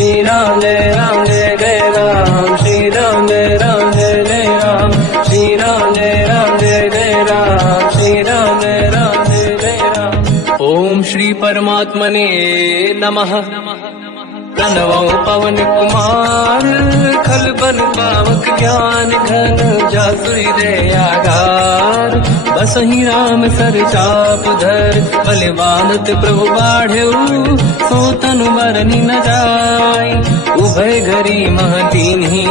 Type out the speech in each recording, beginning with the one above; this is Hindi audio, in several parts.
श्री राम जय जय राम, श्री राम जय जय राम, श्री राम जय जय राम, श्री राम जय जय राम। ओम श्री परमात्मने नमः। प्रणवो पवन कुमार, खल बन पावक ज्ञान घन, जासुरी दयागार, बसहि राम सर चाप धर, बलवानत प्रभु बाढ़ऊ, सो तनु मरनि न जाय, उभय घरी महतीन्ही,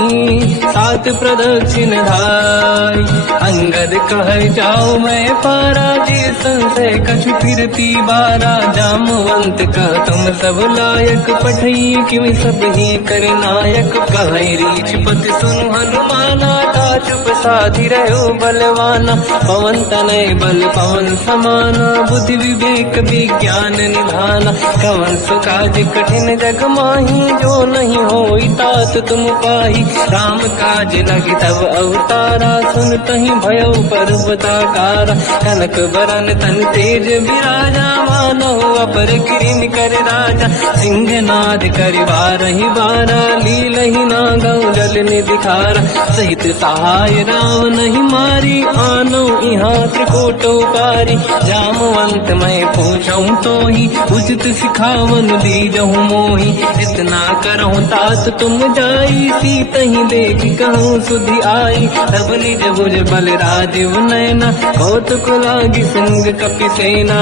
सात प्रदक्षिण धाय, अंगद कह जाओ मैं पारा, जी संशय कछु फिरती बारा, जामवंत कह तुम सब लायक, पठई किमि सब ही कर नायक, कहि रीछ पति सुनु हनुमाना, चुप साधि रहो बलवाना, पवन तनय बल पवन समाना, बुद्धि विवेक विज्ञान निधाना, कवन सुकाज कठिन जग माही, जो नहीं होई तात तुम पाही, राम काज लगी तब अवतारा, सुनतहि भयउ पर्वताकारा, कनक बरन तन तेज विराजा, मानव अपर किरिन कर राजा, सिंहनाद करिवारहि बारा, लीलहि नागौ जल निधिखारा, सहित सहाय राम नहीं मारी, आनो यहाँ त्रिकोटो पारी, जामवंत मैं पूछऊं तो ही, उचित सिखावन दीजहु मोही, इतना करहु तात तुम जाई, सीतहि देख कहूँ सुधि आई, तब निज भुज बल राजीव नैना, कौतुक लागी संग कपिसेना,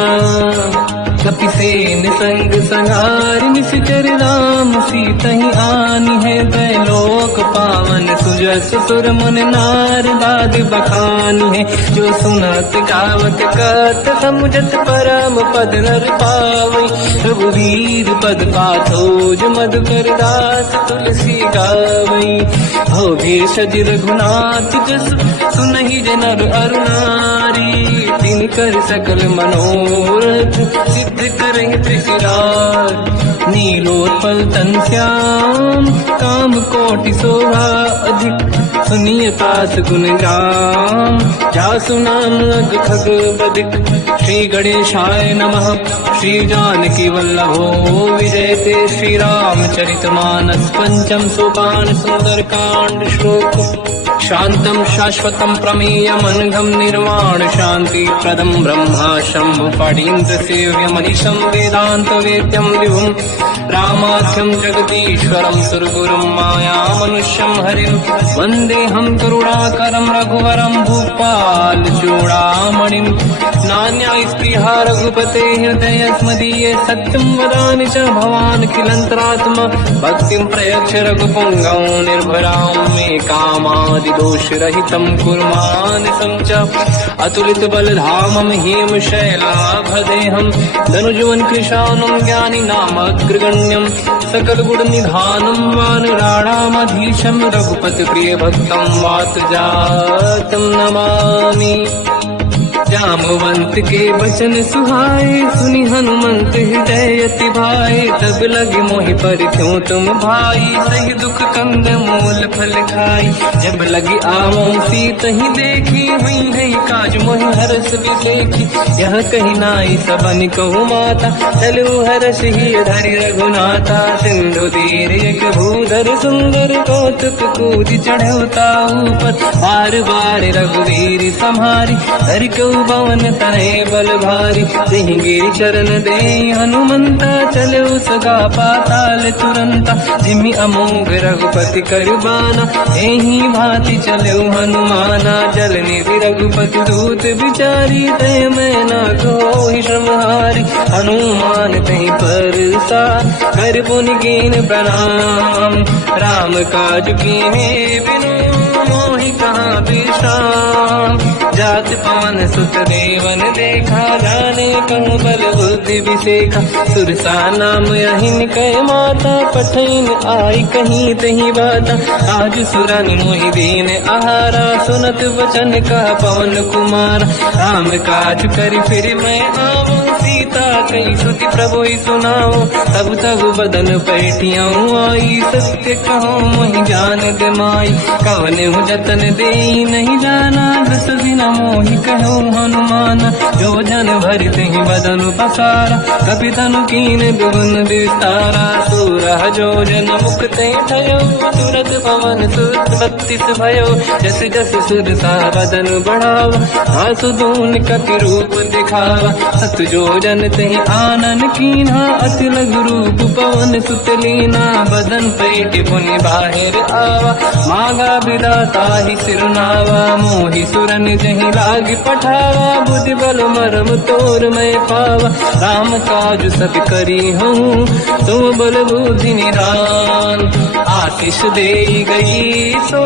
कपिसेन संग संहार, निश्चर राम सीतहि आनी है, दैलोक पावन सुजस सुर मुन नार, बाद बखानी है, जो सुनत गावत कत, समुझत परम पद नर पावई, रघुवीर पद पाथोज मधुकर दास, तुलसी गावई, हो भेषज रघुनाथ जस, सुनहि जनर अरुणारी, तिन कर सकल मनोरथ, सिद्ध करहि त्रिशिरार, नीलोत्पल तन श्याम, काम कोटि शोभा अधिक, सुनिय पास गुण राम, जासु नाम अग खग बदिक, श्री गणेशाय नमः। श्री जानकी वल्लभो विजयते, श्री रामचरित मानस पंचम सोपान, सुंदर कांड श्लोक, शांतम शाश्वतम प्रमेयम अनघम निर्वाण शांति प्रदम ब्रह्मा शंभु फणीन्द्र सेव्य मनीषम वेदांत वेद्यम विभुम, रामाख्यम जगदीश्वरम सुरगुरुम माया मनुष्यम हरिम, वंदे हम करुणाकरम रघुवरम भूपाल चूड़ामणिम, नान्या स्पृहा रघुपते हृदय स्मदीये, सत्यम वदामि च भवान् खिलंतरात्मा, भक्तिं प्रयच्छ रघुपुंगव निर्भरां मे कामादि दोष रहितं कुर्मानिसं च, अतुलित बलधामं हेम शैलाभदेहं, धनुजवन कृशानं ज्ञानी नामग्रगण्यं, सकल गुण निधानं वानराणामधीशं, रघुपति प्रिय भक्तं वात जातं नमामि। जामवंत के वचन सुहाए, सुनि हनुमंत हृदय अति भाए, तब लगे मोहि पर क्यों तुम भाई, सही दुख कंद मूल फल खाई, जब लगी आवों सीतहि देखी, हुई है काज मोहि हरस विसेखी, यह कही नाई सबन कहु माता, चलु हरस ही धरि रघुनाथा, सिंधु तीर एक भूधर सुंदर, कौतुक कूद चढ़ौता ऊपर, बार बार रघुवीर सम्हारी, हरि को पवन तनय बल भारी, सिंह चरण दे हनुमंता, चलो सगा पाताल तुरंता, जिमि अमोघ रघुपति करबाना, एहि भांति चलो हनुमाना, जल निधि रघुपति दूत बिचारी, तय मैं ना कोहि श्रमहारी, हनुमान तहि परसा, कर पुनि कीन प्रणाम, राम काज कीन्हे बिनु, मोहि कहाँ विश्राम, जात पवन सुत देवन देखा, जाने कहूँ बल बुद्धि विसेखा, सुरसा नाम अहिन कह माता, पठैन आई कहीं तही बाता, आज सुरनि मोहि दीन आहारा, सुनत वचन का पवन कुमार, राम काज कर फिर मैं आवूं, सीता कई सुति प्रभु सुनाओ, तब तब बदन पैठियाँ आई, सत्य कहो मोहि जान गमाई, कवन जतन दे कई नहीं जाना, दस दिन मोहि कहो हनुमान। जो जन भरते ही बदन पसारा, कपि तनु कीन दुगुन विस्तारा। सूरह जो जन मुक्ते भयो, तुरत पवन सुत 32 भयो। जस जस सुर सा बदन बढ़ावा, आसु दून कपि रूप दिखावा। सत जो जन ते आनन कीन्हा, अति लघु रूप पवन सुत लीना। बदन पेट पुनि बाहिर आवा, मांगा विदाता ही सिरनावा। मोहि सुरन जहि लाग पठावा, बुद्धि बल मरम तोर मैं पावा। राम काज सब करी हूँ, तुम बल बुद्धि निदान। आशीष दे गई सो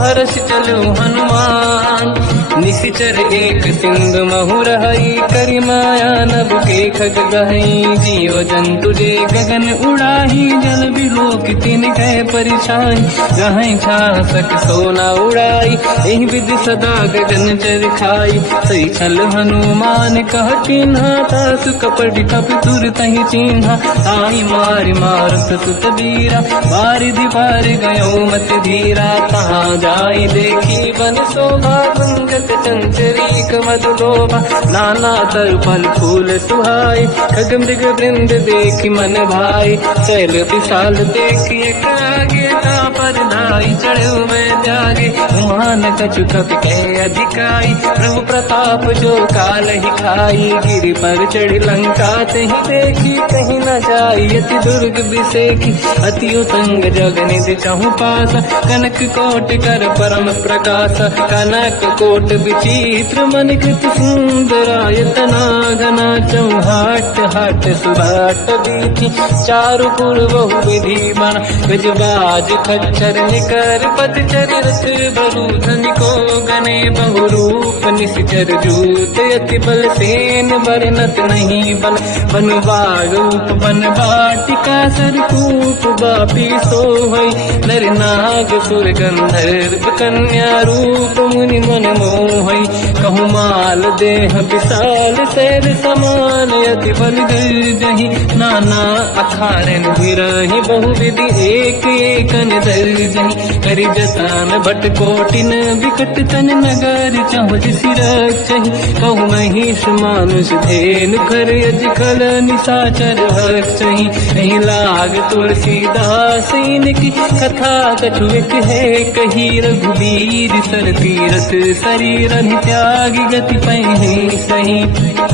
हर्ष चलो हनुमान। निशिचर एक सिंधु महु रही, करि माया नभ के खग गहई। जीव जंतु जे गगन उड़ाही, जल बिलोक तिन कह परिछाई। जहाँ छा सक सोना उड़ाई, एहि विधि सदा गगन चर खाई। सही छल हनुमान कह किन्हा, तासु कपट कप तुर तहि चिन्हा। ताई मारि मारुत सुत बीरा, बारिधि पार गयो मत धीरा। कहाँ जाई देखी बन शोभा, गुंजत चंचरीक मधुलोभा। नाना तर फल फूल सुहाई, खग मृग वृंद देखी मन भाई। शैल विशाल देखी एक आगे, पर धाई चढ़ो मैं त्यागे। मान कछु कपि कह अधिकाई, प्रभु प्रताप जो काल ही खाई। गिरि पर चढ़ी लंका ते ही देखी, कहीं न जाई अति दुर्ग बिसेखी। अति उत्तंग जग निधि चहु पासा, कनक कोट कर परम प्रकाश। कनक कोट विचित्र मन कृत सुंदरायतना घना। चौहाट हाट सुराट बीती, चारु पुर बहु विधि बना। गजबाज खच्चर निकर पतचर, रथ बरु धनिको गने बहु रूप। निशिचर जूत अति बल सेन, बरनत नहीं बल। बन बारूप बन बाटिका, सरकूप बापी सोहई। नर नाग सुर गंधर्व कन्या, रूप मुनि मन मोहई। कहु माल देह विशाल, शैल समान अति बल गर्जहि। नाना अखारन बिरहि, बहु विधि एक एकन दर्जहि। करि जसान भट कोटिन, विकट तन नगर चहु सिरक्षहि। कहु महिष मानुष धेनु, खर यज खल निशाचर भक्षहि। एहि लाग तुलसीदास इनकी, कथा कछु एक है कही। रघुबीर सर तीरथ शरीर, त्यागी गति पहि सही।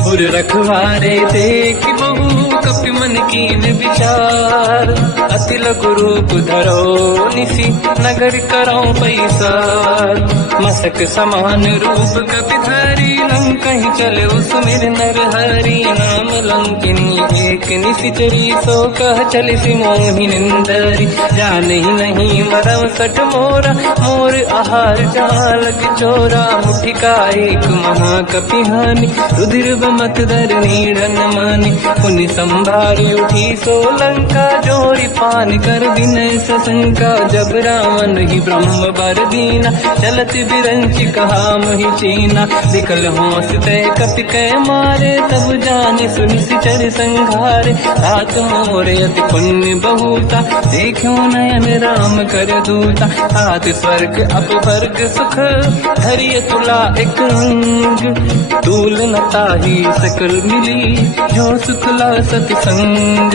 उर रखवारे देख बहु, कपि मन कीन विचार। अति लघु रूप धरो निसी, नगर करौ पैसार। मसक समान रूप कपि धरी, लंकहि चले सुमिर नर हरि। नाम लंकिनी एक निशिचरी, सो कह चलिसि मोहि निंदरी। जानहि नहीं मरम सठ मोरा, मोर आहार जालक चोरा। मुठिका एक महाकपि हानि, रुधिर बमत धर नीड़न मानि। पुनि संभारी उठी सो लंका, जोरी पान कर विनय सशंका। जब रावण ही ब्रह्म बर दीना, चलत बिरंचि कहा मोहि चीना। विकल होश तय कपि कह मारे, तब जाने सुनि सिचर संघारे। तात मोर अति पुण्य बहुता, देखो नयन राम कर दूता। हाथ स्वर्ग अपवर्ग सुख, धरिय तुला एक अंग। तूल न ताहि सकल मिली, जो सुखला सतसंग।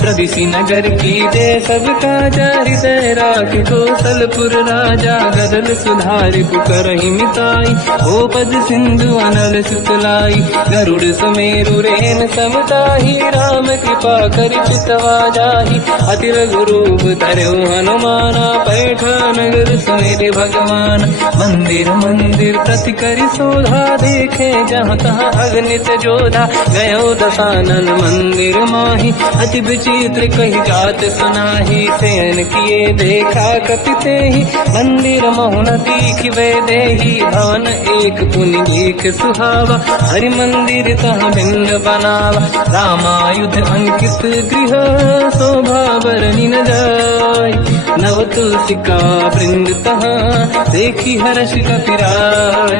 प्रदिशि नगर की दे सब काजा, हृदय राख कौशलपुर राजा। गदल सुधारि पुकरहि मिताई, हो पद सिंधु अनल सुतलाई। गरुड़ सुमेरु रेन समताहि, राम कृपा करि चितवा जाहि। अति लघु रूप धरौ हनुमाना, पैठा नगर सुमिरि भगवान। मंदिर मंदिर प्रति करि शोधा, देखे जहाँ तहाँ अगणित जोधा। गयो दशानन मंदिर माहि, अति विचित्र कही जात सुनाहि। शयन किए देखा कपि तेहि, मंदिर महु न दीखिबे देहि। भवन एक पुनि देख सुहावा, हरि मंदिर तहाँ भिन्न बनावा। रामायुध अंकित गृह, शोभा बरनि न जाय। नव तुलसिका वृंद तहाँ, देखी हर्ष कपि राय।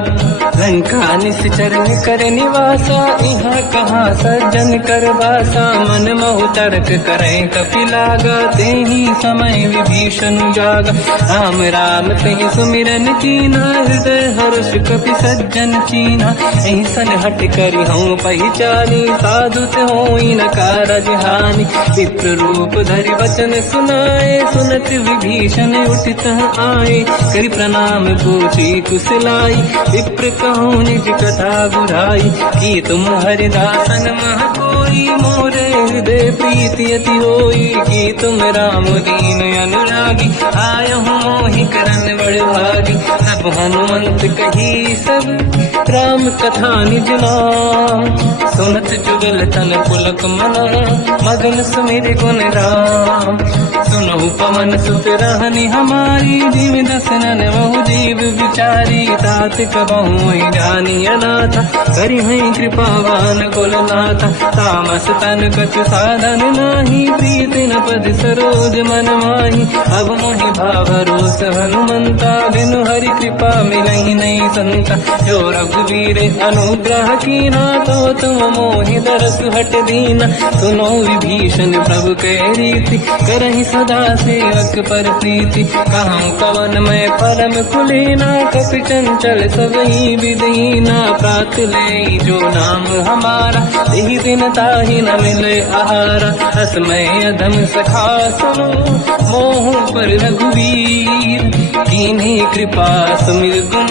लंका निश्चर कर निवासा, यहाँ कहाँ सज्जन कर वासा। मन महु तर्क करें कपिलागा, ते ही समय विभीषण जागा। राम राम कहीं सुमिरन कीना, हृदय हर्ष कपि सज्जन चीना। ऐसन हट करी हूँ पहचानी, साधु ते होई न कारज हानि। विप्र रूप धरि वचन सुनाए, सुनत विभीषण उठित आए। करि प्रणाम पूछी कुशलाई, विप्र कहूँ निज कथा बुझाई। कि तुम हरिदासन मह कोई, मोरे हृदय प्रीति अति होई। कि तुम राम दीन अनुरागी, आय हूँ मोहि करन बड़ भागी। तब हनुमंत कही सब राम कथा निज नाम, सुनत जुगल तन पुलक मना, मगन सुमिर गुण राम। सुनहु पवन सुत रहनी हमारी, जीव दसनन बहु जीव विचारी। तात कबहु जानी अनाथा, करि हैं कृपावान कुलनाथा। तामस तन कछु साधन नाही, प्रीत न पद सरोज मन माही। अब मोहि भावरोस हनुमंता, बिनु हरि कृपा मिलहि नहीं संता। जो रघुवीर अनुग्रह कीना, तो तुम मोहि दरस हट दीना। सुनो विभीषण प्रभु के रीति, करहि सदा सेवक पर प्रीति। कहूँ कवन मैं परम कुलीना, कपि चंचल सबहि विदहीना। प्रात ले जो नाम हमारा, यही दिन ताहि न मिले आहारा। असमय अधम सखा सुनो, मोह पर रघुवीर। कीन्ही कृपा सुमिर गुण,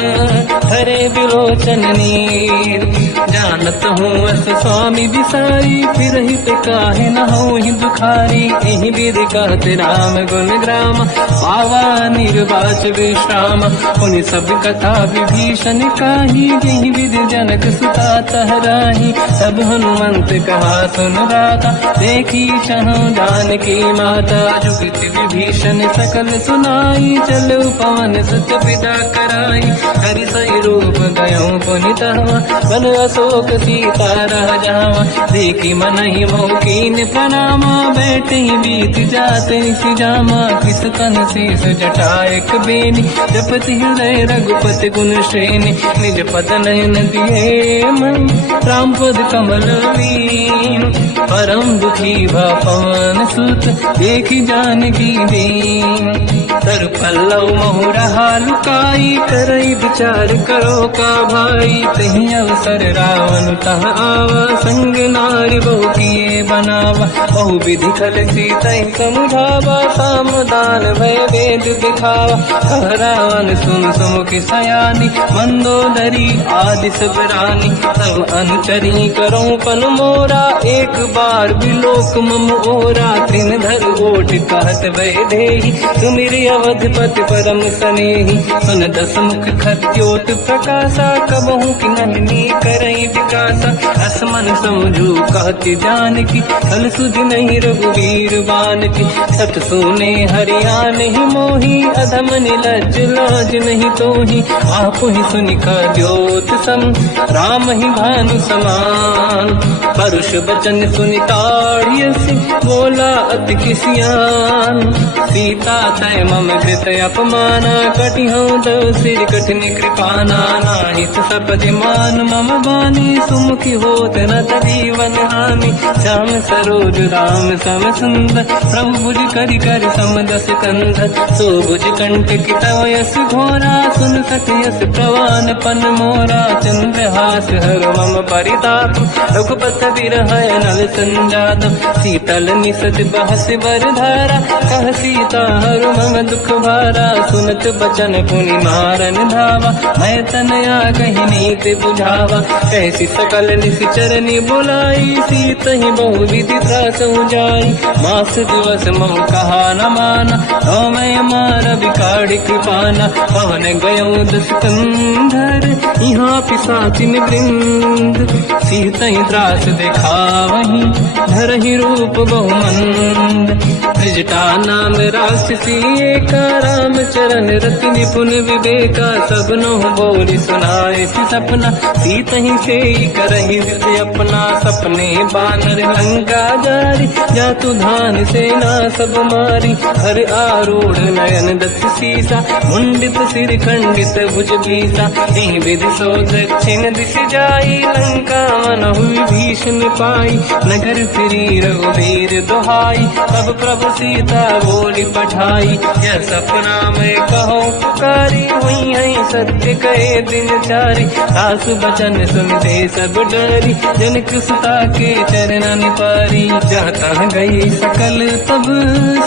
हरे बिलोचन नीर। जानत हूँ अस स्वामी बिसारी, फिर हित काहे न होहि दुखारी। एहि विधि कहते राम गुण ग्राम, पावा निर्वाच विश्राम। पुनि सब कथा विभीषण काही, जेहि विधि जनक सुता तहराही। तब हनुमंत कहा सुन राता, देखी चहु जानकी माता। जुगति विभीषण सकल सुनाई, चलो पवन सुत पिता कराई। हरि सही रूप गयो पुनितवा, बन अशोक सीता रह जावा। देखी मनहि मोह कीन प्रणामा, बैठे ही बीत जाते निसि जामा। किस तन शेष जटायक बेनी, जपति हृदय रघुपति गुण श्रेणी। निज पद नयन दिए मन, राम पद कमल लीन। परम दुखी भा पवन सुत, देखी जानकी दीन। तर पल्लव महु रहा लुकाई, करई विचार करो का भाई। तही अवसर रावण तह आवा, संग नारी बहु किए बनावा। बहु विधि खल सीता समुझावा, साम दान भय वेद दिखावा। कह रावण सुन सुमुखि सयानी, मंदोदरी आदि सब रानी। सब अनुचरी करो पन मोरा, एक बार बिलोक मम ओरा। त्रिन धर ओठ कहत भय ढेही, सुमिर अवधपति परम सनेही। सुन दस मुख खद्योत प्रकाशा, कबहु कि नहिनी करई विकासा। असमन समझू कहति जानकी, कल सुध नहीं रघुवीर बानकी। सत सुने हरियाण ही मोही, अधम निलज लाज नहीं तोही। आप ही सुनि खद्योत सम, राम ही भानु समान। परुष बचन सुनि ताड़ियसि, बोला अति किसियान। सीता तय मम कृत अपमाना, कटिहउँ दो सिर कठिन कृपाना। नाहित सपदि मान मम बानी, सुमुखी होत न जीवन हानि। श्याम सरोज राम सम सुंदर, प्रभु भुज करि कर समदस कंधर। सो भुज कंठ की तव यस घोरा, सुन सत यस प्रवान पन मोरा। चंद्रहास हर मम परिताप, रघुपत बिरह नल संजात। शीतल निसत बहस बर धारा, कह सीता हर मम दुख भारा। सुनत बचन पुनि मारन धावा, मैं तनया कहीं नीति बुझावा। कैसी सकल निश्चरनी बुलाई, सीत ही बहु विधि त्रासहु जाई। मास दिवस मोह कहा न माना, तो मैं मार बिकाड़ी कृपाना। पवन गयो दस कंधर, यहाँ पिशाचिन वृंद। सीत ही त्रास दिखावहीं, धरहि रूप बहुमंद। त्रिजटा नाम राक्षसी एका, राम चरण रति निपुण विवेका, सबनो बोली सुनाए सी सपना, सीत ही से करहि हृदय अपना, सपने बानर लंका जारी, जातु धान सेना सब मारी, हर आरूढ़ नयन दत्त सीसा, मुंडित सिर खंडित भुज बीसा, यही विधि सो दक्षिण दिश जाई, लंका मन हुई भीषण पाई, नगर फिरी रघुबीर दुहाई, तब प्रभु सीता बोली पठाई, यह सपना मैं कहो पुकारी, हुई है सत्य कहे दिन चारी, सास बचन सुन दे सब डरी, जनक सुता के चरणन पारी, जाता गई सकल तब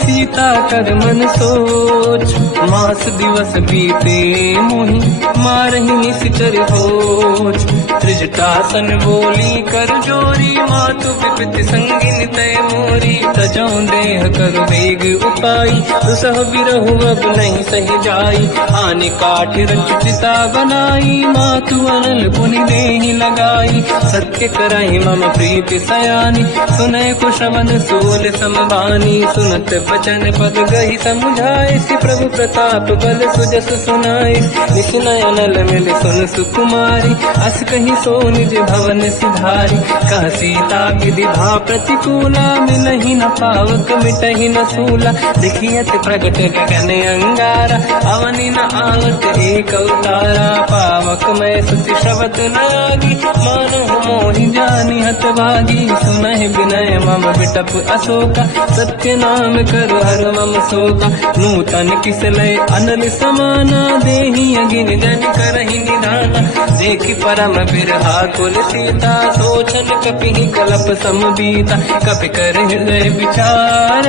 सीता कर मन सोच, मास दिवस बीते मोहि मारहि निश्चर होच, त्रिजटासन बोली कर जोरी, मातु विपति संगिन तय मोरी, तजौ देह कर वेग उपाई, दुसह बिरहु अब नहीं सही जाई, आने काठ रचिता बनाई, मातु अनल पुनि देहि लगाई, सत्य कराई मम प्रीति सयानी, सुनय कुशवन सोल समबानी, सुनत बचन पद गही समुझाए, सि प्रभु प्रताप बल सुजस सुनाई, निश्नय अनल मिल सुन सुकुमारी, अस कही सो निज भवन सिधारी, कह सीता विधि भा प्रतिकूला, मिलहि न पावक मिटहि न सूला, दिखियत प्रगट गगन अंगारा, अवनि न आवत एक अवतारा, पावक मैं सुति श्रवत न आगी, मानहु मोहि जानि हत भागी, सुनहि विनय मम बिटप अशोका, सत्य नाम कर हर मम शोका, नूतन किसलय अनल समाना, देहि अगिन जन करहि निधाना, देखि परम बिरहा कुल सीता, सोचन कपिहि कलप समबीता, कपि कर हृदय विचार,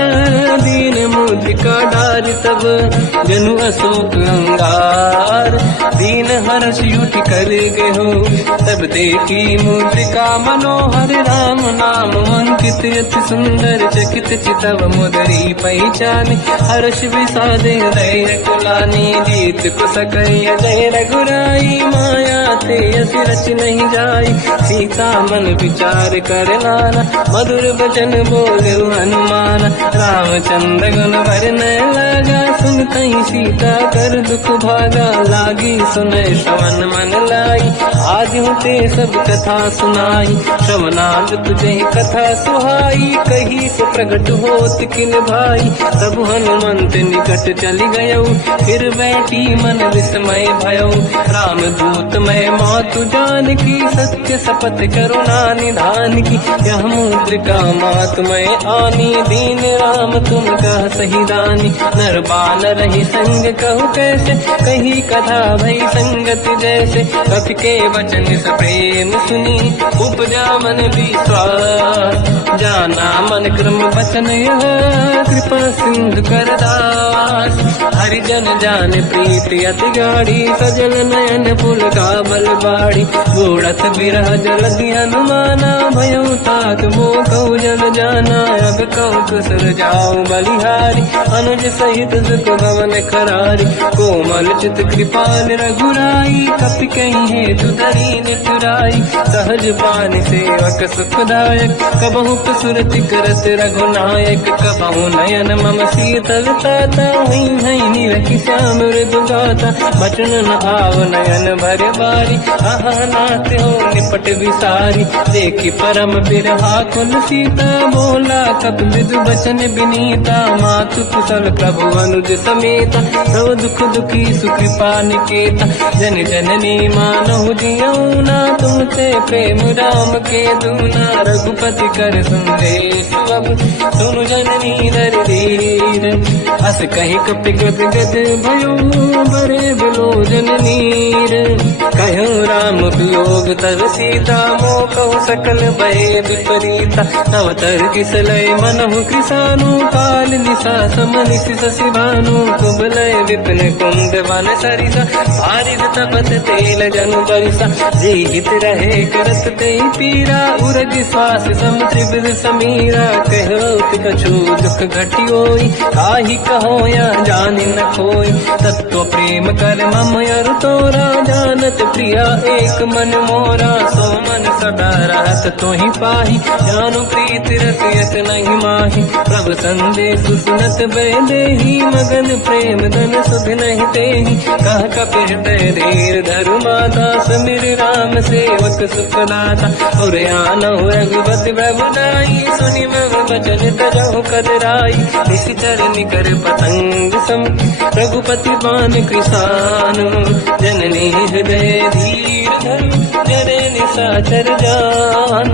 दीन मुद्रिका डार तब जनु अशोक अंगार, दीन हर्ष युति कर गेहो, तब देखी मुद्रिका मनोहर, राम नाम अंकित अति सुंदर, चकित चितव मुदरी पहचान, हर्ष विषादे हृदय कुलानी, जीत कुसकय जय रघुराई, माया ते अति रच नहीं जाई, सीता मन विचार कर नाना, मधुर बचन बोले हनुमान, रामचंद्र गुण वर्णय लगा, सुनतहि सीता कर दुख भागा, लागी सुनय श्रवण मन लाई, आज होते सब कथा सुनाई, श्रवणाद तुझे कथा सुहाई, कही से प्रगट होत किन भाई, तब हनुमंत निकट चली गयो, फिर बैठी मन विस्मय भयो, राम दूत मैं मातु जान की, सत्य शपथ करुणा निधान की, यह मुद्रिका मात मैं आनी, दीन राम तुम कह सही दानी, नर बानर ही संग कहु कैसे, कही कथा भई संगत जैसे, कपि के वचन सप्रेम सुनी, उपजा मन विश्वास, जाना मन क्रम वचन यह, कृपा सिंधु कर दास, हरिजन जान प्रीति अति गाढ़ी, सजल नयन पुल का बल बाड़ी, गोड़थ बिरह जलधि हनुमाना, भयो तात मोह जल जाना, अब कहु कुशल जाओ बलिहारी, अनुज सहित सुख भवन करारी, कोमल चित कृपाल रघुराई, कपि कहीं हेतु दरीन तुराई, सहज पान सेवक सुखदायक, कबहु सुरति करत रघुनायक, कबहु नयन मम शीतल ताता, हुई है निरखि श्याम मृदु गाता, बचन न आव नयन भर बारी, आहा नाथ हो निपट विसारी, देखि परम बिरहा कुल सीता, बोला कपि मृदु बचन विनीता, मातु कुशल प्रभु अनुज समेता, सब दुख दुखी सुकृपा निकेता, जन जननी मानहु जियौना, तुमसे प्रेम राम के दूना, रघुपति कर संदेश अब सुनु जननी नर धीर, अस कहि कपि गद गद भयो, बरे बिलोचन नीर, कहूँ राम वियोग तर सीता, मोह कहु सकल भय विपरीता, तव तर किसलय मनहु कृसानु, काल निशा समनिशि शशि भानु, कुबलय विपिन कुंद वन सरिसा बारिद तपत तेल जनु बरिसा जीवित रहे करत ते पीरा उरग श्वास सम त्रिविध समीरा कहत कछु दुख घटियोई काहि कहो या जानि न खोई तत्व प्रेम कर मम अरु तोरा जानत प्रिया एक मन मोरा सो मन सदा रहत तोहि पाहि जानु प्रीत रसियत नहीं माहि प्रभु संदेश सुनत बेदेहि मगन प्रेम धन सुध नहीं तेहि कह कपि हृदय धीर धरु माता समिर राम सेवक सुखदाता और आनहु रघुपति प्रभुदाई सुनि मम वचन तरहु कदराई निश्चर निकर पतंग सम रघुपति पान कृषानु जननी हृदय धीर धरु जरे निशाचर जान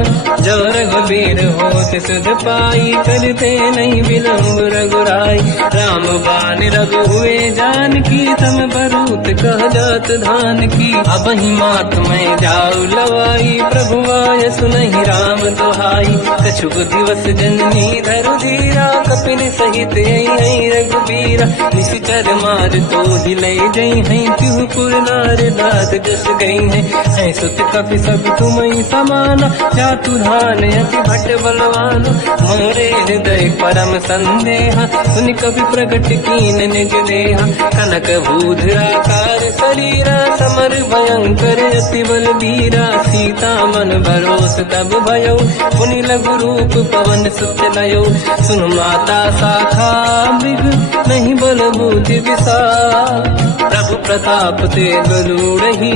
जो रघुबीर होत सुध पाई करते नहीं विलम्ब रघुराई राम बान रघु हुए जान की तम बरूत कह जात धान की अब ही मात में जाऊ लवाई प्रभु आय सुनहि राम दुहाई कछुक दिवस जननी धरु धीरा कपिन सहित आई रघुबीरा निश्चर मार तो ही ले जई है तिहु पुर नार दात जस गई है सुत कपि सब तुमहि समाना जातु धान अति भट बलवान मोरे हृदय परम संदेहा सुनि कपि प्रगट कीन निज देहा कनक भूधराकार शरीरा समर भयंकर अति बल बीरा सीता मन भरोस तब भयो पुनि लघु रूप पवन सुत लयो सुन माता शाखा मृग नहीं बल बुद्धि विशाल प्रभु प्रताप ते गरुड़हि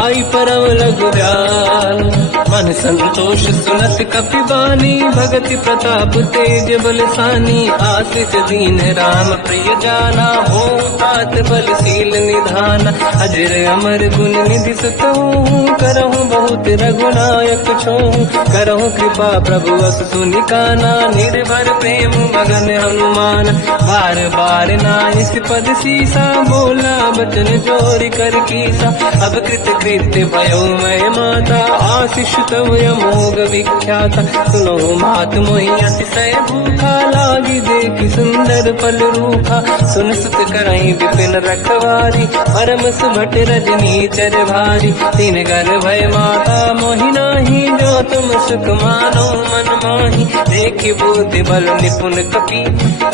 आई परम लघु दयाल मन संतोष सुनत कपि बानी भगति प्रताप तेज बलसानी आशिष दीन राम प्रिय जाना हो तात बलशील निधान अजर अमर गुण निधि सुतहु करहु बहुत रघुनायक छोहु करहु कृपा प्रभु अस सुनि काना निर्भर प्रेम मगन हनुमान बार बार नाइस पद सीसा बोला बचन जोरि कर कीसा अब कृत कृत्य भयो मैं माता आशीष तव अमोघ विख्याता सुनो मात मोहि अतिशय भूखा लागी देखि सुंदर फल रूखा सुन सुत करई विपिन रखवारी परम सुभट रजनी चर भारी तीन घर भय माता मोहि नाही जो तुम सुख मानो मन माही देखि बुद्धि बल निपुण कपि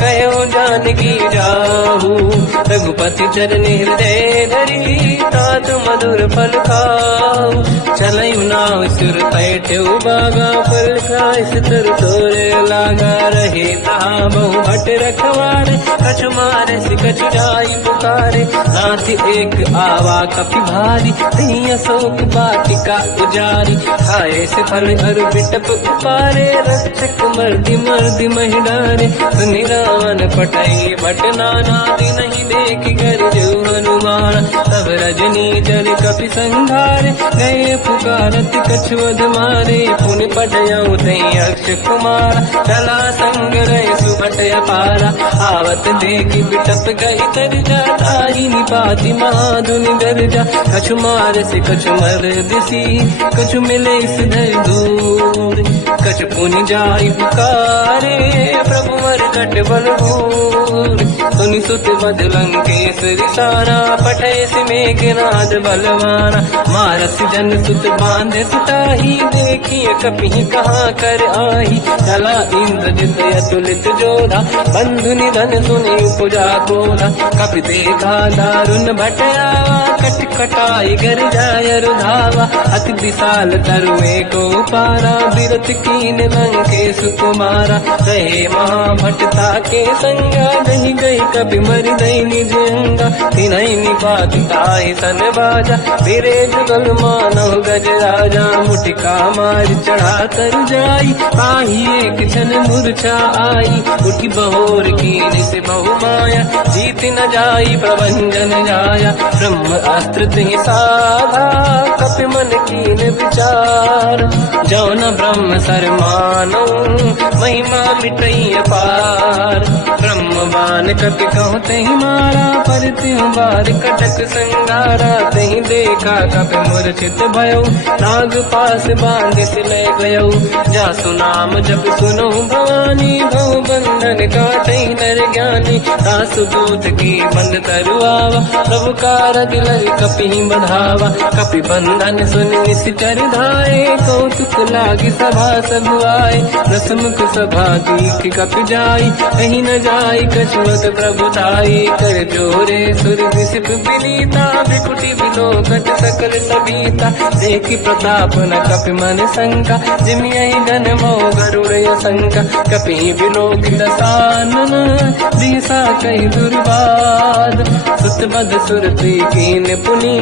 कहो जानकी जाहू रघुपति चरनि हृदय धरी तात मधुर फल खाऊ चलयु नाव सुर पैठे बागा फल खाय सितर तोरे लागा रहे तहाँ बहु भट रखवारे कछु मारे सि कछु जाई पुकारे नाथ एक आवा कपि भारी तीय अशोक वाटिका उजारी खाए से फल अरु बिटप उपारे रक्षक मर्दि मर्दि महि डारे सुनि रावण पटई भट नाना नहीं देख कर जो हनुमान तब रजनी जल कपि संघारे गए पुकारत कछुअध मारे पुनि पटयऊ तई अक्ष कुमार चला संग रहे सुभट अपारा आवत देखि बिटप गई तर जाताई निपाति महाधुनि गर्जा कछु मार से कछु मर दिसी कछु मिले सिधर दूर कछु पुनि जाई पुकारे प्रभु मर कट बल भूर सुनि सुत बद लंकेश रिसारा पठय सि मेघनाद बलवाना मारस जन सुत बांधे सुताही देखिए कपि कहाँ कर आही चला इंद्रजित अतुलित जोधा बंधु निधन सुनि उपजा क्रोधा कपि देखा दारुण भटयावा कट कटाई गर जाय रुधावा अति विशाल तरुए को पारा बिरत कीन लंकेश कुमारा रहे महाभटता के संगा दही गई कपि मरि दई निज अंगा तिनहि निपात ताहि सन बाजा फिरे जुगल मानव गज राजा मुटिका मार चढ़ा तर जाई पाही एक क्षण मूर्छा आई उठी बहोर कीन से बहु माया जीत न जाई प्रभंजन जाया ब्रह्म अस्त्र तिहि साधा कपि मन कीन विचार जौन ब्रह्म सर मानो महिमा मिटई अपार ब्रह्म बान कपि कहु तहि मारा पर तिहु बार कटक संगारा तहि देखा कपि मूर्छित भयो नाग पास बांध सिले गयो जासु नाम जप सुनो भवानी भव बंधन काटई नर ज्ञानी। दास दूत की बंद तरुआवा, प्रभु कारज लय कपि बढ़ावा। कपि बंधन सुनि निश्चर धाये, कौतुक लागी सभा सब आए। दसमुख सभा दीख कपि जाई, कहीं न जाई कछुअत प्रभु ताई। कर जोरे सुर विसिप विनीता, विकुटी विलोकट सकल सबीता। देखि प्रताप न कपि मन शंका, जिमियहि जन्मो गरुड़ शंका। कपि विलोकित सानन, दिशा कहि दुर्वाद। सुत बद सुरति कीन पुनि,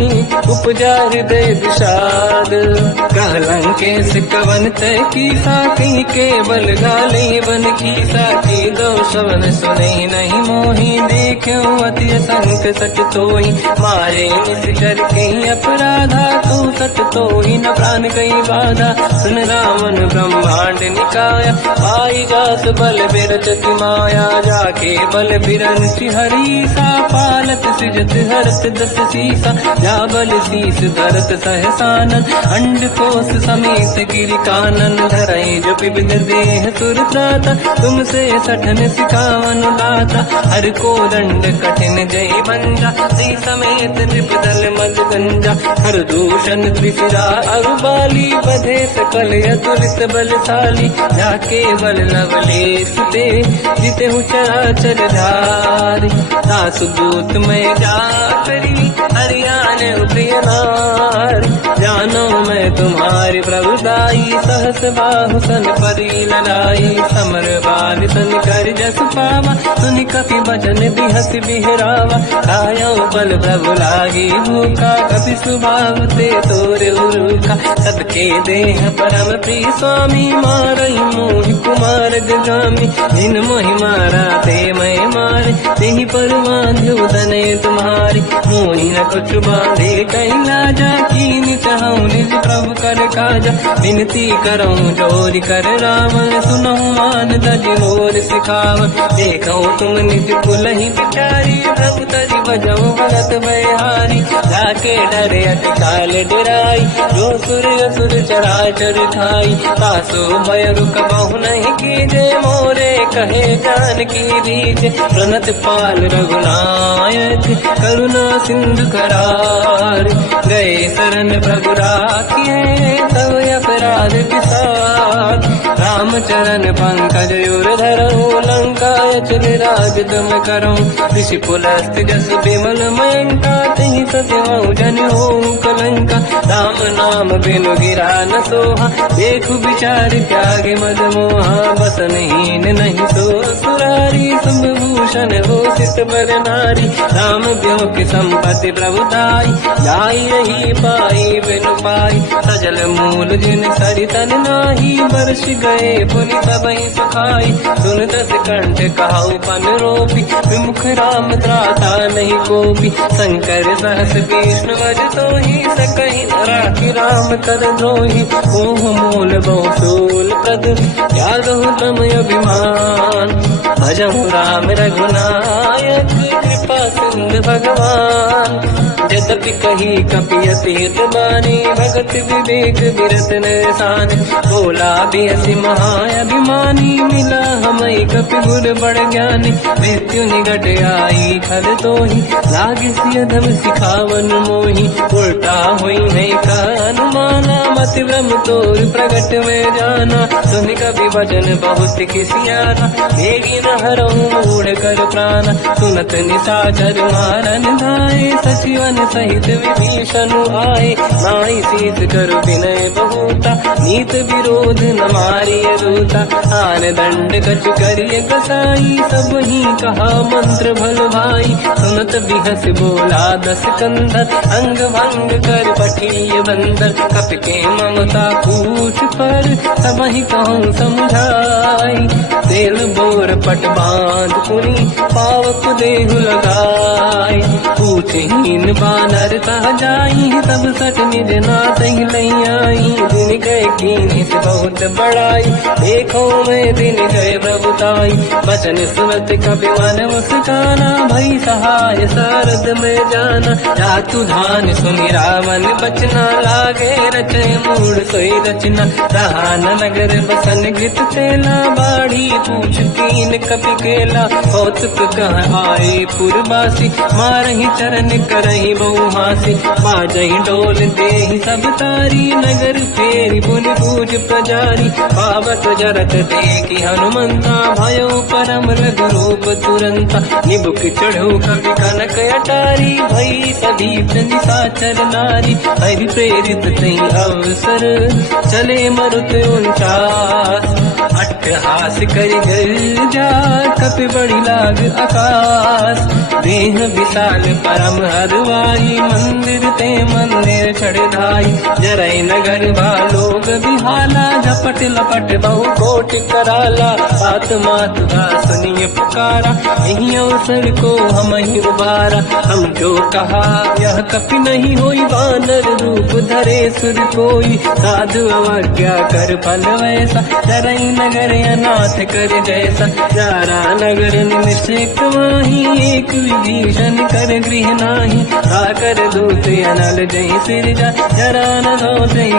उपजा हृदय विषाद। कहलंकेश कवन तय कीसा, कहीं केवल गाले बन कीसा। की दो शवन सुने नहीं मोहि, देख्यो अति संक सट तोहि। मारे निश्चर कहीं अपराधा, तू सट तोहि न प्राण कहीं बाधा। सुन रावण ब्रह्मांड निकाया, पाई जास बल बिरचति माया। जाके बल बिरंच हरीसा, पालत सृजत हरत दस सीसा। जा बल शीस धरत सहसानन, अंड कोश समेत गिरि कानन। धरई जो विविध देह सुर त्राता, तुमसे सठन सिखावन दाता। हर को दंड कठिन जय बंजा, श्री समेत नृपदल मद गंजा। हर दूषण त्रिशिरा अरुबाली, बधे सकल अतुलित बलशाली। जाके बल लवलेश ते, जिते चराचर धारी। दास दूत में जा करी, हरियाण प्रिय नारी। जानो मैं तुम्हारी प्रभुदाई, सहस बाहु सन परी लड़ाई। समर बाल सन कर जस पावा, सुनि कपि बचन बिहस बिहरावा। खायो बल प्रभु लागी भूखा, कपि स्वभाव ते तोर उरुखा। सबके देह परम प्रिय स्वामी, मारई मोहि कुमार गगामी। जिन मोहि मारा ते मैं मारे, तेहि पर बांधो दने तुम्हारी। मोहि न कुछ बांधे कहीं लाजा, कीन चाहूं निज प्रभु कर काजा। विनती करऊं जोरि कर रावण, सुनहु मान तज मोर सिखावन। देखो तुम निज कुलहि बिचारी, प्रभु तज बजऊ भगत बहारी। जाके डरे अति काल डराई, जो सुर असुर चराचर खाई। तासो भय रुक बहु नहीं कीजे, मोरे कहे जान की दीजे। प्रणत पाल रघुनायक, करुणा सिंधु करार। गए शरण प्रभु राखिए, तब अपराध विसार। रामचरण पंकज उर धरऊं, लंका चल राज तुम करूं। ऋषि पुलस्त जस विमल मयंका, तहि सत्यवं जन हों कलंका। राम नाम बिनु गिरा न सोहा, देखु विचार त्यागे मद मोहा। बसनहीन नहीं सो सुरारी, शुभ भूषण हो सित बर नारी। राम ब्यों की संपत्ति प्रभुताई, जाई रही पाई बिनु पाई। सजल मूल जिन सरितन नाही, बरस गए पुनि सबहि सुखाई। सुन दस कंठ कहाऊ पन रोपी, विमुख राम त्राता नहीं कोपी। शंकर सहस विष्णु वज तोहि, सकहि न राखि राम कर द्रोही। मोह मूल बहु शूल प्रद, त्यागहु तम अभिमान। भजहु राम रघुनायक, कृपा सिंधु भगवान। यद्यपि कही कपि अतीत बानी, भगत विवेक विरत निशान। बोला बियसि महाअभिमानी, मिला हमई कपि गुर बड़ ज्ञानी। मृत्यु निकट आई खल तोहि, लागे सियधम सिखावन मोहि। उल्टा हुई नहीं का अनुमाना, मति भ्रम तोर प्रगट में जाना। सुन कपि वचन बहुत किसियाना, मेरी न हरऊं मूढ़ कर प्राण। सुनत निशाचर मारन धाये, सचिवन सहित विभीषण आए। नाई शीत करु विनय बहुता, नीत विरोध न मारिय दूता। आन दंड कछु करिय कसाई, सब ही कहा मंत्र भल भाई। सुनत बिहस बोला दस कंधर, अंग भंग कर पठिय बंदर। कपि के ममता पूछ पर, सब ही कहूँ समझाई। तेल बोर पट बांध पुनि, पावक देहु लगाई। पूछहीन बात नर तह जाई सब सट निज नाथ ही लई आई। दिन गए कीनी से बहुत बड़ाई देखो मैं दिन गए प्रभुताई। बचन सुनत कपि मन मुस्काना भई सहाय सारद में जाना। जातु धान सुनि रावण बचना लागे रचे मूड सोई रचना। रहा नगर बसन गीत तेला बाढ़ी पूछ कीन कपि केला। कौतुक कह आए पुरवासी मारही चरण करही बहु हासी। बाजही डोल देहि सब तारी नगर फेरी पुनि पूज प्रजारी। पावत जरत देखी हनुमंता भयो परम लघु रूप तुरंता। निबुक चढ़ो कवि कनक अटारी भई सभी निशाचर नारी। हरि प्रेरित तई अवसर चले मरुत 49। अट्टहास करि गर्जा कपि बड़ी लाग आकाश। देह विशाल परम हरवाई मंदिर ते मंदिर चढ़ धाई। जरई नगर भालोग बिहाला झपट लपट बहु कोट कराला। बात मात का सुनिए पुकारा यही अवसर को हम ही उबारा। हम जो कहा यह कपि नहीं होई वानर रूप धरे सुर कोई। साधु अवज्ञा कर फल वैसा जरई नगर अनाथ कर जैसा। जारा नगर निमिषेक माही एक विभीषण कर गृह नाही। आकर दूत अनल जय सिर जा जरा न दो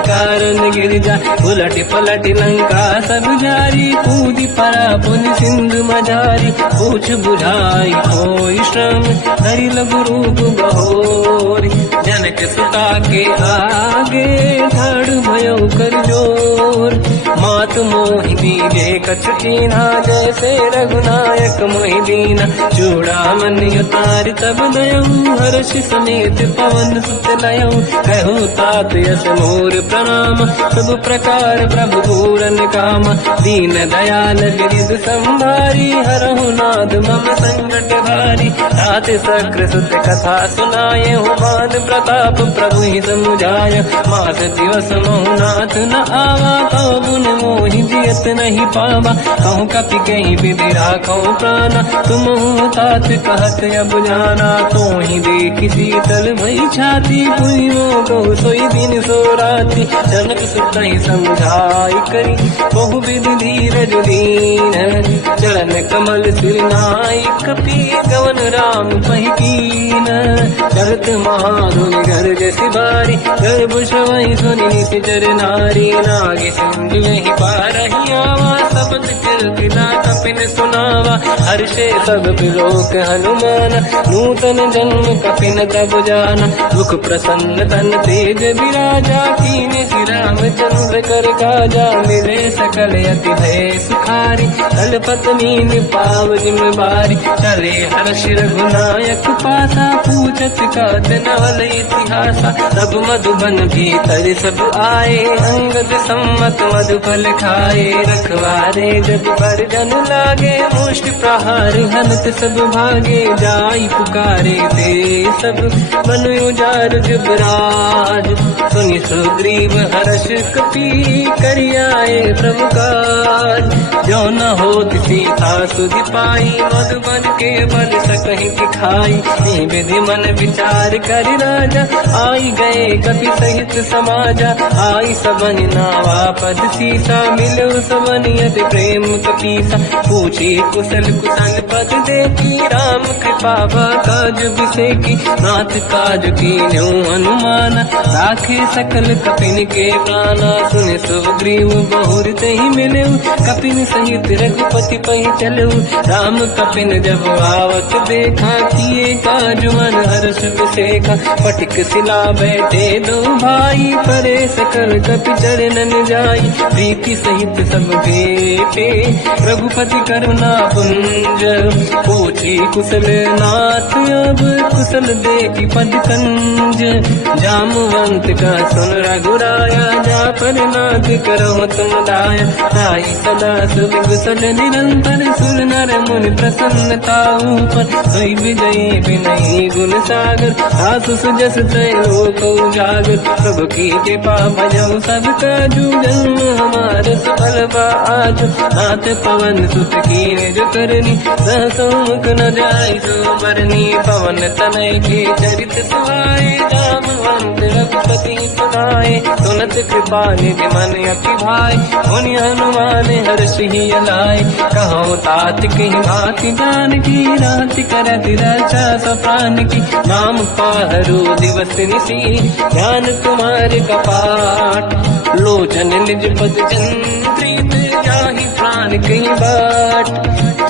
कारण गिर जा। उलट पलट लंका सब जारी कूदी परा पुन सिंधु मजारी। पूछ बुझाई कोई श्रम हरि लघु रूप बहोरी। जनक सुता के आगे ठाड़ भयो कर जोर। मात मोहि दीजे कछु कीन्हा जैसे रघुनायक मोहि दीना। चूड़ामणि उतारि तब दयऊ हर्ष समेत पवन सुत लयऊ। कहो तात यस मोर प्रणाम सब प्रकार प्रभु पूरन काम। दीन दयाल गिरिध संभारी हरहु नाद मम संकट भारी। तात सक्र सुत कथा सुनाये हो मान प्रताप प्रभु ही समुझाय। मास दिवस महु नाथ न आवा कहो गुण मोहि जियत नहीं पावा। कहूँ कपि कहीं विधि राखो प्राणा तुम तात कहत अब जाना। तो ही देखी शीतल भई छाती पुइयो कहो सोई दिन सो राति। जनक सुत ही समझाई करी बहु विधि धीरज दीन। चरण कमल सिर नाई कपि गवन राम पहि कीन। चलत महाधुनि गर्ज सिबारी गर्भ श्रवहि सुनि निशिचर नारी। नागे सिंधु ही पारही आवा सबद कीर्तिना कपिन सुनावा। हर्षे सब बिलोक हनुमान नूतन जन्म कपिन तब जाना। मुख प्रसन्न तन तेज विराजा कीने श्री रामचंद्र कर काजा। मिले सकल अति भय सुखारी कलपत मीन पाव जिम्मेवारी। चले हर्ष रघुनायक पासा पूछत कात नवल इतिहासा। सब मधुबन भीतर सब आए अंगद सम्मत मधुफल खाए। रखवारे जब पर जन लागे मुष्टि प्रहार हनत सब भागे। जाई पुकारे ते सब मन उजार जुबराज। सुनि सुग्रीव हर्ष कपि करियाए प्रभु काज। जो न होत सीता सुधि पाई मधुबन के बल सकहि दिखाई। विधि मन विचार कर राजा आई गए कपि सहित समाजा। आई सबन नावा पद सीसा मिलो सबन यदि प्रेम कपीसा। पूछी कुशल कुशल पद देखी राम कृपा काज बिसेकी। नाथ काज कीन्यो हनुमाना राखे सकल कपिन के प्राणा। सुन सुग्रीव बहुर तहि मिलऊ कपिन सहित रघुपति पहि चलऊ। राम कपिन जब आवत देखा किए काज मन हर्ष बिसेखा। पटिक सिला बैठे दो भाई परे सकल कपि चरणन जाई। प्रीति सहित सब भेटे रघुपति करुणा पुंज। पूछी कुशल नाथ अब कुशल देखी पद कंज। जामवंत का सुन रघुराया जा पर नाथ करो तुम दाया। ताई सदा सुख कुशल निरंतर सुर नर मुनि प्रसन्नता ऊपर। सोई विजयी विनयी गुण सागर आसु सुजस तय लोक उजागर। प्रभु की कृपा भजऊ सब काजू जन्म हमारे सफल बा आज। नाथ पवन सुत कीन्ह जो करनी सहसो मुख न जाय सो बरनी पवन तनय के चरित सुहाए जामवंत रघुपति सुनाए सुनत कृपा निधि मन अति भाई मुनि हनुमान हर्षि अलाय कहो तात कहीं भांति जान की रात करत रक्षा सप्रान की नाम पाहरो दिवस निसी ध्यान तुम्हारे कपाट लोचन निज पद चंद्रित जाहि प्राण कहीं बाट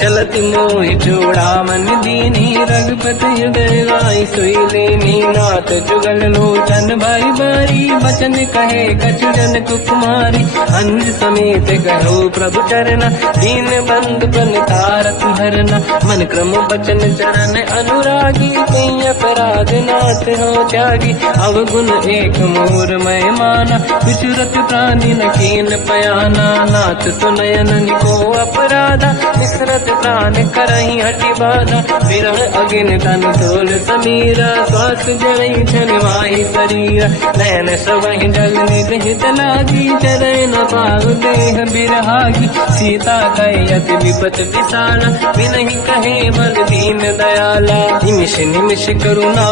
चलत मोहि जोड़ा मन दीनी रघुपति हृदय राय सोई लेनी नाथ जुगल लोचन भाई बारी बचन कहे कछु जन कुमारी अंज समेत कहो प्रभु चरना दीन बंधु प्रणतारत हरना मन क्रम बचन चरण अनुरागी कहीं अपराध नाथ हो त्यागी अवगुण एक मोर मैं माना विचुरत प्राणी न कीन पयाना नाथ सुनयन को अपराधा विसरत प्राण करही हटि बाधा विरह अगिन तन तोल समीरा श्वास जड़ई छनवाही शरीर नयन सवहि जल निज हित लागी चरण न पाहु देह बिरहागी सीता कहि अति विपत विसाला बिनहि कहे बल दीन दयाला निमिष निमिष करुणा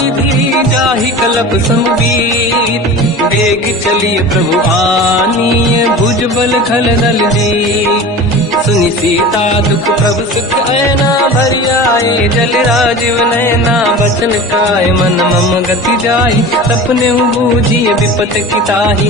निधि जाहि कलप समबीत वेग चलिए प्रभु आनीय भुज बल खल दल जी सुनि सीता दुख प्रभु सुख ऐना भरि आए जल राजीव नैना बचन काय मन मम गति जाई सपने बूझिए विपत किताही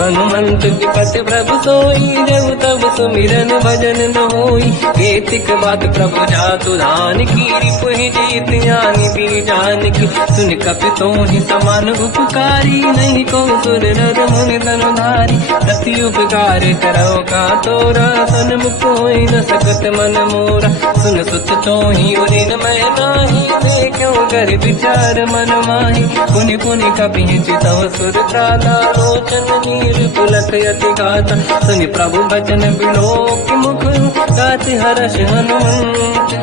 हनुमंत विपत प्रभु सोई जब तब सुमिरन भजन न होई केतिक बात प्रभु जातु धान की रिपुहि जीत ज्ञानी भी जान की सुन कपि तोहि समान उपकारी नहीं को सुर नर मुनि तनुधारी दति उपकार करो का तोरा सन्मुख कोई न सकत मन मोरा सुन सुत तोहि उदिन मैं नाही देखो कर विचार मन माही पुनि पुनि कपि चितव सुर त्राता लोचन नीर पुलक यति गाता सुनि प्रभु बचन बिलोक मुख गाति हर्ष हनुमंत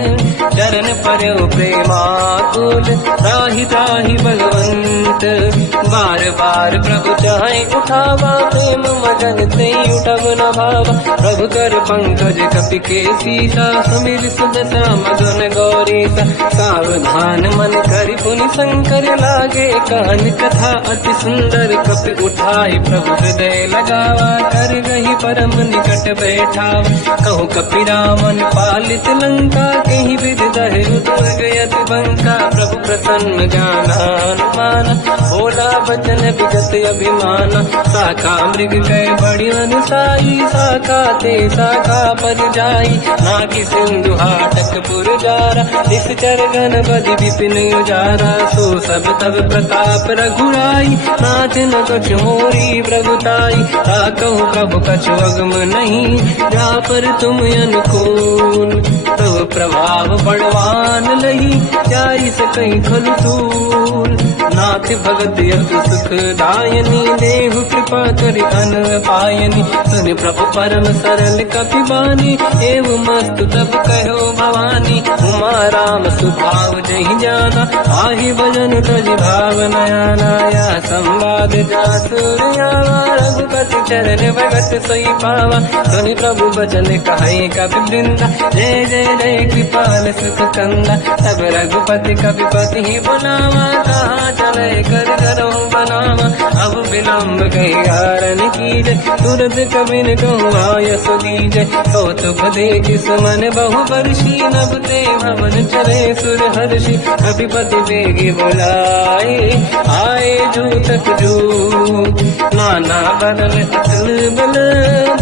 चरण पर्यो प्रेमाकुल त्राहि त्राहि भगवंत बार बार प्रभु चाहे उठावा प्रेम मगन ते उठब न भावा प्रभु कर पंकज कपि के सीसा समीर सुदशा मगन गौरीसा सावधान मन करि पुनि शंकर लागे कान कथा अति सुंदर कपि उठाई प्रभु हृदय लगावा कर गही परम निकट बैठावा कहु कपि रामन पालित लंका कहीं विधि दहे दुर्ग यति बंका प्रभु प्रसन्न ज्ञानानुमान भोला बचन विगत अभिमान शाखा मृग गए बड़ी अनुसाई शाखा ते शाखा पर जाई नाकि सिंधु हाटक पुरजारा निश्चर गण बदि विपिन उजारा सो सब तब प्रताप रघुराई नाथ न कछु मोरी प्रभुताई ताकहु प्रभु कछु अगम नहीं जा पर तुम अनुकूल तब प्रभाव बड़वान लही जाई सकई खल तूल नाथ भगत यतु सुख दायनी देहु कृपा करि अन पायनी सुनि प्रभु परम सरल कपि बानी एव मस्तु तब कहो भवानी उमा राम सुभाव जहि जाना आहि भजन तज भाव नयाना या संवाद जासुर आवा रघुपति चरण भगत सोई पावा सुनि प्रभु बचन कहे कपि वृंदा जय जय जय कृपाल सुख कंदा तब रघुपति कपिपति ही बुलावा कहाँ चले कर करो बनावा अब विलम्ब कही कारण कीजय तुरंत कबिन कहूँ आयस दीजय कौतुक देख सुमन बहु वर्षी नभ ते भवन चले सुर हर्षि कपिपति बेगी बुलाए आए जूतक जू नाना बदल अतल बल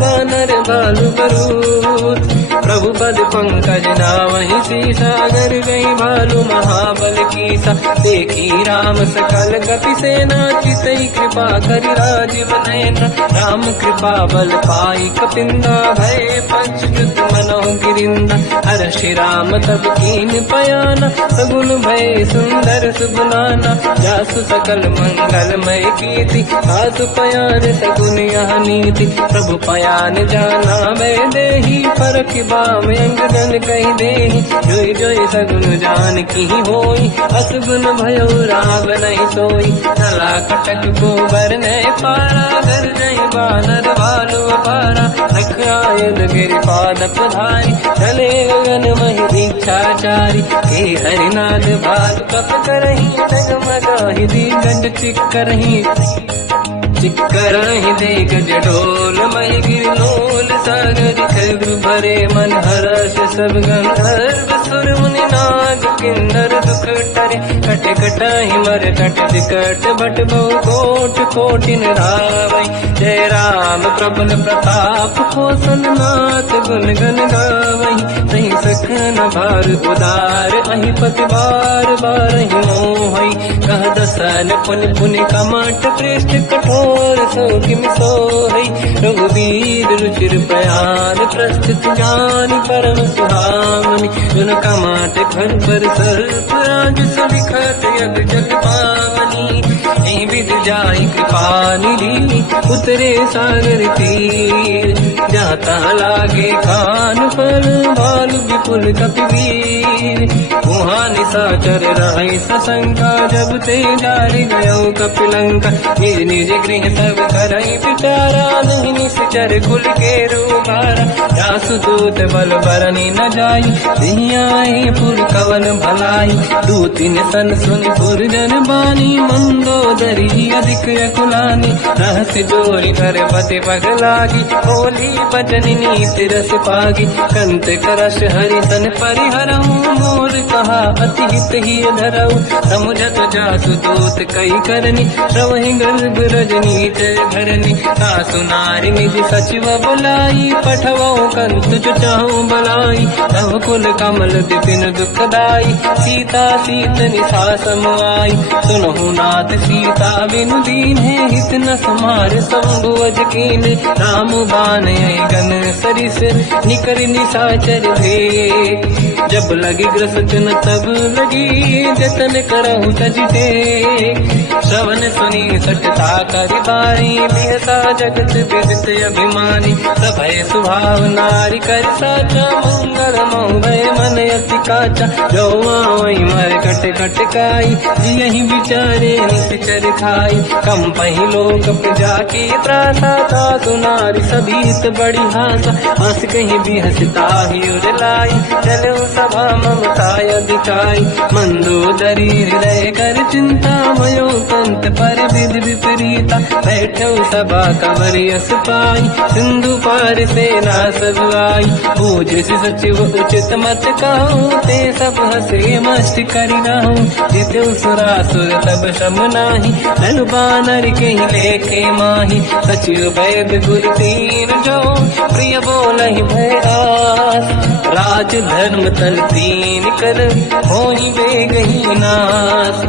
बानर बालु बरूद प्रभु पद पंकज नामहि सीसागर गई भालू महाबल कीसा देखी राम सकल कपि सेना चितई कृपा करि राजीव नयना राम कृपा बल पाई कपिंदा भय पंचयुत मनो गिरिंदा हर श्री राम तब कीन पयाना सगुन भय सुंदर सुगुनाना जासु सकल मंगलमय कीर्ति आसु पयान सगुन यह नीति प्रभु पयान जाना मैं देही परख बाम अंगजन कही देही जोई जोई सगुन जान की होई असगुन भयो राव नहीं सोई नला कटक को बर ने पारा घर जई बानर भालू अपारा रख आयल गिर पाद पधारी चले गगन मही इच्छाचारी हे हरिनाथ भाल कप करही डगमगाहि दी गंड चिक्करहि दे गज ढोल महि गिरलोल सागर खैर भरे मन हर्ष सब गंधर्व सुर मुनि नाग किन्नर दुख टरे कट कटाहि मर कट विकट भट बहु कोट कोटिन रावै जय राम प्रबल प्रताप कौशल नाथ गुण गन गावै तहि सखन भार उदार अहि पति बार बारहि मोहै कह दसन पुनि पुनि कमठ पृष्ठ कठोर सो किम सोहै रघुवीर रुचिर प्रयाण प्रस्थित ज्ञान परम सुहामनि जुन कमठ घर पर सर्प राज सविखत यग जग पावनी एहि विध जाहि कृपा निधि उतरे सागर तीर जाता लागे कान फल भालु विपुल कपिवीर वहाँ निशाचर रहि सशंका जब ते जारि गयो कपिलंका निज निज गृह सब करहि विचारा नहीं निश्चर कुल के रूबारा जासु दूत बल बरनी न जाई दिहियाहि पुर कवन भलाई दूतिन सन सुनि पुर जन बानी मंदोदरी अधिक अकुलानी रहस्य जोरी कर पति पगलागी होली बचन नीति रस पागी कंत करश हरि सन परिहरऊ मोर कहा अति हित ही धरऊ समुझत जासु दूत कई करनी श्रवहि गर्भ रजनी जय धरनी सासु नारी निज सचिव बुलाई पठवऊ कंत जो चाहू बलाई तव कुल कमल विपिन दुखदाई सीता सीत निशा समाई सुनहु नाथ सीता बिनु दीन है हित न समार संभुवज कीन राम बान गन सरिस निकर निशाचर भेद जब लगी ग्रसन तब लगी जतन करहु तजते श्रवण सुनी सटता करि बारी बिहसा जगत विदित अभिमानी सभय सुभाव नारी कर साचा मंगल मोहय मन अति काचा जो आवई मर कट कट काई जियहि विचारे निश्चर खाई कम पहि लोक प्रजा की त्रासा था सुनारी सभीत बड़ी हासा हंस कहीं भी हंसता ही उड़लाई चलो सभा ममता अधिकाई मंदोदरी हृदय कर चिंता मयो कंत पर विधि विपरीता बैठो सभा कंवरि यस पाई सिंधु पार सेना सब आई पूज सचिव उचित मत कहूँ ते सब हंसे मस्त करि रहूँ जितु सुरासुर तब शम नाही धनु बानर के लेखे माही सचिव वैद गुर तीन जो प्रिय बोलहि भय आस राज धर्म तल तीन कर होई बेगहि नास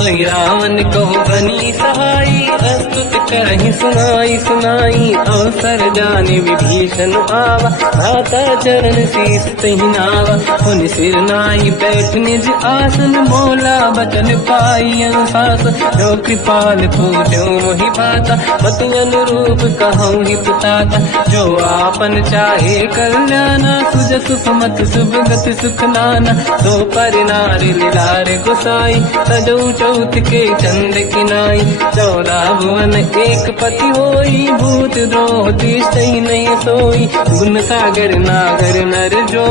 सोई रावण कहो बनी सहाई अस्तुत करहि सुनाई सुनाई अवसर जाने विभीषण आवा भ्राता चरण शीस तहि नावा पुनि सिर नाई बैठ निज आसन बोला बचन पाई अनुशास जो कृपाल पूजो मोहि पाता मति अनुरूप कहूँ हित ताता जो आपन चाहे कल्याणा सुजस सुमति सुभगति सुख नाना तो पर नारी लीलार गोसाई सजौ चौथ के चंद किनाई 14 भुवन एक पति होई भूत द्रोह तिष्ठई नहीं सोई गुण सागर नागर नर जो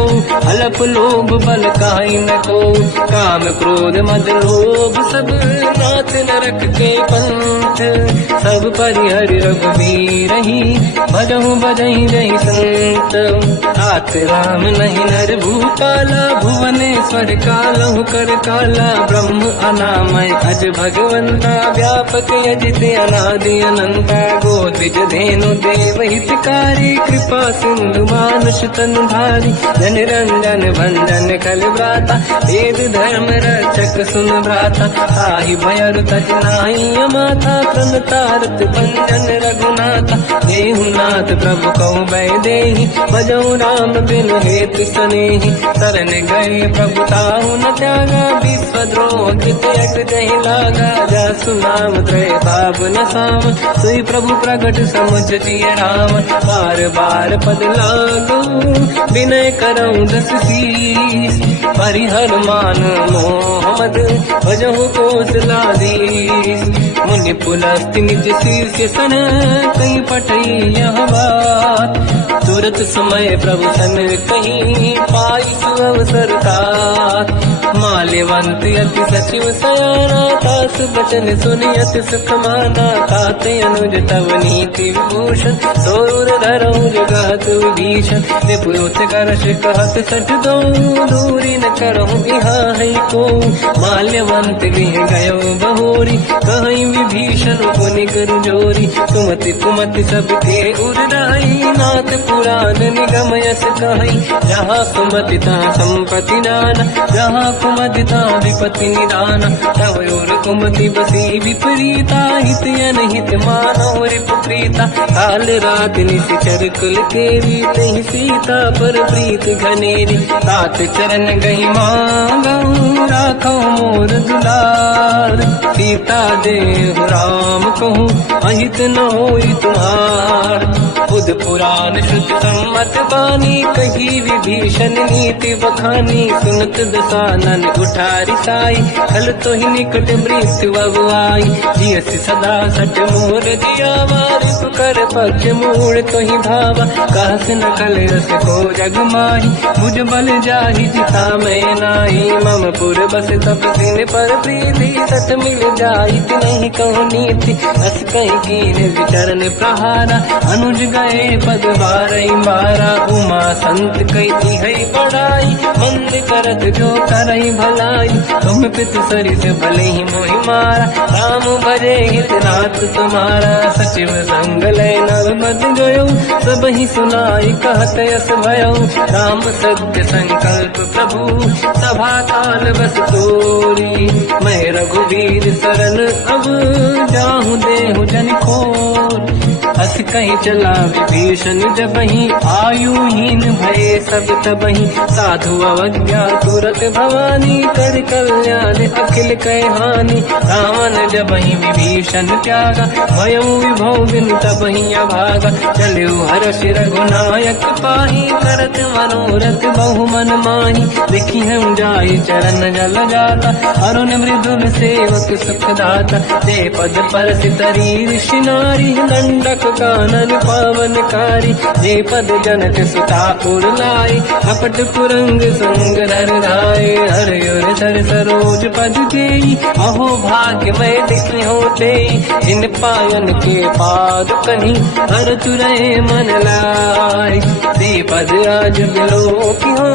हलप लोभ बल काई न को काम क्रोध मद लोभ सब नाथ नरक के पंथ सब परिहरि रघुवीर ही भजहु बजहि जहि संत हाथ राम नहीं नर भूपाला भुवनेश्वर कालहु कर काला ब्रह्म अनामय अज भगवंता व्यापक यजित अनादि अनंता गोद्विज धेनु देव हितकारी कृपा सिंधु मानुष तनु धारी जन रंजन भंजन कल व्राता वेद धर्म रक्षक सुन भ्राता ताहि भयर तज नाहि माथा प्रणतारत भंजन रघुनाथा देहुनाथ प्रभु कहु बै देहि भजऊ राम बिनु हेतु सनेहि शरण गए प्रभु ताहु न त्यागा विश्वद्रोह कृत यक जहि लागा जासु नाम त्रय पाप न साम सोई प्रभु प्रगट समुझ जिय राम बार बार पद लागू विनय करऊँ दस शीस परिहर मान मोहम्मद भजहु कौशलाधीश मुनि पुलस्त्य निज शीर्ष सन कहीं पटई यह बात। तुरत समय प्रभु सन कहीं पाई सुअवसर तात। माल्यवंत अति सचिव सयाना तास बचन सुनियत सुख माना। ताते अनुज तव नीति विभूषण सोर धरऊ जगत विभीषण। निपुत करश कहत सठ दो दूरी न करहु इहा है को। माल्यवंत गृह गयो बहोरी कहीं विभीषण पुनि कर जोरी। सुमति कुमति सबके उरराई नाथ पुराण निगम यस कहीं। जहाँ कुमति तहाँ संपत्ति नाना जहाँ कुमति तहाँ विपत्ति निदाना। तव और कुमति बसी विपरीता हित अनहित मानव रिपुप्रीता। काल रात निशिचर कुल केरी तहि सीता पर प्रीत घनेरी। तात चरण गई मांगऊ राखो मोर दुलार। सीता देव राम कहूँ अहित न होई तुम्हार। बुध पुराण श्रुति सम्मत बानी कही विभीषण नीति बखानी। सुनत दसानन उठारी साई खल तो ही निकट मृत्यु अब आई। जियस सदा सट मोर दिया वारिप कर पक्ष मूड़ तो ही भावा। कहस न कल रस को जग माही भुज बल जाहि जिता मैं नाई। मम पुर बस तब सिन पर प्रीति सत मिल जाई नहीं कहूँ नीति। अस कहीं कीन विचरण प्रहारा अनुज गए पद बारई मारा। उमा संत कही है बड़ाई मंद करत जो करई भलाई। तुम पित सरिस भले ही मोहि मारा राम भजे हित नाथ तुम्हारा। सचिव संग लय नव मद गयो सब ही सुनाई कहत यस भयो। राम सत्य संकल्प प्रभु सभा काल बस तोरी। मैं रघुवीर शरण अब जाहूँ देहु जन खोर। अस कहीं चला विभीषण जबहि आयुहीन भये सब तबहि। साधु अवज्ञा तुरत भवानी कर कल्याण अखिल कह हानि। रावण जबहि विभीषण त्यागा भयउ विभव बिनु तबहि अभागा। चलु हर्ष रघुनायक पाहि करत मनोरथ बहु मन माहि। देखी हम जाय चरण जल जाता अरुण मृदुल सेवक सुख दाता। ते पद परस तरी ऋषि नारी दंडक कानन पावनकारी। जे पद जनक सुता पुर लाई कपट पुरंग संग धर धाय। हर सर सरोज पद देई अहो भाग्य मैं देखी होते। इन पायन के पाद कहीं हर तुरहे मन लाई। दे पद आज बिलो की हो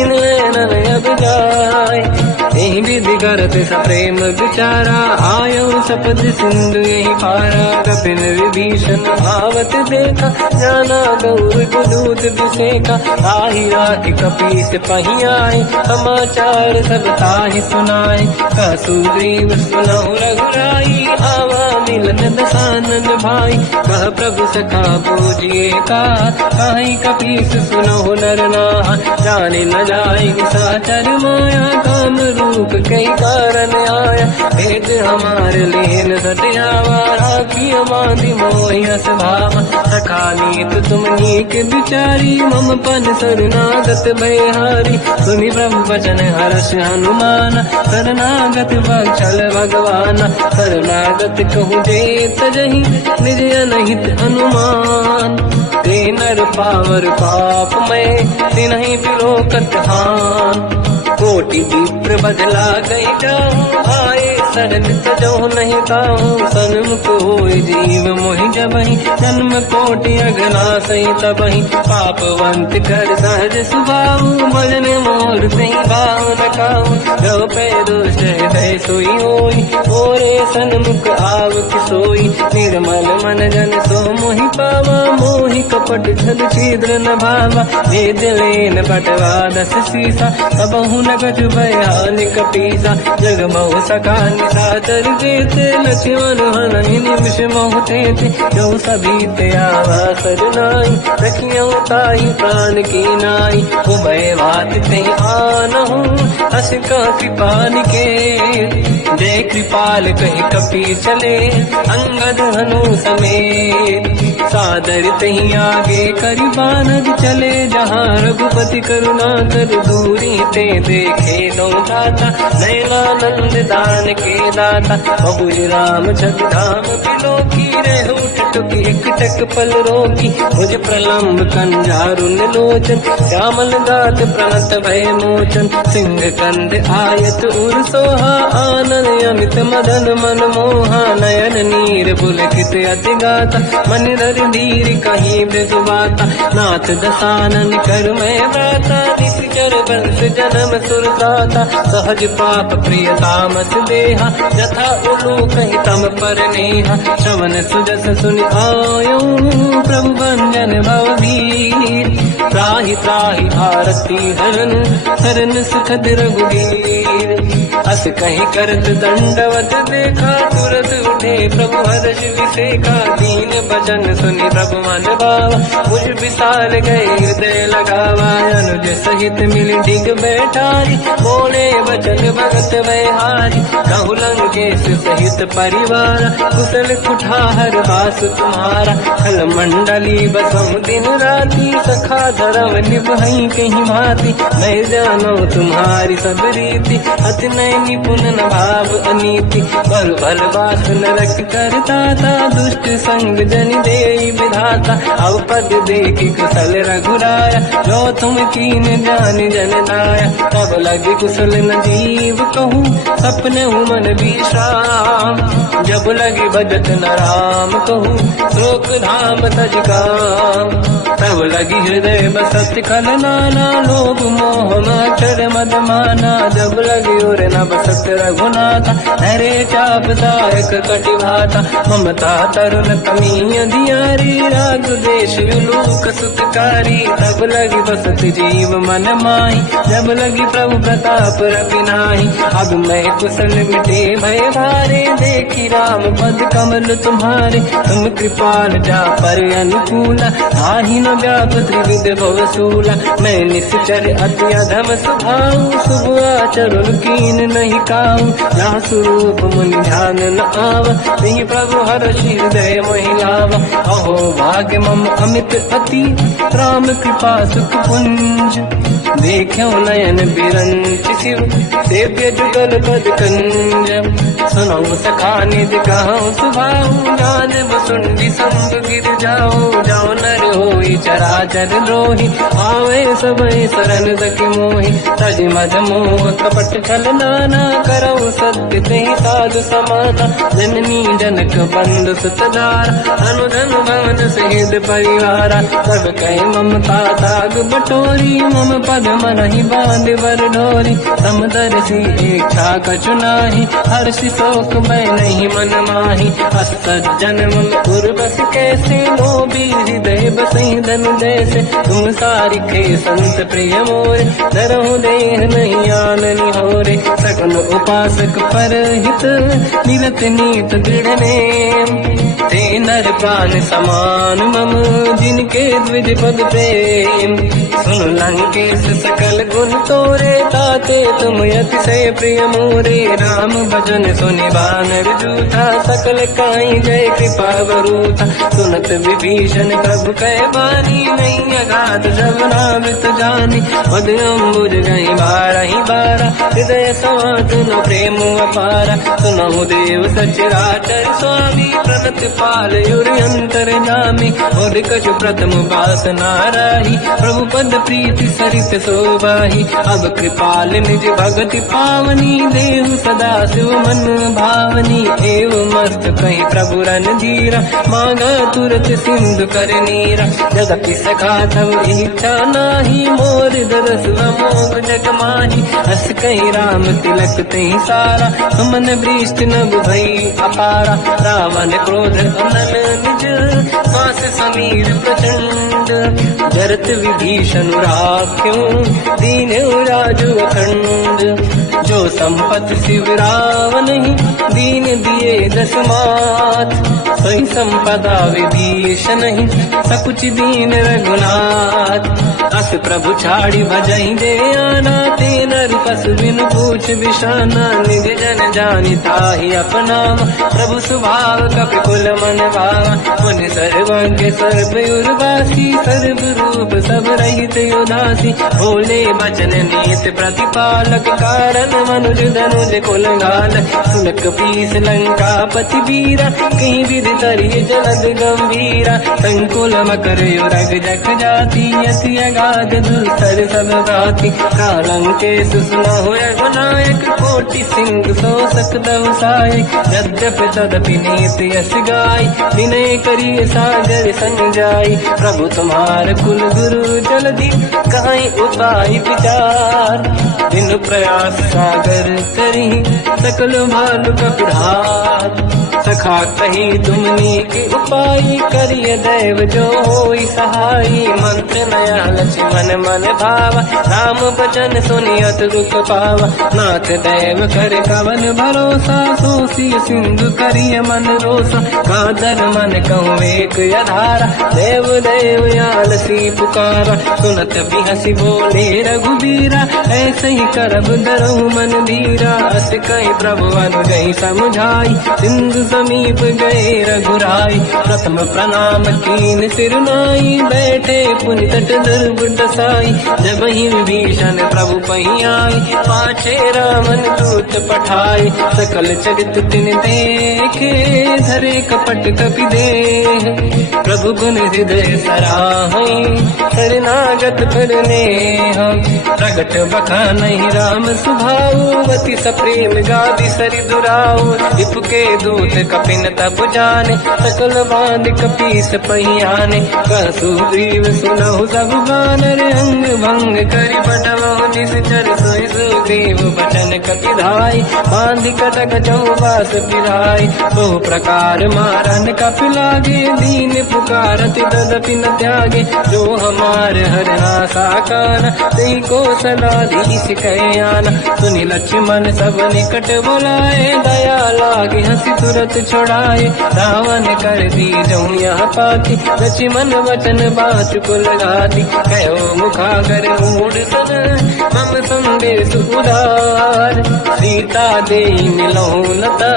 इन नैनन अब जाय। यही विधि करत सप्रेम विचारा आयो सपद सिंधु यही पारा। कपिन विभीषण आवत देखा जाना गौर गुदूत विसेका। आही राख कपीस पही आए समाचार सब ताहि सुनाए। कह सुग्रीव सुनहु रघुराई आवा मिलन दसानन भाई। कह प्रभु सखा पूजिए का कहीं कपीस सुनहु नर नाहा। जाने न जाए साचर माया काम रूप कई कारण आया। भेद हमार लेन सत्यावा राखी बांधि मोहि हस भावा। सखा नीत तुम नीक बिचारी मम पन शरणागत भयहारी। सुनि प्रभु वचन हर्ष हनुमान शरणागत वत्सल भगवाना। शरणागत कहूँ जे तजहि निज अनहित अनुमान। ते नर पावर पाप में तिन्हि बिलोकत हान। कोटि विप्र बदला गई जाऊँ आए शरण तजो नहीं ताऊँ। सन्मुख होय जीव मोहि जबहि जन्म कोटि अगना सही तबहि। पापवंत कर सहज सुभाऊ भजन मोर सही भाव न खाऊँ। जो पे दुष्ट हृदय सोई होई ओरे सन्मुख आव सोई। निर्मल मन जन सो मोहि पावा मोहि कपट छल छिद्र न भावा। भेद लेन बटवा दस सीसा सबहु नगज भयान कपीसा। जग बहु सका निशाचर जेते लक्ष्मण हनहि निमिष मोह तेते। जो सभी ते आवा सरनाई रखियो ताई प्राण की नाई। उभय बात ते आनहु हस का कृपान के। जय कृपाल कहि कपी चले अंगद हनु समेत। सादर तहीं आगे करी बानग चले जहाँ रघुपति करुणा कर दूरी ते देखे दो दाता नयनानंद दान के दाता बहुज राम जगधाम बिलो की रह उठ टुक एक टक पल रोकी मुझ प्रलम्ब कंजारुन लोचन श्यामल दात प्रणत भय मोचन सिंह कंद आयत उर सोहा आनंद अमित मदन मन मोहा नयन नीर पुलकित अति गाता मन धर धीर कहीं मृदुबाता नाथ दसानन कर मैं व्राता निश्चर वंश जन्म सुरदाता सहज पाप प्रिय तामस देहा जथा उलू कहीं तम पर नेहा श्रवण सुजस सुनि आयो प्रभु भंजन भववीर त्राहि त्राहि आरती हरन हरन सुखद रघुवीर अस कहीं करत दंडवत देखा तुरत उठे प्रभु हर्ष विसेखा दीन भजन सुनि प्रभु मन भावा मुझ विसार गए हृदय लगावा अनुज सहित मिल डिग बैठारी बोले वचन भगत वैहारी कहु लंकेश सहित परिवार कुशल कुठार वास तुम्हारा खल मंडली बसम दिन राती सखा धर्म निभई कहीं भांति मैं जानो तुम्हारी सब रीति अति नय निपुण न भाव अनीति पर भल बात नरक करता था दुष्ट संग जन दे विधाता अब पद देखी कुशल रघुराया जो तुम कीन जान जन नाया तब लगे कुशल न जीव कहूँ सपने मन विश्राम जब लगे भजत न राम कहूँ शोक धाम तज काम तब लगी हृदय बसत खल नाना लोभ मोह मचर मद माना जब लगी और न बसत रघुनाथा हरे चाप दायक कटिभाता ममता तरुण कमीय दियारी राग देश विलूक सुतकारी तब लगी बसत जीव मन माही जब लगी प्रभु प्रताप रविनाही अब मैं कुशल मिटे भय भारे देखी राम पद कमल तुम्हारे तुम कृपाल जा पर अनुकूला आही न व्याप त्रिविध भवसूला मैं निश्चर अति अधम स्वभाव शुभ आचरण कीन नहीं काऊ जहाँ स्वरूप मुनि ध्यान न आव नहीं प्रभु हर्ष हृदय महिलाव अहो भाग्य मम अमित अति राम कृपा सुख पुंज देखो नयन बिरंच शिव सेव्य जुगल पद कंज सुनो सखा निध कहो सुभाऊ जान बसुंडी संग गिर जाओ जाओ नर होई चराचर द्रोही आवे सबई शरण सखी मोहि तज मद मोह कपट छल नाना करौ सत्य तेहि साधु समाना जननी जनक बंधु सुतदार अनुधन भवन सहित परिवारा सब कहे ममता ताग बटोरी मम पद मनहि बांध बर डोरी समदर्शी इच्छा कछु नाही हर्षि शोक मैं नहीं मन माही असज्जन मम उर्वश कैसे लोभी हृदय बसई धन जैसे तुम सारिखे संत प्रिय मोरे धरहु देह नहीं आननि होरे सकल उपासक पर हित निरत नीत दृढ़ नेम ते नर प्राण समान मम जिनके द्विज पद प्रेम सुन लंकेश सकल गुण तोरे ताते तुम अतिशय प्रिय मोरे राम भजन सुनि बानर जूथा सकल काई जय कृपा वरूथा सुनत विभीषण प्रभु कह बानी नहीं अगाध जब नामित जानी पद अम्बुज गई बारहि बारा हृदय समात न प्रेम अपारा सुनहु देव सचराचर स्वामी प्रणत पाल युरि अंतर जामी और कछु प्रथम बास नाराही प्रभु पद प्रीति सरित शोभाही अब कृपाल निज भगति पावनी देव सदा शिव मन भावनी एवं मस्त कहीं प्रभु रन धीरा मांगा तुरत सिंधु कर नीरा जगति सखा तब इच्छा नाही मोर दरस मोग जग माही हस कहीं राम तिलक तही सारा सुमन वृष्टि नभ भई अपारा रावण क्रोध अनल निज मास समीर प्रचंड जरत विभीषण राख्यों दीन राजु अखंड जो संपत शिवराव नहीं, दीन दिए दस मात। सोई संपदा विभीष नहीं, सकुच दीन रघुनाथ। अस प्रभु छाड़ी भजई दे आना, ते नर पशु बिनु पूछ बिशाना। निज जन जानिता ही अपनाम, प्रभु स्वभाव कपि कुल मन भावा। मुनि सर्वज्ञ सर्व उर्वासी, सर्व रूप सब रहित उदासी। भोले बचन नीत प्रतिपालक, कारण मनुज धनुज कुल घाल। सुनक पीस लंका पति वीरा, कहीं विधि तरिय जलद गंभीरा। संकुल मकर युरग जख जाति, अति अगाध दुस्तर सब भाति। कालंकेश सुनहुँ रघुनायक, कोटि सिंह सो सकदहु साय। यद्यपि तदपि नीत यश गाय, विनय करिय सागर संग जाय। प्रभु तुम्हार कुल गुरु जल्दी, कहीं उपाय विचार। दिन प्रयास सागर करी, सकल भालु कपिधार। सखा कही तुमनी के उपाय, करिय दैव जो होई सहाय। मंत्र नया लक्ष्मण मन भावा, राम बचन सुनियत दुख पावा। नाथ दैव कर कवन भरोसा, सोसी सिंधु करिय मन रोसा। कादर मन कहूँ एक अधारा, देव देव आलसी पुकारा। सुनत बिहसी बोले रघुबीरा, ऐसे ही करब डरहु मन धीरा। अस कहीं प्रभु अनुजहि समझाई, सिंधु समीप गए रघुराई। प्रथम प्रणाम कीन सिर नाई, बैठे पुनि तट दुर्ग दसाई। जब ही विभीषण प्रभु पही आई, पाछे रामन दूत पठाई। सकल चरित तिन देखे, धरे कपट कपि देह। प्रभु गुण हृदय सराहई, शरणागत फिरने हम। प्रगट बखानहि राम सुभाऊ, अति सप्रेम गादि सरि दुराऊ। विपुके दूत कपिन तब जाने, सकल बांध कपीस पहियाने। कह सुग्रीव सुनहु सब बानर, अंग भंग करि बटवहु निश्चर। सोई सुग्रीव बचन कपि धाई, बांध कटक चौबास पिराई। बहु प्रकार मारन कपि लागे, दीन पुकारत तदपि न त्यागे। जो हमार हरना साकाना, तेई को सलाधीश कहे आना। सुनि लक्ष्मण सब निकट बुलाए, दया लागे हंसी तुरत छुड़ाए। रावण कर दी जऊँ यहाँ पाती, लक्ष्मण वचन बात कुल गाती। कहो मुखागर मूढ़ सन, मम संदेश उदार। सीता दे मिलऊँ लता,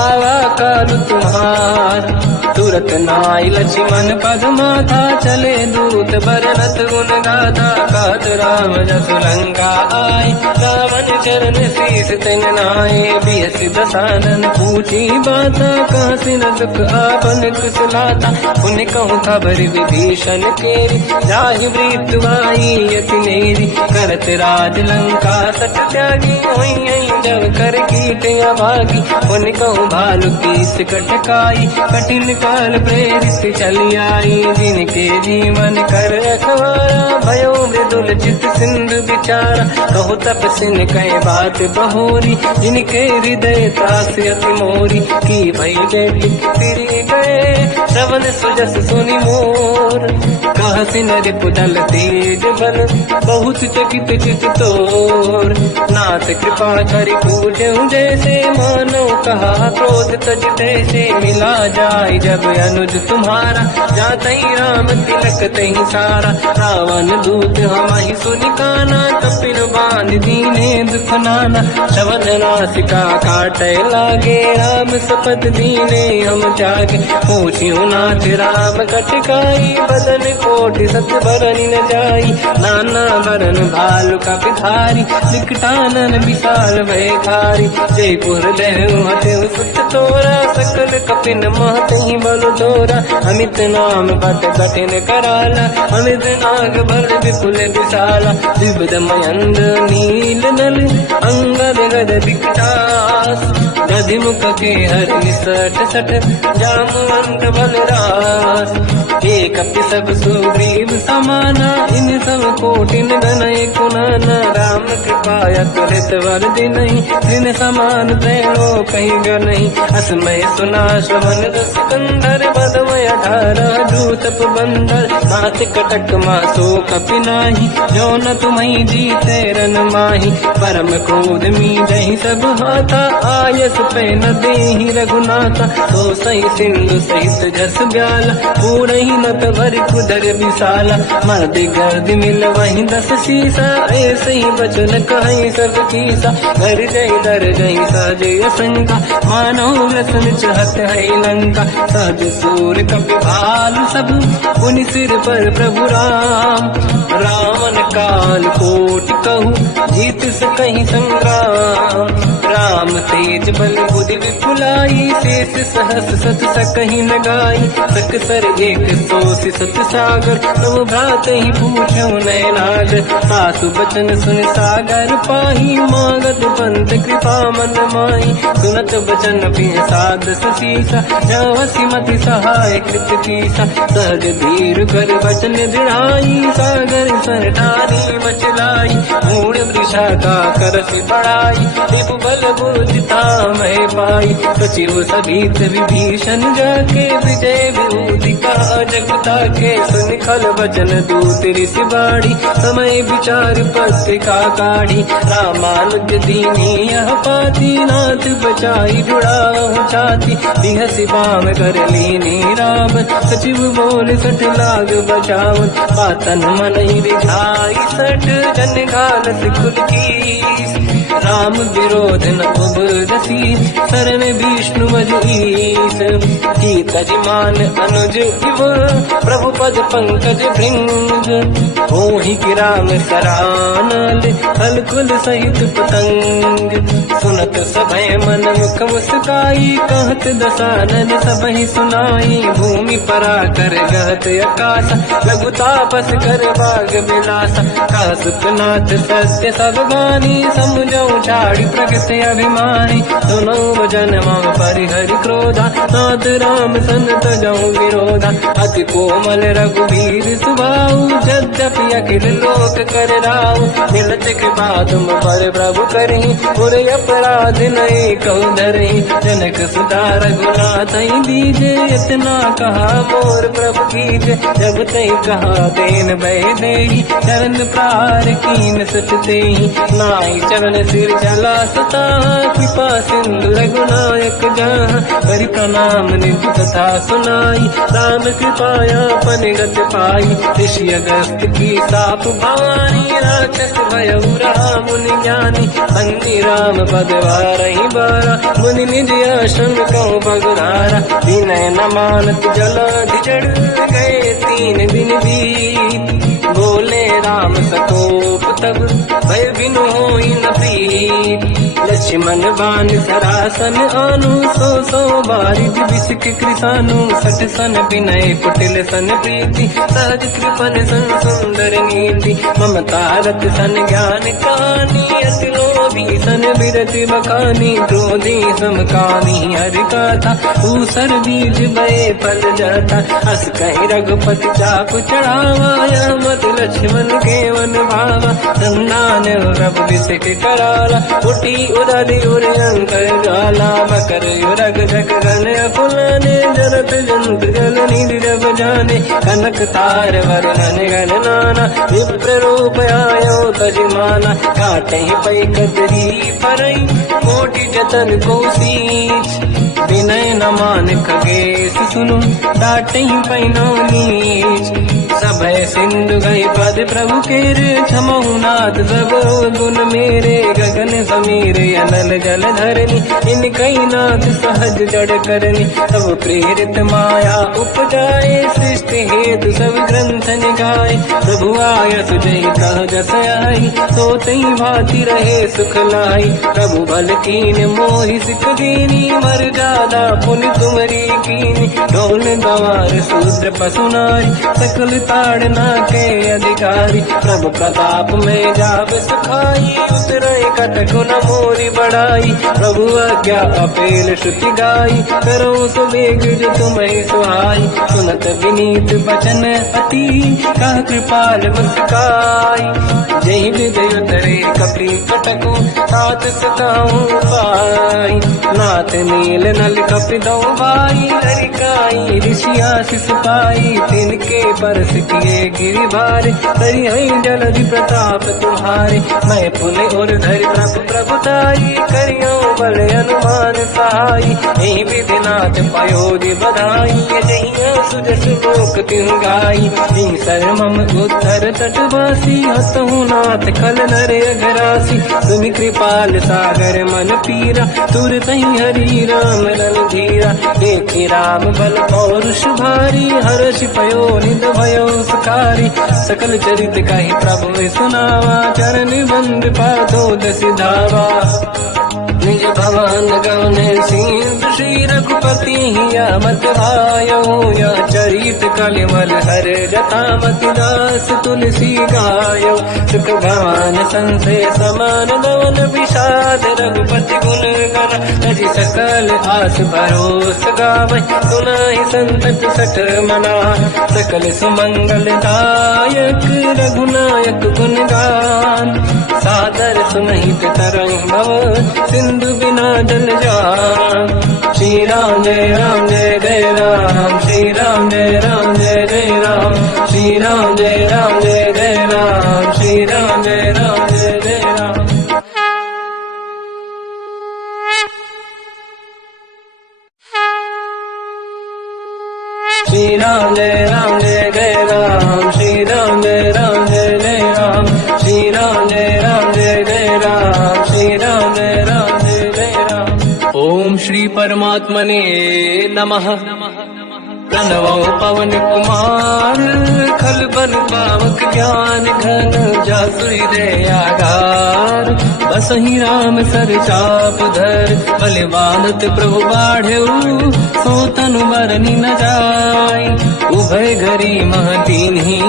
आवा काल तुम्हार। तुरत नाई लक्ष्मण पद माथा, चले दूत बरनत गुण गाथा। कहत राम जसु लंका आए, रावण चरण शीस तिन नाए। बियस दसानन पूछी बाता, कहाँ सिन दुख आपन कुशलाता। पुन कहूँ खबर विभीषण केरी, जाहि मृत्यु आई यति नेरी। करत राज लंका सट त्यागी, हुई जब कर कीट अभागी। पुन कहूँ भालु कीस कटकाई, कठिन काल प्रेरित चली आई। जिनके जीवन कर रखवारा, भयो मृदुल चित सिंधु विचारा। कहो तपसिन कह बात बहोरी, जिनके हृदय त्रास अति मोरी। की भई बेटी तिरि गए, श्रवण सुजस सुनि मोर। कहसिन रिपुदल तेज बल, बहुत चकित चित तोर। नाथ कृपा करि पूजऊँ जैसे, मानो कहा क्रोध तज तैसे। मिला जाय जब अनुज तुम्हारा, जातहि राम तिलक तहि सारा। रावण दूत हमहि सुनि काना, कपिन बांध दीने दुख नाना। श्रवण नासिका काटय लागे, राम सपथ दीने हम जागे। पूछियो नाथ राम कटकाई, बदन कोटि सत बरनि न जाई। नाना बरन भालु कपिधारी, विकटानन विशाल भयखारी। जयपुर लहु हतेउ सुत तोरा, सकल कपिन महतहि बल तोरा। अमित नाम बट कठिन कराला, अमित नाग बल विपुल विशाला। विबुध मयंद्र नील नल, अंगद गद विकटास। दधिमुख के हरि सठ सठ जामवंत बलराज। एक अपि सब सुग्रीव समाना इन सब कोटिन गनय कुनाना। राम कृपाया तुरत वर दिनहि दिन समान त्रैलो कहीं गनहि। असमय सुना श्रवण रस कंधर बदमय 18 दूतप बंदर। मात कटक मासो कपि नाही जो न तुम्हि जीते रन माही। परम क्रोध मीजहि सब हाथा आयस पे न देहि रघुनाथा। तो सही सिंधु सहित जस ब्याला पूरहि नत भरि कुदर विशाला। मर्द गर्द मिल वही 10 सीसा ऐसे ही बचन कहि सब कीसा। घर जय दर जय सहजय शंका मानो रसन चहत है लंका। सहज सूर कपि भालु सब पुनि सिर पर प्रभु राम। रावण काल कोटि कहु जीत सकहि संग्राम। राम तेज बल बुद्धि विपुलाई शेष सहस सत सकहि न गाई। सकसर एक सोसि सत सागर तब भ्रात ही पूछौ नैनागर। सासु बचन सुन सागर पाही मांगत पंत कृपा मन माही। सुनत बचन पिय साध सीसा जवसी मति सहाय कृत कीसा। सहज धीर कर बचन दृढ़ाई सागर सन ठानी मचलाई। मूढ़ वृषा का करसि बढ़ाई रिपु बल बुद्धि मैं पाई। सचिव सभीत विभीषण जाके विजय विभूति का जगता के। सुन खल बचन दूत ऋषि बाड़ी समय विचार पत्रिका काढ़ी। रामानुज दीनी यह पाती नाथ बचाई जुड़ाहु छाती। बिहसि बाम कर लीनी राम सचिव बोल सठ लाग बचावन। पातन मन ही रिझाई सठ जन घालत कुल कीस। राम विरोध न उबरसी शरण विष्णु मजीस। कीतज मान अनुज इव प्रभु पद पंकज भृंग। होहि कि राम सरानल हलकुल सहित पतंग। सुनत सभय मन मुख मुस्काई कहत दसानन सबहि सुनाई। भूमि परा कर गहत आकाश लघु तापस कर बाग विलासा। कह सुखनाथ सत्य सब गानी समझौ ठाड़ी प्रगट अभिमानी। सुनो भजन मम परिहरि क्रोधा नाथ राम सन तजौ विरोधा। अति कोमल रघुवीर सुभाऊ यद्यपि अखिल लोक कर राऊ। मिलत कृपा तुम पर प्रभु करहि पुर अपराध नहीं कहु धरहि। जनक सुता रघुनाथ दीजे इतना कहा मोर प्रभु कीजे। जब तई कहा देन भय देहि चरण प्रार कीन सत तेहि। नाई चरण सिर चला सता कृपा सिंधु रघुनायक जहाँ। हरि प्रणाम निधि कथा सुनाई राम कृपाया पनिगत पाई। ऋषि अगस्त की साप भवानी राक्षस भयउ राम मुनि ज्ञानी। बंदी राम पद वारहि बारा मुनि निज आश्रम कहु बगुधारा। विनय न मानत जलाधि जड़ गए 3 दिन बीत। बोले राम सकोप तब भय बिनु होई न प्रीत। लक्ष्मण बाण सरासन आनु 100 बारिज बिसिक कृसानु। सठ सन विनय कुटिल सन प्रीति सहज कृपन सन सुंदर नीति। ममता रत सन ज्ञान कहानी अति लोभी सन बिरति बखानी। क्रोधी समकामी हरि गाथा ऊसर बीज बये फल जाता। अस कहि रघुपति चाप चढ़ावा मत लक्ष्मण के वन भावा। संदान प्रभु बिसिक कराला उठी उदधि उर अंकर ज्वाला। मकर युरग जग गण अकुलाने जरत जंत जल निधि जब जाने। कनक तार वरन गण नाना विप्र रूप आयो तजमाना। काटे पै कतरी परई कोटि जतन को सींच। विनय न मान खगेश सुनु डाटे पैनो नीच। सभय सिंधु गई पद प्रभु केरे क्षमहु नाथ सब गुण मेरे। गगन समीर अनल जल धरनी इन कई नाथ सहज जड़ करनी। सब प्रेरित माया उपजाए सृष्टि हेतु सब ग्रंथ निगाए। प्रभु आय सुजय कह जस आई सो तई भांति रहे सुख लाई। प्रभु बल कीन मोहि सिख दीनी मर्यादा पुनि तुमरी कीनी। ढोल गवार शूद्र पशु नारी सकल ताड़ना के अधिकारी। प्रभु प्रताप में जाब सुखाई उतरे कटक न मोरी पढ़ाई। प्रभु आज्ञा अपेल श्रुति गाई, करो सो वेग जो तुम्हें सुहाई। सुनत विनीत बचन अति, कह कृपाल मुस्काई। जय हृदय तरे कपि कटकु, तात सताऊं पाई। नाथ नील नल कपि दो भाई, हरिकाई ऋषि आशीष पाई। तिनके परस किए गिरि भारे, तरी हई जलधि प्रताप तुम्हारे। मैं पुनि और धरि प्रभु प्रभुताई, करियो बल अनुमान सहाय। यही विधिनाथ पयोधि बधाई, जहिया सुजस लोक तिहु गाई। सर मम उत्तर तटवासी, हसहु नाथ खल नर अघरासी। तुम कृपाल सागर मन पीरा, तुरत ही हरि राम रणधीरा। देखि राम बल पौरुष भारी, हर्ष पयो निध भयो सुखारी। सकल चरित कहि प्रभु सुनावा, चरण बंद पादो सिधावा। निज भवन गवने सिंधु, श्री रघुपति हिया मत आयो। या चरित कलिमल हर जटामति दास, तुलसी गायो। सुख भवन संसे समान, गवन विषाद रघुपति गुण गण। तजि सकल आस भरोस गावै, सुनाहि संतत सठ मना। सकल सुमंगल दायक, रघुनायक गुण गान। सादर सुनहित तरंग भव, सिंधु बिना जल जान। श्री राम जय राम जय जय राम, श्री राम जय राम जय जय राम। श्री राम जय राम जय जय राम, श्री राम जय राम जय जय राम। श्री राम जय राम जय जय राम, श्री राम जय राम जय जय राम। श्री राम जय राम जय जय राम, श्री राम जय राम जय जय राम। ओम श्री परमात्मने नमः। प्रणवो पवन कुमार, खल बन पावक ज्ञान घन। जासुरी दयागार, बसहि राम सर चाप धर। बलवानत प्रभु बाढ़ऊ, सो तनु बरनि न जाय। उभय घरी मह दीन्ही,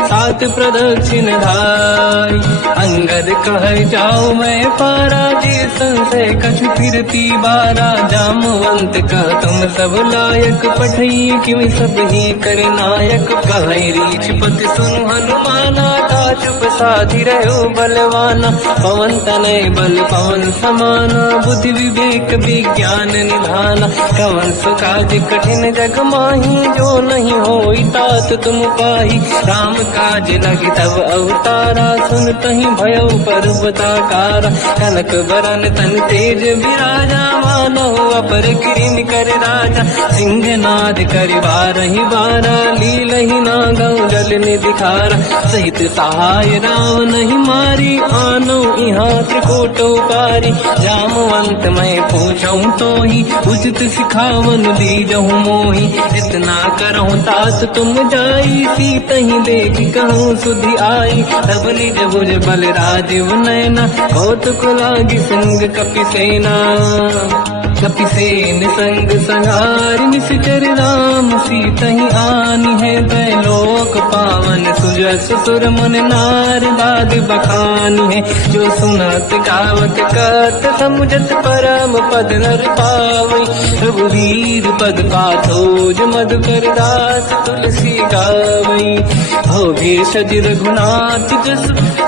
सात प्रदक्षिण धाय। अंगद कह जाओ मैं पारा, जी संशय कछु फिरती बारा। जामवंत कह तुम सब लायक, पठई किमि सब ही कर नायक। कहै रीछ पति सुनु हनुमाना, चुप साधि रहो बलवाना। पवन तनय बल पवन समाना, बुद्धि विवेक विज्ञान निधाना। कवन सुकाज कठिन जग माही, जो नहीं होई तात तुम पाही। राम काज लगी तब अवतारा, सुनतहि भयो पर्वताकारा। कनक बरन तन तेज विराजा, मानो अपर किरिन कर राजा। सिंहनाद करि बारहि बारा, लीलहि नागौ जल निधिखारा। सहित सहाय राम नहीं मारी, आनो इहाँ त्रिकोटो पारी। जामवंत मैं पूछऊं तो ही, उचित सिखावन दीजहु मोही। इतना करहु तात तुम जाई, सीतहि देख कहूँ सुधि आई। तब निज भुज बल राजीव नयना, कौतुक लागी संग कपि सेना। कपिसेन संग संहार, निश्चर राम सीतहि आनी है। दैलोक पावन सुजस सुर मुन नार, बाद बखानी है। जो सुनत गावत कत, समुझत परम पद नर पावै। रघुवीर पद पाथोज, मधुकर दास तुलसी गावै। हो भेषज रघुनाथ जस,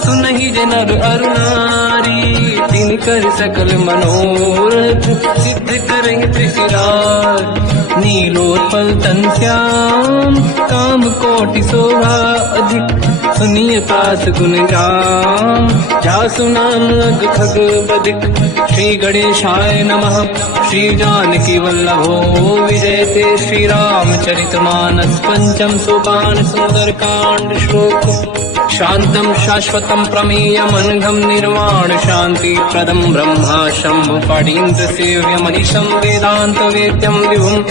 सुनहि जनर अरु नारी। तिनकर सकल मनोरथ, सिद्ध करहि त्रिशिरार। नीलोत्पल तन श्याम, काम कोटि शोभा अधिक। सुनिय पास गुण राम, जासु नाम अग खग बदिक। श्री गणेशाय नमः। श्री जानकी वल्लभो विजयते। श्री रामचरित मानस पंचम सोपान, सुंदर कांड श्लोक। शांतं शाश्वतं प्रमेयम्, अनघं निर्वाण शांति प्रदं। ब्रह्मा शंभु फणीन्द्र सेव्यमनिशं, वेदांत वेद्यं विभुं।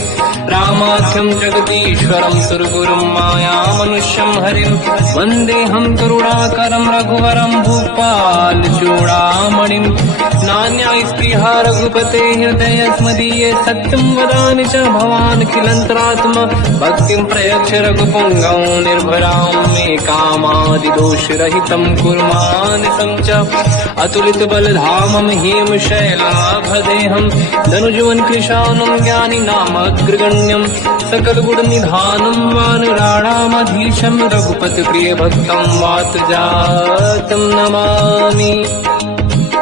रामाख्यं जगदीश्वरं, सुरगुरुं मायामनुष्यं हरिं। वन्देऽहं करुणाकरं रघुवरं, भूपाल चूडामणिं। नान्यास्पृहा रघुपते हृदयस्मदीये, सत्यं वदामि च भवान् खिलन्तरात्मा। भक्तिं प्रयच्छ रघुपुङ्गं, निर्भरां मे कामादि दोष रहितं कुर्मानिसं च। अतुलित बलधाम धामम हेम शैलाभदेहम धनुजवन कृशानम ज्ञानी नामग्रगण्यम सकल गुण निधानम वानराणामधीशम रघुपति प्रिय भक्तम वात जातम नमामि।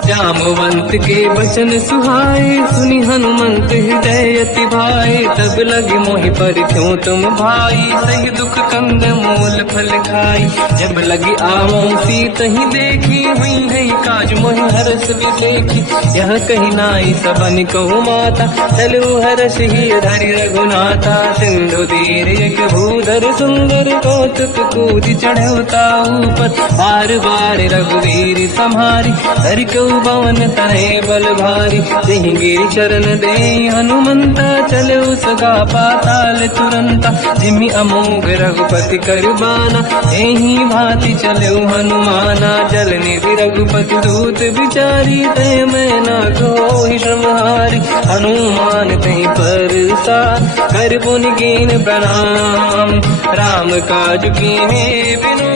जामवंत के वचन सुहाए सुनि हनुमंत हृदय अति भाए तब लगे मोहि पर क्यों तुम भाई सही दुख कंद मूल फल खाई जब लगी आवो सीत ही देखी हुई है काज मोहि हरस विसेखी यह कही नाई सबन कहु माता चलो हरस ही धरि रघुनाथा सिंधु तीर एक भूधर सुंदर कौतुक कूद चढ़ौता ऊपर बार बार रघुवीर सम्हारी हर को पवन तनय बल भारी सिंह गिरि चरण दे हनुमंता चलो सगा पाताल तुरंता जिमि अमोघ रघुपति कर बाना एही भांति चलो हनुमाना जल निधि रघुपति दूत बिचारी तय मैं न कोहि श्रमहारी हनुमान तहि परसा कर पुनि कीन प्रणाम राम काज कीन्हे बिनु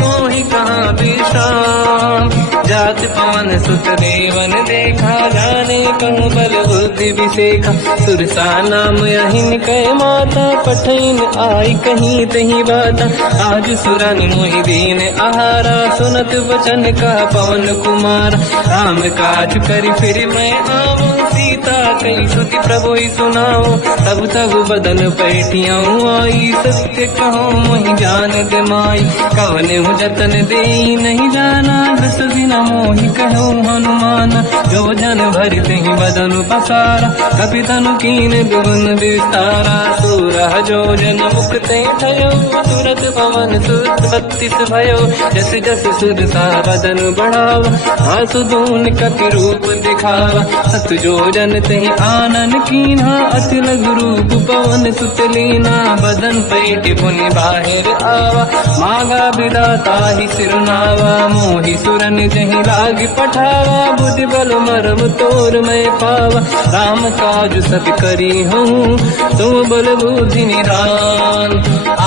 मोहि कहाँ विश्राम जात पवन सुत देवन देखा जाने कहूँ बल बुद्धि विसेखा सुरसा नाम अहिन कह माता पठैन आई कहीं तही बाता आज सुरनि मोहि दीन आहारा सुनत वचन का पवन कुमार राम काज करि फिर मैं आवो सीता कई सुति प्रभु सुनाओ तब तब बदन पैठियाँ आई सत्य कहो मोहि जान गमाई कवन हूँ जतन दे नहीं जाना दस दिन मोहि कहो हनुमान जो जन भरि तहि बदन पसारा कपि तनु कीन दुगुन विस्तारा सूरह जो जन मुख ते भयो तुरत पवन सुत 32 भयो जस जस सुरसा बदन बढ़ावा आंसू दून कपि रूप दिखावा सत जो जन तहि आनन कीन्हा अति लघु रूप पवन सुत लीना बदन पैठ पुनि बाहिर आवा मागा विदाता ही सिरनावा मोहि सुरन जहि लाग पठावा बुद्धि बल मरम तोर मैं पावा राम काज सब करी हूँ तुम बल बुद्धि निदान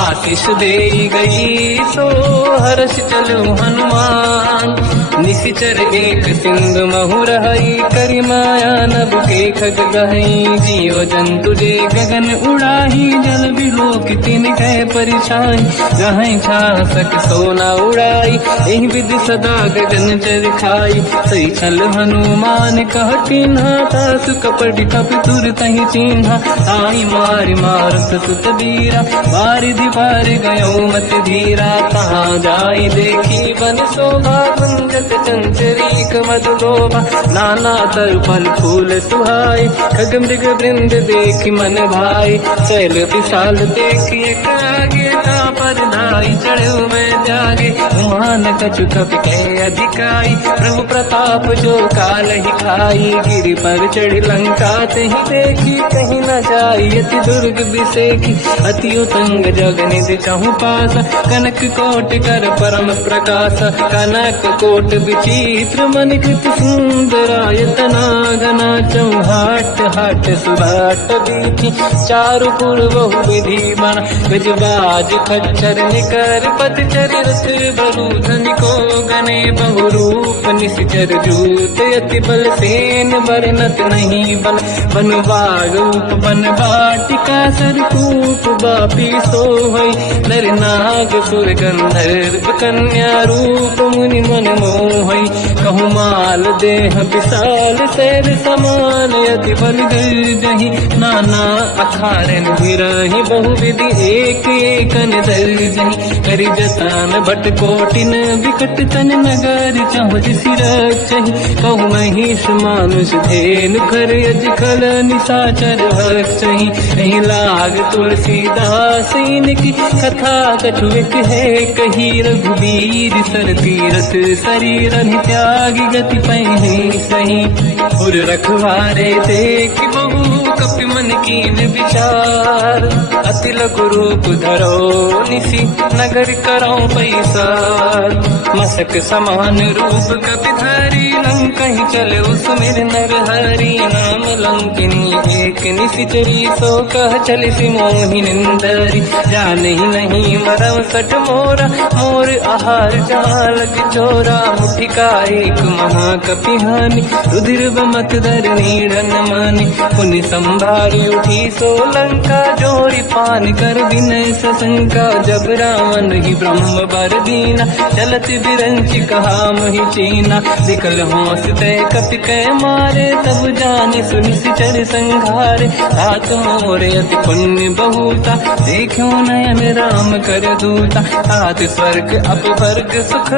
आशीष दे गई सो हर्ष चलो हनुमान निशिचर एक सिंधु महु रही करि माया नभ के खग गहई जीव जंतु जे गगन उड़ाही जल बिलोक तिन कह परिछाई जहाँ छा सक सोना उड़ाई एहि विधि सदा गगन चर खाई सही छल हनुमान कह चिन्हा तासु कपट कप तुर तहि चिन्हा आई मार मारत सुत बीरा बारिधि पार गयो मत धीरा कहाँ जाई देखी बन शोभा गुंजत चंचरीक मधुलोभा नाना तर फल फूल सुहाई खग मृग वृंद देख मन भाई शैल विशाल देखिए आगे का पर धाई चढ़ो मैं जागे मान कछु कपि के अधिकाई प्रभु प्रताप जो काल ही खाई गिरि पर चढ़ लंका तहि देखी कहीं न जाई अति दुर्ग विसेखी अति उतंग जग निधि चहु पास कनक कोट कर परम प्रकाश कनक कोट विचित्र मन कृत सुंदरायतना घना चौहाट हाट सुभाट बीती चारु पुर बहु विधि बन गजबाज खच्चर निकर पतचर रथ बरु धनिको गने बहु रूप निश्चर जूत अति बल सेन बरनत नहीं बल बन बाग रूप बन बाटिका सरकूप बापी सोहई नर नाग सुर गंधर्व कन्या रूप मुनि मन मोहई कहु माल देह विशाल शैल समान अति बल गर्जहि नाना अखारन बिरहि बहु विधि एक एकन दर्जहि करि जतान भट कोटिन विकट तन नगर चहुज सिरचहि कहु महिष मानुष धेनु खर यज खल निशाचर भक्षहि एहि लाग तुलसीदास इनकी कथा कछु एक है कही रघुवीर सर तीरथ शरीर त्यागी गति पहि सही उर रखवारे देख बहु कपि मन कीन विचार अति लघु रूप धरो निसी नगर करो पैसार मसक समान रूप कपि धरी नंग कहीं चले उसमें नर हरि नाम लंकिनी एक निशिचरी सो कह चल सी मोहि निंदरी जान ही नहीं मरम सट मोरा मोर आहार जाल चोरा मुठिका एक महाकपिहानी रुधिर बमत धर नीड़न मानी पुनि संभारी उठी सोलंका जोड़ी पान कर विनय सशंका जब रावण ही ब्रह्म बर दीना चलत बिरंच कहा मोहि चीना विकल होश तय कपि कै मारे तब जाने सुनि सिचर संघारे तात मोरे अति पुण्य बहुता देखो नयन राम कर दूता तात स्वर्ग अपवर्ग सुख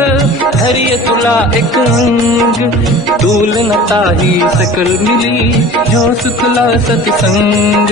हरिय तुला एक अंग तूल न ताहि सकल मिली जो सुखला सतसंग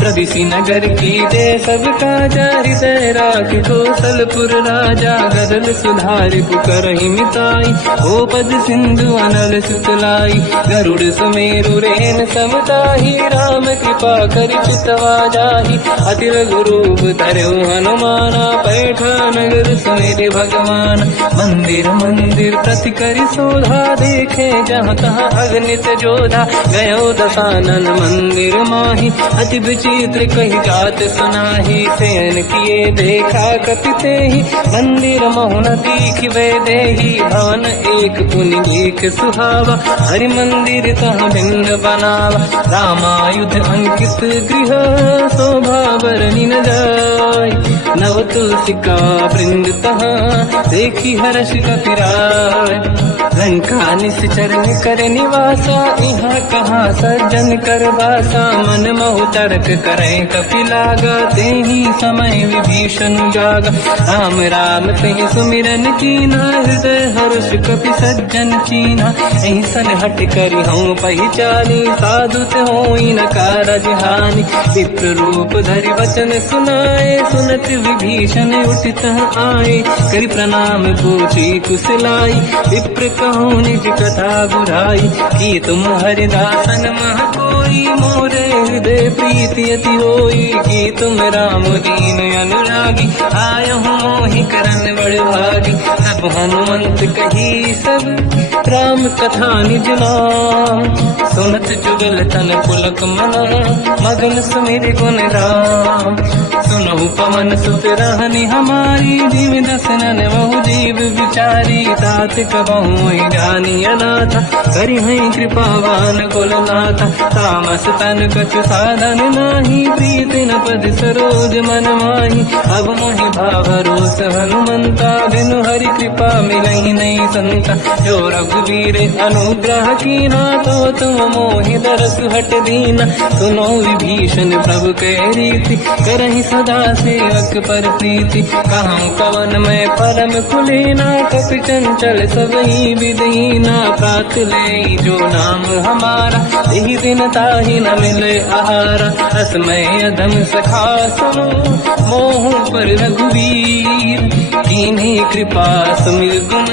प्रदिशि नगर की दे सब काजा हृदय राख कौशलपुर राजा गदल सुधारि पुकरहि मिताई ओ पद सिंधु अनल सुतलाई गरुड़ सुमेरु रेन समताहि राम कृपा कर चितवा जाहि अति लघु रूप धरऊ हनुमाना पैठा नगर सुमेरे भगवान मंदिर मंदिर प्रति करि शोधा देखे जहाँ तहाँ अगणित जोधा गयो दशानन मंदिर माही अति विचित्र कही जात सुनाही शयन किए देखा कपिते ही मंदिर मोहन दीख वे देही भवन एक पुनि देख सुहावा हरि मंदिर तहाँ भिन्न बनावा रामायुध अंकित गृह शोभा बरनि न जाय नव तुलसी का वृंद तहाँ देखी हर्ष कपिराय लंका निश्चर कर निवासा यहाँ कहाँ सज्जन कर वासा मन महु तर्क करे कपि लागा तेहि समय विभीषण जागा राम राम तेहि सुमिरन कीना हृदय हर्ष कपि सज्जन चीना ऐसन हट करि हूँ पहचानी साधुत होई न कारज हानि विप्र रूप धरि वचन सुनाए सुनत विभीषण उठित आए करि प्रणाम पूछी कुशलाई विप्र कहूँ निज कथा बुराई कि तुम हरिदासन मह कोई मोरे हृदय प्रीति अति होई कि तुम राम दीन अनुरागी आय हूँ मोहि करन बड़ भागी सब हनुमंत कही सब राम कथा निज नाम सुनत जुगल तन पुलक मना मगन सुमिर गुण राम सुनहु पवन सुत रहनि हमारी जीव दसनन बहु जीव विचारी तात कबहु जानी अनाथ करि हैं कृपावान कुलनाथ तामस तन कछु साधन नाही प्रीति न पद सरोज मन माही अब मोहि भावरोस हनुमंता बिनु हरि कृपा मिलहि नहीं संता जो रघुवीर अनुग्रह कीना तो तुम मोहि दरस हट दीना सुनो विभीषण प्रभु के रीति करहि सदा सेवक पर प्रीति कहूँ कवन में परम कुलीना कपि चंचल सबही विदहीना प्रात ले जो नाम हमारा यही दिन ताहि न मिले आहारा असमय अधम सखा सुनो मोह पर रघुवीर कीन्ही कृपा सुमिर गुण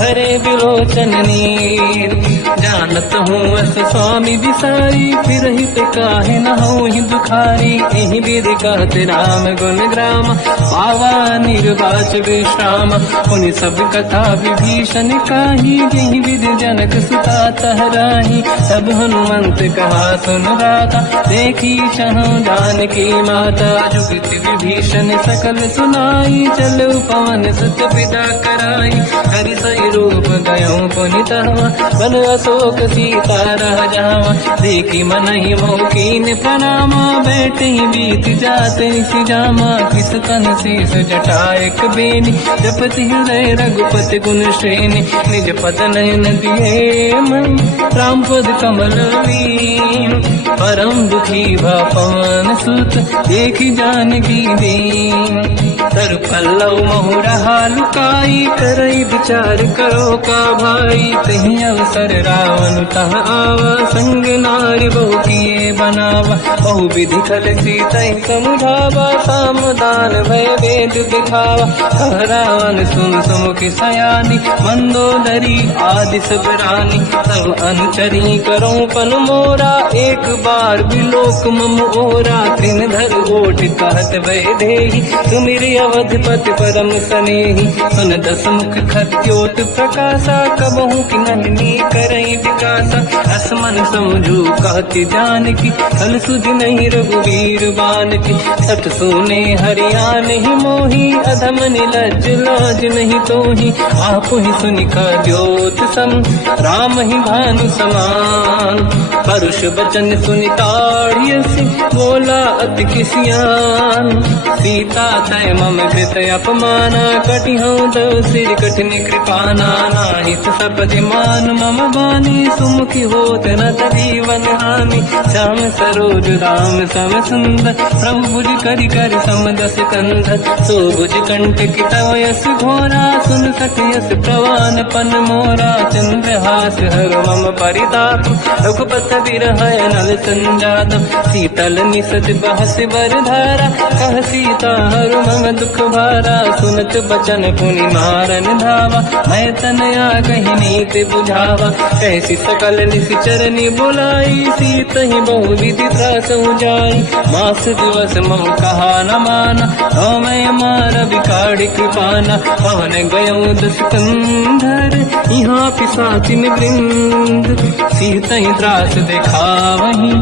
हरे विलोचन नीर जानत हूँ अस स्वामी विसारी फिर हित काहे न हो ही दुखारी यही विधि कहते राम गुण ग्राम पावा निर्वाच विश्राम उन सब कथा विभीषण काही यही विधि जनक सुता तहराही सब हनुमंत कहा सुन राता देखी चहु जानकी माता जुगत विभीषण सकल सुनाई चल पवन सुत विदा कराई हरि सही रूप गयो पुनितवा बन अशोक सीता रह जावा देखी मन ही मोकीन प्रणामा बैठ ही बीत जाते सी जामा किस तन शीस जटायक बेनी जपति हृदय रघुपति गुण श्रेणी निज पद नयन दिए मन राम पद कमल लीन परम दुखी भा पवन सुत देखी जानकी दीन तर पल्लव महु रहा लुकाई करई विचार करो का भाई तही अवसर रावण तह आवा संग नारी बहु किए बनावा बहु विधि खल सीता समुझावा सामदान भय वेद दिखावा कह रावण सुन सुमुख सयानी मंदोदरी आदि सब रानी सब अनुचरी करो पन मोरा एक बार विलोक मम ओरा तृणधर ओट कहत वैदेही सुमिरि अवधपति परम सनेही सुन दस मुख खद्योत प्रकाशा कबहू की नलिनी करई विकासा असमन समझू कहती जान की कल सुध नहीं रघुवीर बान की सठ सोने हरियाण ही मोही अधम निलज लाज नहीं तोही आप ही सुनिका द्योत सम राम ही भानु समान परुष बचन सुनिताड़ियसि बोला अति किसियान सीता तय मम कृत अपमाना कटिहौ दो सिर कठिन कृपाना नाहित सपदि मान मम बानी सुमुखी होत न जीवन हानि श्याम सरोज राम सम सुंदर प्रभु भुज करि कर समदस कंध सो भुज कंठ की तव यस घोरा सुन सकयस प्रवान पन मोरा चंद्रहास हर मम परिताप रघुपत विरह नल संजात शीतल निसत बहस बरधारा कह सीता हर मम दुख भारा सुनत बचन पुनि मारन धावा मैं तनया कही नीति बुझावा कैसी सकल निश्चरनी बुलाई सीत ही बहु विधि त्रास जाई मास दिवस मम कहा न माना तो मैं मार बिकाड़ी कृपाना पवन गयो दस कंधर यहाँ पिशाचिन वृंद सीत ही त्रास देखा वही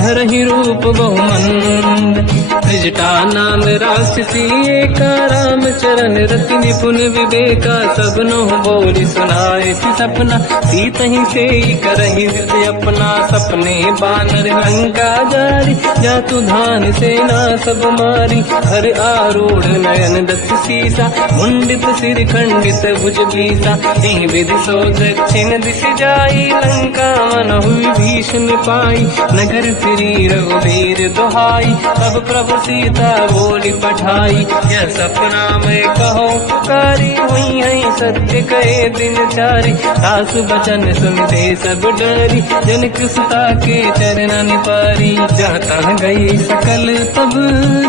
धर ही रूप बहुमंद त्रिजटा नाम राक्षसी एका राम चरण रति निपुण विवेका सबनो बोली सुनाए सपना सीत ही से करही हृदय अपना सपने बानर लंका जारी जातु धान सेना सब मारी हर आरूढ़ नयन दस सीसा मुंडित सिर खंडित भुज भीसा यही विधि सो दक्षिण दिश जाई लंका मन हुई भीषण पाई नगर फिरी रघुवीर दुहाई तब प्रभु सीता बोली पठाई यह सपना मैं कहो पुकारी हुई है सत्य कहे दिन चारी सास बचन सुनते सब डरी जनक सुता के चरण पारी जाता गई सकल तब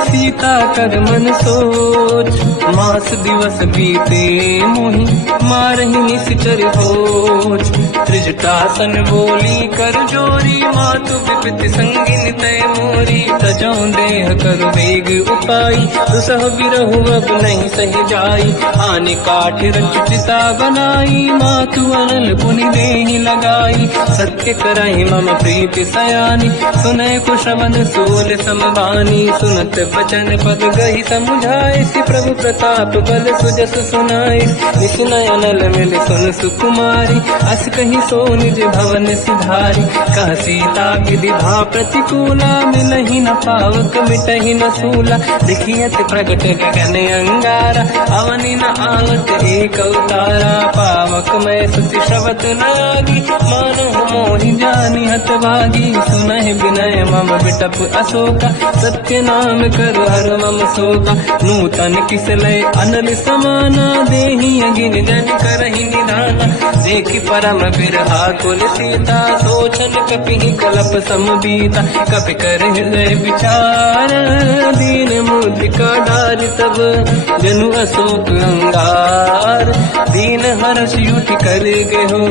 सीता कर मन सोच मास दिवस बीते मोही मारही निश्चर होच त्रिजटासन बोली कर जोरी मातु विपित संगिन तय मोरी तजौ देह कर वेग उपाई दुसह बिरहु अब नहीं सही जाई आने काठ रचिता बनाई मातु अनल पुनि देहि लगाई सत्य कराई मम प्रीति सयानी सुनय कुशवन सूल समबानी सुनत बचन पद गही समुझाए सि प्रभु प्रताप बल सुजस सुनाई निसुनय अनल मिल सुन सुकुमारी अस कही सो निज भवन सिधारी कह सीता की विधा प्रतिकूला मिलहि न पावक मिटहि न सूला दिखियत प्रगट गगन अंगारा अवनि न आवत एक अवतारा पावक मैं सुति श्रवत नागी मानो मोहि जानि हत भागी सुनहि विनय मम विटप अशोका सत्य नाम कर हर मम शोका नूतन किसलय अनल समाना देहि अगिन जन करहि निधाना देखि परम बिरहा कुल सीता सोचन कपिहि कलप समबीता कपि कर हृदय विचार दीन मुद्रिका डार तब जनु अशोक अंगार दीन हर्ष युति कर गयो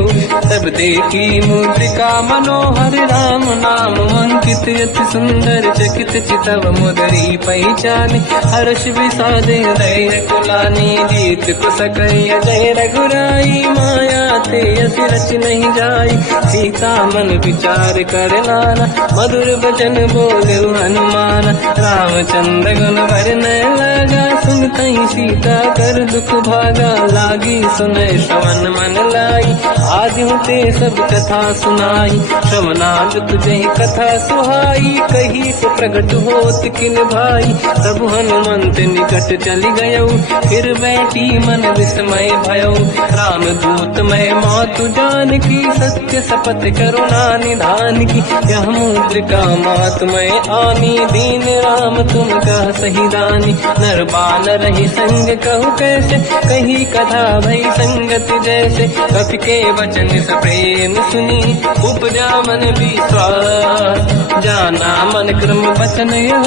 तब देखी मुद्रिका मनोहर राम नाम अंकित अति सुंदर चकित चितव मुदरी पहचान हर्ष विषाद हृदय कुलानी जीत को सकय जय रघुराई माया ते अति रच नहीं जाई सीता मन विचार कर नाना मधुर बचन बोले हनुमान रामचंद्र गुण वरन लगा सुनते ही सीता कर दुख भागा लागी सुनय श्रवण मन लाई आज होते सब कथा सुनाई श्रवणाद तुझे कथा सुहाई कही से प्रकट होत किन भाई सब हनुमंत निकट चली गयो फिर बैठी मन विस्मय भयो राम दूत मैं मातु जान की सत्य शपथ करुणा निधान की यह मुद्रिका मात मैं आनी दीन राम तुम कह सही दानी नर बानर ही संग कहु कैसे कही कथा भई संगत जैसे कपि के वचन सप्रेम सुनी उपजा मन विश्वास जाना मन क्रम वचन यह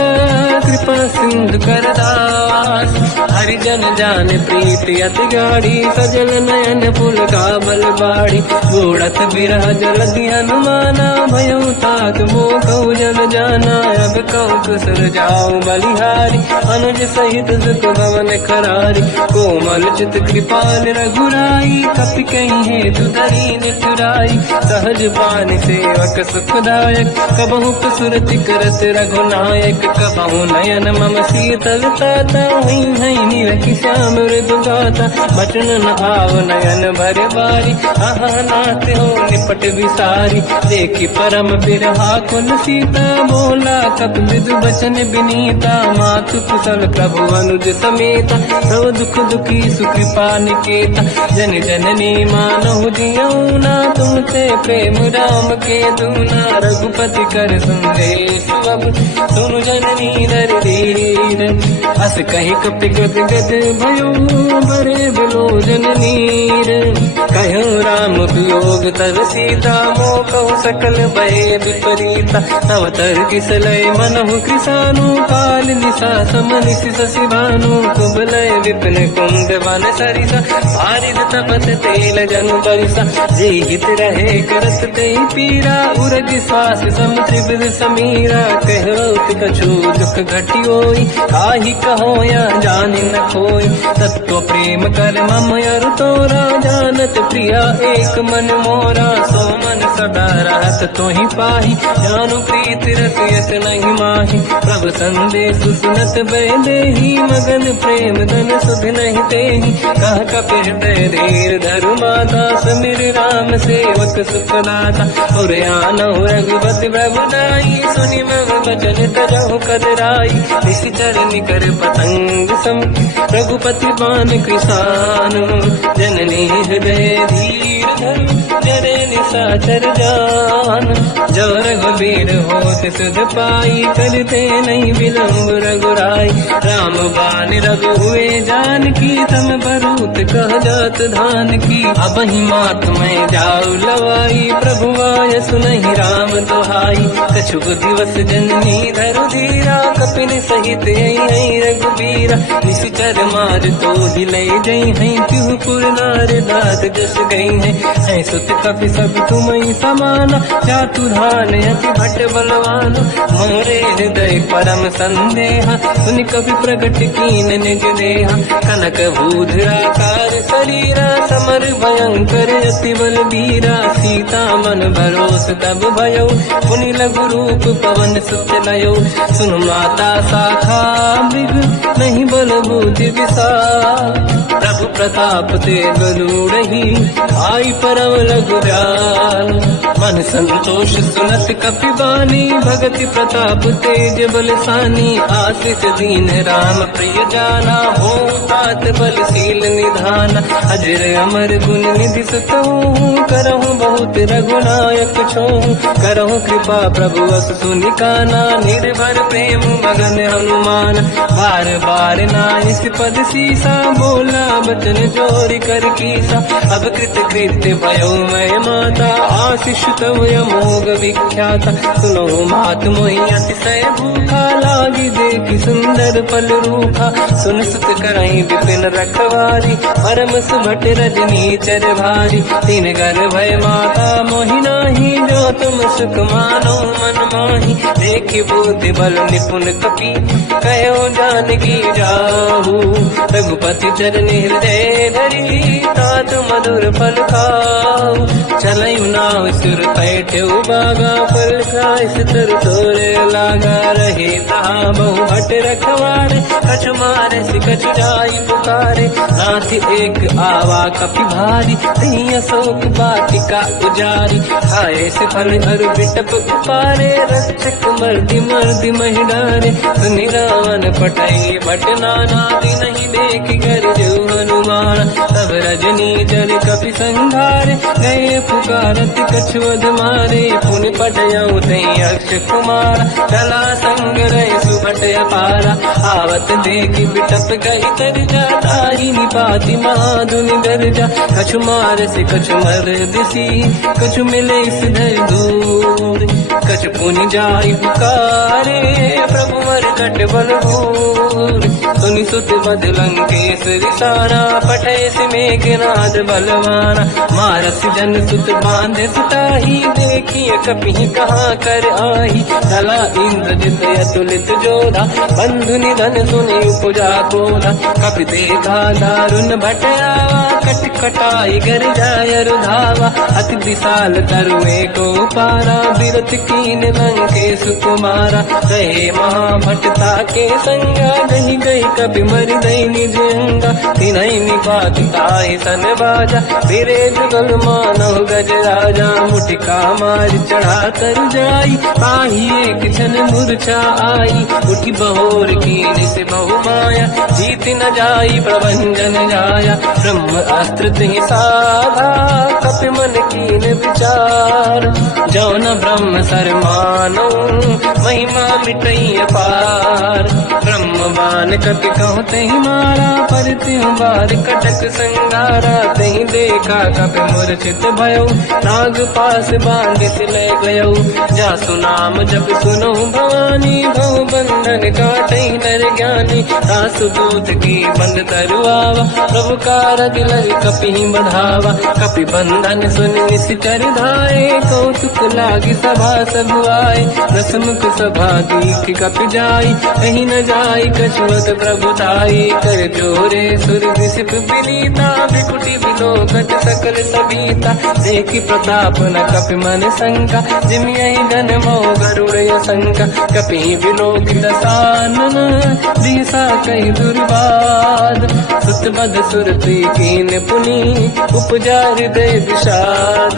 कृपा सिंधु कर दास हरिजन जान प्रीति अति गाढ़ी सजल नयन फूल का बल बाड़ी बूढ़त बिरह जल हनुमाना भयो ताग नाथ मोह कहु जल जाना, अब कहु कुशल जाओ बलिहारी, अनुज सहित सुख भवन खरारी, कोमल चित कृपाल रघुराई, कपि कहीं हेतु धरी निठुराई, सहज पान सेवक सुखदायक, कबहु सुरति करत रघुनायक, कबहु नयन मम शीतलता, हई हई निरखि श्याम मृदु गाता, बचन न आव नयन भर बारी, आहा नाथ हो निपट विसारी, देखी परम बिरहा कुल सीता, बोला कप मृदु बचन बिनीता, मातु कुशल प्रभु अनुज समेता, सब दुख दुखी सुकृपा निकेता, जन जननी मानहु जियऊ ना, तुमसे प्रेम राम के दूना, रघुपति कर संदेश अब सुनु जननी दर धीर, हस कहीं कपि गद गद भयो बरे बिलो जननीर, कहो राम वियोग तब सीता, मोह कहु सकल भय विपरीता, तव तर किसलय मनहु कृसानु, काल निशा समनिश शशि भानु, कुबलय विपिन कुंड वन सरिसा, बारिद तपत तेल जनु बरिसा, जे हित रहे करत ते पीरा, उरग श्वास सम त्रिविध समीरा, कहो कछु दुख घटियोई, काहि कहो या जानि न खोई, तत्व प्रेम कर मम अरु तोरा, जानत प्रिया एक मन मोरा, सो मन सदा रहत तोहि पाहि, जानु प्रीत रसियत नहीं माहि, प्रभु संदेश सुनत भय देहि, मगन प्रेम धन सुध नहीं तेहि, कह कपि हृदय धीर धरु माता, समिर राम सेवक सुखदाता, और आनहु रघुपति प्रभु नाई, सुनि मम बचन तजहु कदराई, निश्चर निकर पतंग सम, रघुपति बान कृसानु, जननी हृदय धीर धरु, जरे निशाचर जान, जो रघुबीर होत सुध पाई, करते नहीं विलम्ब रघुराई, राम बान रघु हुए जानकी, तम बरूत कह जात धान की, अब ही मात में जाऊ लवाई, प्रभु आय सुनहि राम दोहाई, कछुक दिवस जननी धरु धीरा, कपिन सहित आई रघुबीरा, निश्चर मार तो दिले जई हैं, तिहुपुर नार दात जस गई है, सुत कपि सब तुमहि समाना, चातुधान अति भट बलवान, मोरे हृदय परम संदेहा, सुनि कपि प्रगट कीन निज देहा, कनक भूधराकार शरीरा, समर भयंकर अति बलबीरा, सीता मन भरोस तब भयो, पुनि लघु रूप पवन सुत लयो, सुन माता शाखा मृग नहीं बल बुद्धि विशाल, प्रभु प्रताप ते गरुड़हि, आई परम लघु दयाल, मन संतोष सुनत कपि बानी, भगति प्रताप तेज बलसानी, आशीष दीन राम प्रिय जाना, हो तात बलशील निधान, अजर अमर गुण निधि सुतहु, करहु बहुत रघुनायक छोहु, करहु कृपा प्रभु अस सुनि काना, निर्भर प्रेम मगन हनुमान, बार बार नाइस पद सीसा, बोला बचन जोरि कर कीसा, अब कृत कृत्य भयो मैं माता, आशीष तव अमोघ विख्याता, सुनो मात मोहि अतिशय भूखा, लागी देखि सुंदर फल रूखा, सुन सुत करहि विपिन रखवारी, परम सुभट रजनी चर भारी, तीन घर भय माता मोहि नाही, जो तुम सुख मानो मन माही, देखि बुद्धि बल निपुण कपि, कहो जानकी जाहू, रघुपति चरनि हृदय धरी, तात मधुर फल खाऊ, चलयु नाव सुर पैठ्यु बागा, फल खाय सितर तोरे लागा, रहे तहाँ बहु भट रखवारे, कछु मारे सि कछु जाई पुकारे, नाथ एक आवा कपि भारी, तहीं अशोक वाटिका उजारी, खाए से फल हर बिटप उपारे, रक्षक मर्दि मर्दि महि डारे, सुनि रावण पटई भट नाना, नहीं देख कर जो हनुमान, तब रजनी जल कपि संघारे, गए पुकारत कछुअध मारे, पुनि पटयऊ तई अक्ष कुमार, चला संग रहे सुभट अपारा, आवत देखि बिटप गई तरजा, ताहि निपाति महाधुनि गरजा, कछु मार से कछु मर दिसी, कछु मिले सिधर दूर, कछ पुनि जाई पुकारे, प्रभु मरकट बल भूर। सुनि सुत बद लंकेश रिसाना, पठे मेघनाद बलवाना। मारस जन सुत बांधे सुताही, देखिए कपि कहाँ कर आई। चला इंद्रजित अतुलित जोधा, बंधु निधन सुनि उपजा क्रोधा। कपि देखा दारुण भट आवा, कट कटाई गर जाय रुधावा। अति विशाल तरुए को पारा, बिरत कीन लंकेश कुमारा। कहे महाभटता के संगा, गही गई कपि मरि दई निज अंगा। तिन्हि निपात ताहि सन बाजा, फिरे जुगल मानव गज राजा। मुटिका मार चढ़ा तर जाई, पाही एक क्षण मूर्छा आई। उठी बहोर कीन से बहु माया, जीत न जाई प्रभंजन जाया। ब्रह्म अस्त्र तिहि साधा, कपि मन कीन विचार। जो न ब्रह्म सर मानो, महिमा मिटई अपार। ब्रह्मवान कपि कहु तहि मारा, पर त्यों बार कटक संगारा। तहि देखा कपि मूर्छित भयो, नाग पास बांध ले गयो। जासु नाम जब सुनो भवानी, भव बंधन काटई नर ज्ञानी। दासु दूत की बंद तरुआवा, प्रभु कारज लग कपि बढ़ावा। कपि बंधन सुन निश्चर धाये, कौतुक लागी सभा सब आए। दसमुख सभा दीख कपि जाई, कहीं न जाई कछुअत प्रभुताई। कर जोरे सुर विसिप विनीता, विकुटी विलोकट सकल सबीता। देखि प्रताप न कपि मन शंका, जिमियहि गन मोह गरुड़ शंका। कपि विलोकित सानन, दिशा कहि दुर्वाद। सुत बद सुरति कीन पुनि, उपजा हृदय विषाद।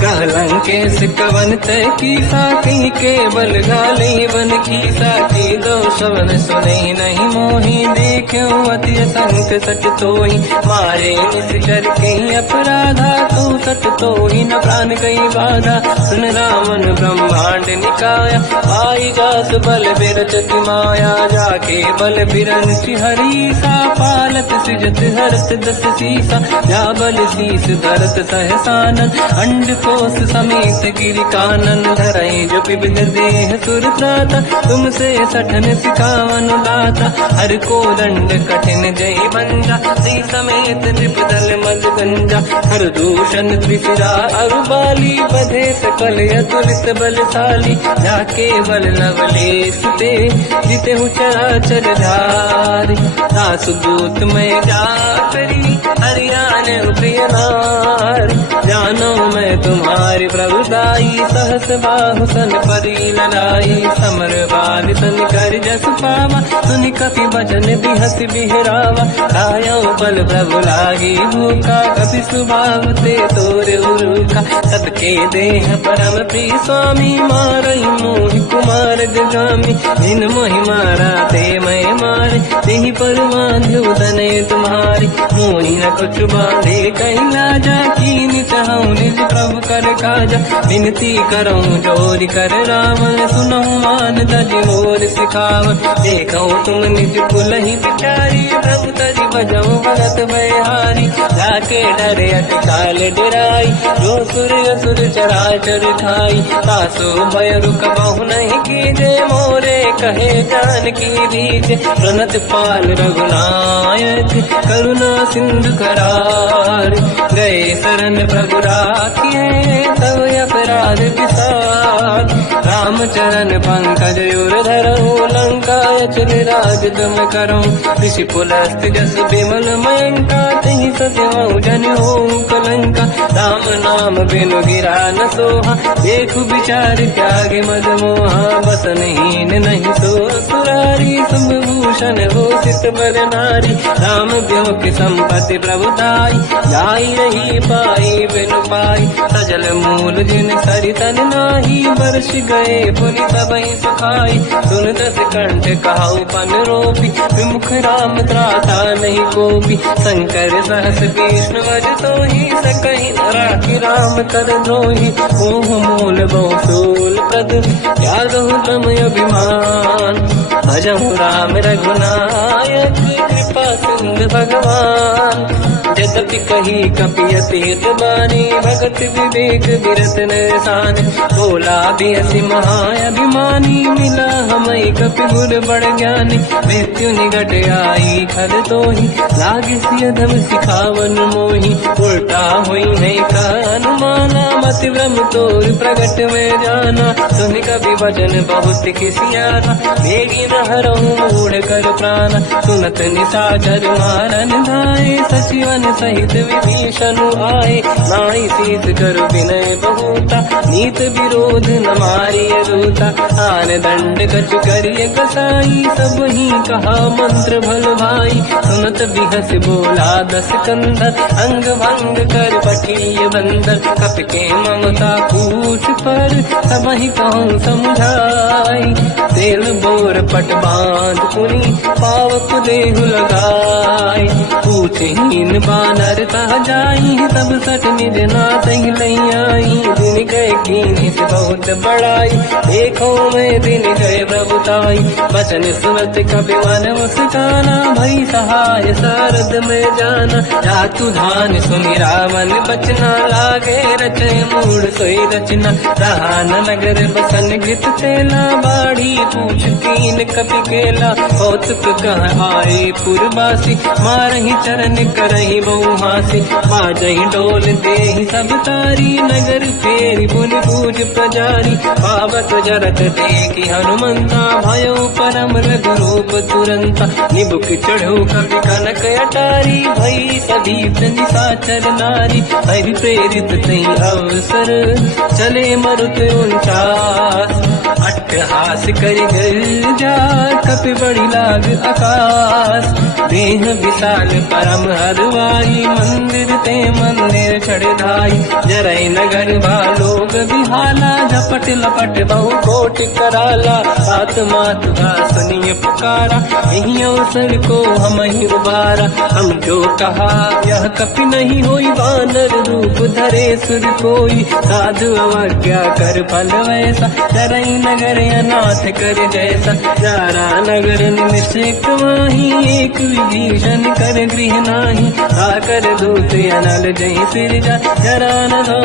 कह लंकेश कवन तय कीसा, कहीं केवल गाली बन कीसा। की दो शवन सुने नहीं मोही, देखो अति संक सट तोहि। मारे निश्चर कहीं अपराधा, तो सट तोहि न प्राण कहीं बाधा। सुन रावण ब्रह्मांड निकाया, आई जास बल बिरचति माया। जाके बल बिरन हरीसा, पालत सृजत हरत दस सीसा। जा बल शीस धरत सहसानन, अंड कोश समेत गिरि कानन। धरई जो विविध देह सुर त्राता, तुमसे सठन सिखावन दाता। हर को दंड कठिन जय बंजा, सी समेत त्रिपदल मद गंजा। हर दूषण त्रिशिरा अरुबाली, बधे सकल अतुलित बलशाली। जाके बल लवलेश ते, जिते हु चराचर धारी। दासु दूत में जाकरी, हरियाण प्रिय नारी। जानो मैं तुम्हारी प्रभुताई, सहस बाहु सन परी ललाई। समर बाल सन कर जस पावा, सुनि कपि बचन बिहस बिहरावा। आयो बल प्रभु लागी भूखा, कपि स्वभाव ते तोरे उरुखा। सबके देह परम प्रिय स्वामी, मारई मोहि कुमार जगामी। जिन मोहि मारा ते मैं मारे, तेहि पर बांधु तने तुम्हारी। मोहि न कुछ बांधे कहीं लाजा, कीन चाहूं निज प्रभु कर काजा। विनती करऊं जोरि कर रावण, सुनऊं मान तज मोर सिखावन। देखऊं तुम निज कुलहि बिचारी, प्रभु तज बजऊं भगत बलिहारी। जाके डरे अति काल डराई, जो सुर असुर चराचर खाई। तासो भय रुक बहु नहीं कीजे, मोरे कहे जान की दीजे। प्रणत पाल रघुनायक, करुणा सिंधु करार। गए शरण प्रभु राखिए, तब अपराध विसार। रामचरण पंकज उर धरऊं, लंका चल राज तुम करऊं। ऋषि पुलस्त जस विमल मयंका, तहि सत्यवं जन होऊं कलंका। राम नाम बिनु गिरा न सोहा, देखु विचार त्यागे मद मोहा। बसनहीन नहीं सो सुरारी, शुभभूषण हो सित बर नारी। राम ब्यों की संपत्ति प्रभुताई, जाई रही पाई बिनु पाई। सजल मूल जिन सरितन नाही, वर्ष गए पुनि सबहि सुखाई। सुन दस कंठ कहाऊ पन रोपी, विमुख राम त्राता नहीं कोपी। शंकर सहस विष्णु वज तोहि, सकहि न राखि राम कर द्रोही। ओह मूल बहु सूल प्रद, त्यागहु तम अभिमान। भजहु राम रघुनायक, कृपा सिंधु भगवान। यद्यपि कही कपियति हित बानी, भगत विवेक बिरत निशान। बोला भी हसी महाअभिमानी, मिला हमें कपि गुर बड़ ज्ञानी। मृत्यु निकट आई खल तोहि, लागे सिय धम सिखावन मोहि। उल्टा हुई है का अनुमाना, मति भ्रम तोर प्रगट में जाना। सुन कवि वचन बहुत खिसियाना, मेरी न हरहु मूढ़ कर प्राण। सुनत निशाचर मारन धाये, सचिवन सहित विभीषण आए। नाई शीत कर विनय बहुता, नीत विरोध न मारिय रूता। आन दंड कछ करिय कसाई, सब ही कहा मंत्र भल भाई। सुनत बिहस बोला दस कंधर, अंग भंग कर पठिय बंदर। कपि के ममता पूछ पर, सब ही कहूँ समझाई। तेल बोर पट बांध पुनि, पावक देहु लगाई। पूछहीन बानर तह जाई, तब सट निज नाथ लई आई। दिन गए कीनी से बहुत बड़ाई, देखो मैं दिन गए प्रभुताई। बचन सुनत कपि मन मुस्काना, भई सहाय सारद में जाना। जातु धान सुनि रावण बचना, लागे रचे मूढ़ सोई रचना। रहा न नगर बसन घृत तेला, बाढ़ी पूछ कीन कपि केला। कौतुक कह आए पुरवासी, मारहि चरण करहि बहु हासी। बाजहि ढोल देहि सब तारी, नगर फेरि पुनि पूज प्रजारी। पावत जरत देखि हनुमंता, भयो परम रघुरूप तुरंता। निबुक चढ़ो कपि कनक अटारी, भई सभीत निशाचर नारी। हरि प्रेरित तई अवसर, चले मरुत 49। अट्टहास करि गर्जा, कपि बड़ी लाग आकाश। देह विशाल परम हरवाई, मंदिर ते मंदिर चढ़ धाई। जरई नगर भालोग बिहाला, झपट लपट बहु कोट कराला। सात मात का सुनिय पुकारा, यही अवसर को हम ही उबारा। हम जो कहा यह कपि नहीं होई, वानर रूप धरे सुर कोई। साधु अवज्ञा कर फल वैसा, जरई नगर अनाथ कर जैसा। जारा नगर निमिषेक माही, एक विभीषण कर गृह नाही। आकर दूत अनल जय सिर जा, जरा न दो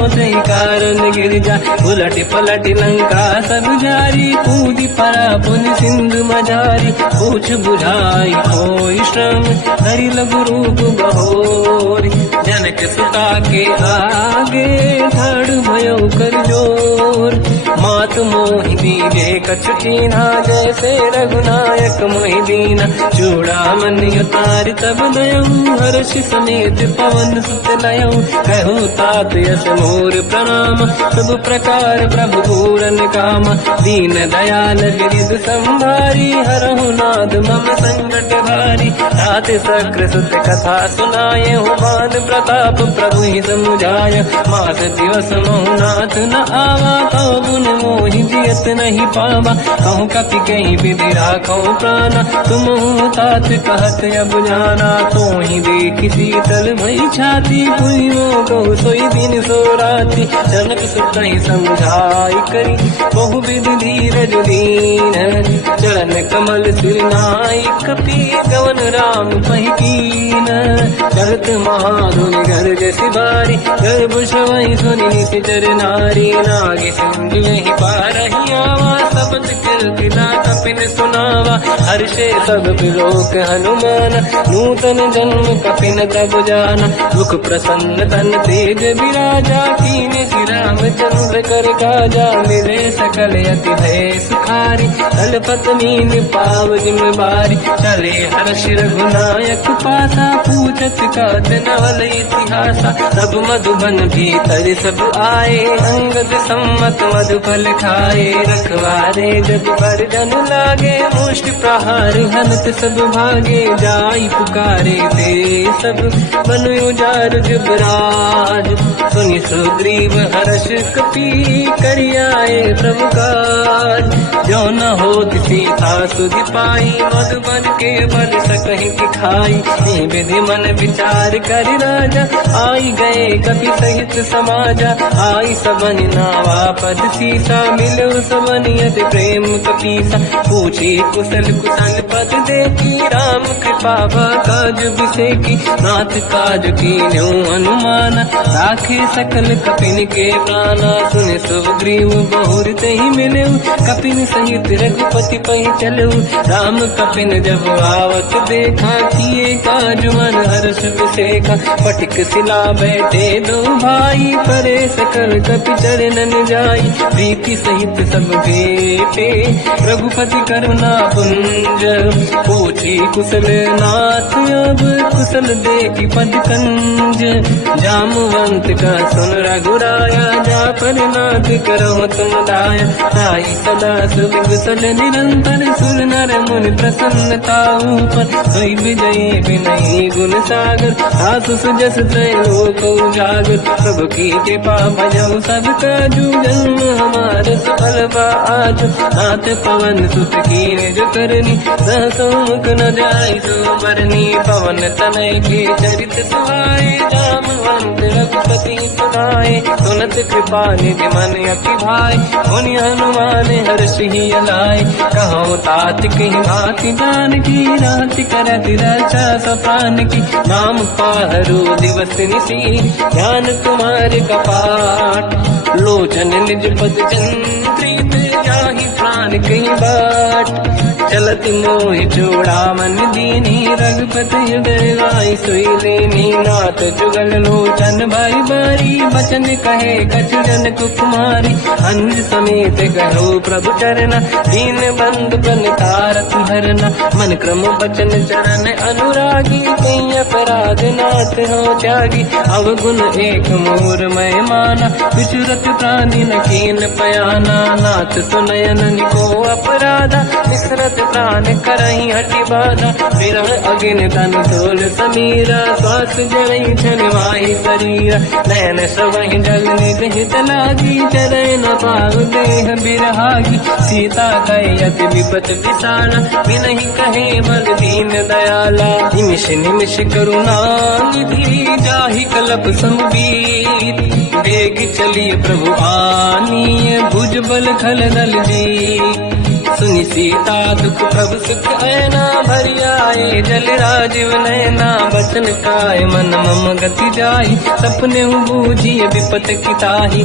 कारण गिर जा। उलट पलट लंका सब जारी, कूदी परा पुन सिंधु मजारी। पूछ बुझाई कोई श्रम, हरि लघु रूप बहोरी। जनक सुता के आगे, ठाड़ भयो कर जोर। मात मोहि दीजे कछु कीन्हा, जैसे रघुनायक मोहि दीना। चूड़ामणि उतारि तब दयऊ, हर्ष समेत पवन सुत लयऊ। कहु तात यस मोर प्रणाम, सब प्रकार प्रभु पूरन काम। दीन दयाल गिरिधु संभारी, हरहु नाद मम संकट भारी। तात सकृ सुत कथा सुनाए, मान प्रताप प्रभु ही समुझाय। मास दिवस महु नाथ न आवा, कौ गुण मोहि जियत नहीं पावा। कहूँ कपि कहीं विधि राखो प्राणा, तुम तात कहत अब जाना। तो ही देखि शीतल भई छाती, पुनि मोह कहु सोई दिन सो राति। जनक सुत ही समझाई करी, बहु विधि धीरज दीन। चरण कमल सिर नाई, कपि गवन राम पहि कीन। चलत महाधुनि गर्ज सिबारी, गर्भ श्रवहि सुनि निशिचर नारी। नागे सिंधु यहि पारहि आवा, सबद कीर्ति दाता पिन सुनावा। हर्षे सब बिलोक हनुमान, नूतन जन्म कपिन तब जाना। मुख प्रसन्न तन तेज विराजा, कीने श्री रामचंद्र कर काजा। मिले सकल अति भय सुखारी, तलपत मीन पाव जिम्मेवारी। चले हर्ष रघुनायक पासा, पूछत कात नवल इतिहासा। सब मधुबन भीतर सब आए, अंगद सम्मत मधुफल खाए। रखवारे जब पर जन लागे, मुष्टि प्रहार हनत सब भागे। जाई पुकारे ते सब, बन उजार जुबराज। सुनि सुग्रीव हर्ष कपि, करियाए प्रभु काज। जो न होत सीता सुधि पाई, मधुबन के बल सकहि दिखाई। विधि मन विचार कर राजा, आई गए कपि सहित समाजा। आई सबन नावा पद सीसा, मिलो सब मनियत प्रेम कपीसा, पूछी कुशल कुशल पद देखी, राम कृपा काज बिसेकी, नाथ काज की न्यू अनुमाना, राखे सकल कपिन के प्राणा, सुन सुग्रीव बहुरत ही मिले, कपिन सहित रघुपति पहि चलऊ, राम कपिन जब आवत देखा, किए काज मन हर्ष विसेखा, पटिक सिला बैठे दो भाई, परे सकल कपि चरणन जाई, प्रीति सहित सब भेटे, रघुपति करुणा पुंज, पूछी कुशल नाथ अब कुशल देखी पद कंज, जामवंत का सुन रघुराया, जा पर नाथ करो तुम दाया, ताई सदा सुविकुशल निरंतर, सुर नर मुनि प्रसन्नता ऊपर, सोई विजयी विनयी गुण सागर, आसु सुजस त्रैलोक उजागर, प्रभु की कृपा भजऊ सब काजू, जन्म हमार सफल आज, नाथ पवन सुत की निज करनी, सहसो मुख न जाय सो बरनी, पवन तनय के चरित सुहाए, जामवंत रघुपति सुनाए, सुनत कृपा निधि मन अति भाई, मुनि हनुमान हर्ष ही अलाय, कहो तात कहीं बात जान की, रात करत रक्षा सपान की, नाम पाहरो दिवस निसी, ध्यान तुम्हारे कपाट, लोचन निज पद चंद्रित, जाहि प्राण कहीं बाट, चलत मोहि चूड़ा मन दीनी, रघुपति हृदय राय सोई लेनी, नाथ जुगल लोचन भाई बारी, बचन कहे कछु जन कुमारी, अंज समेत कहो प्रभु चरना, दीन बंधु प्रणतारत हरना, मन क्रम बचन चरण अनुरागी, कहीं अपराध नाथ हो त्यागी, अवगुण एक मोर मैं माना, विचुरत प्राणी न कीन पयाना, नाथ सुनयन को अपराधा, विसरत प्राण करही हटि बाधा, विरह अगिन तन तोल समीरा, श्वास जरई छन वाहि शरीरा, नयन सवहि जल निज हित लागी, चरै न पाउ देह बिरहागी, सीता कहे अति विपत विसाला, बिनहि कहे बल दीन दयाला, निमिष निमिष करुणा निधि, जाहि कलप समुबीर, बेग चलिए प्रभु आनीय, भुज बल खल दल जी, सुनि सीता दुख प्रभु सुख ऐना, भरि आए जल राजीव नैना, बचन काय मन मम गति जाहि, सपने बूझिए विपत किताहि,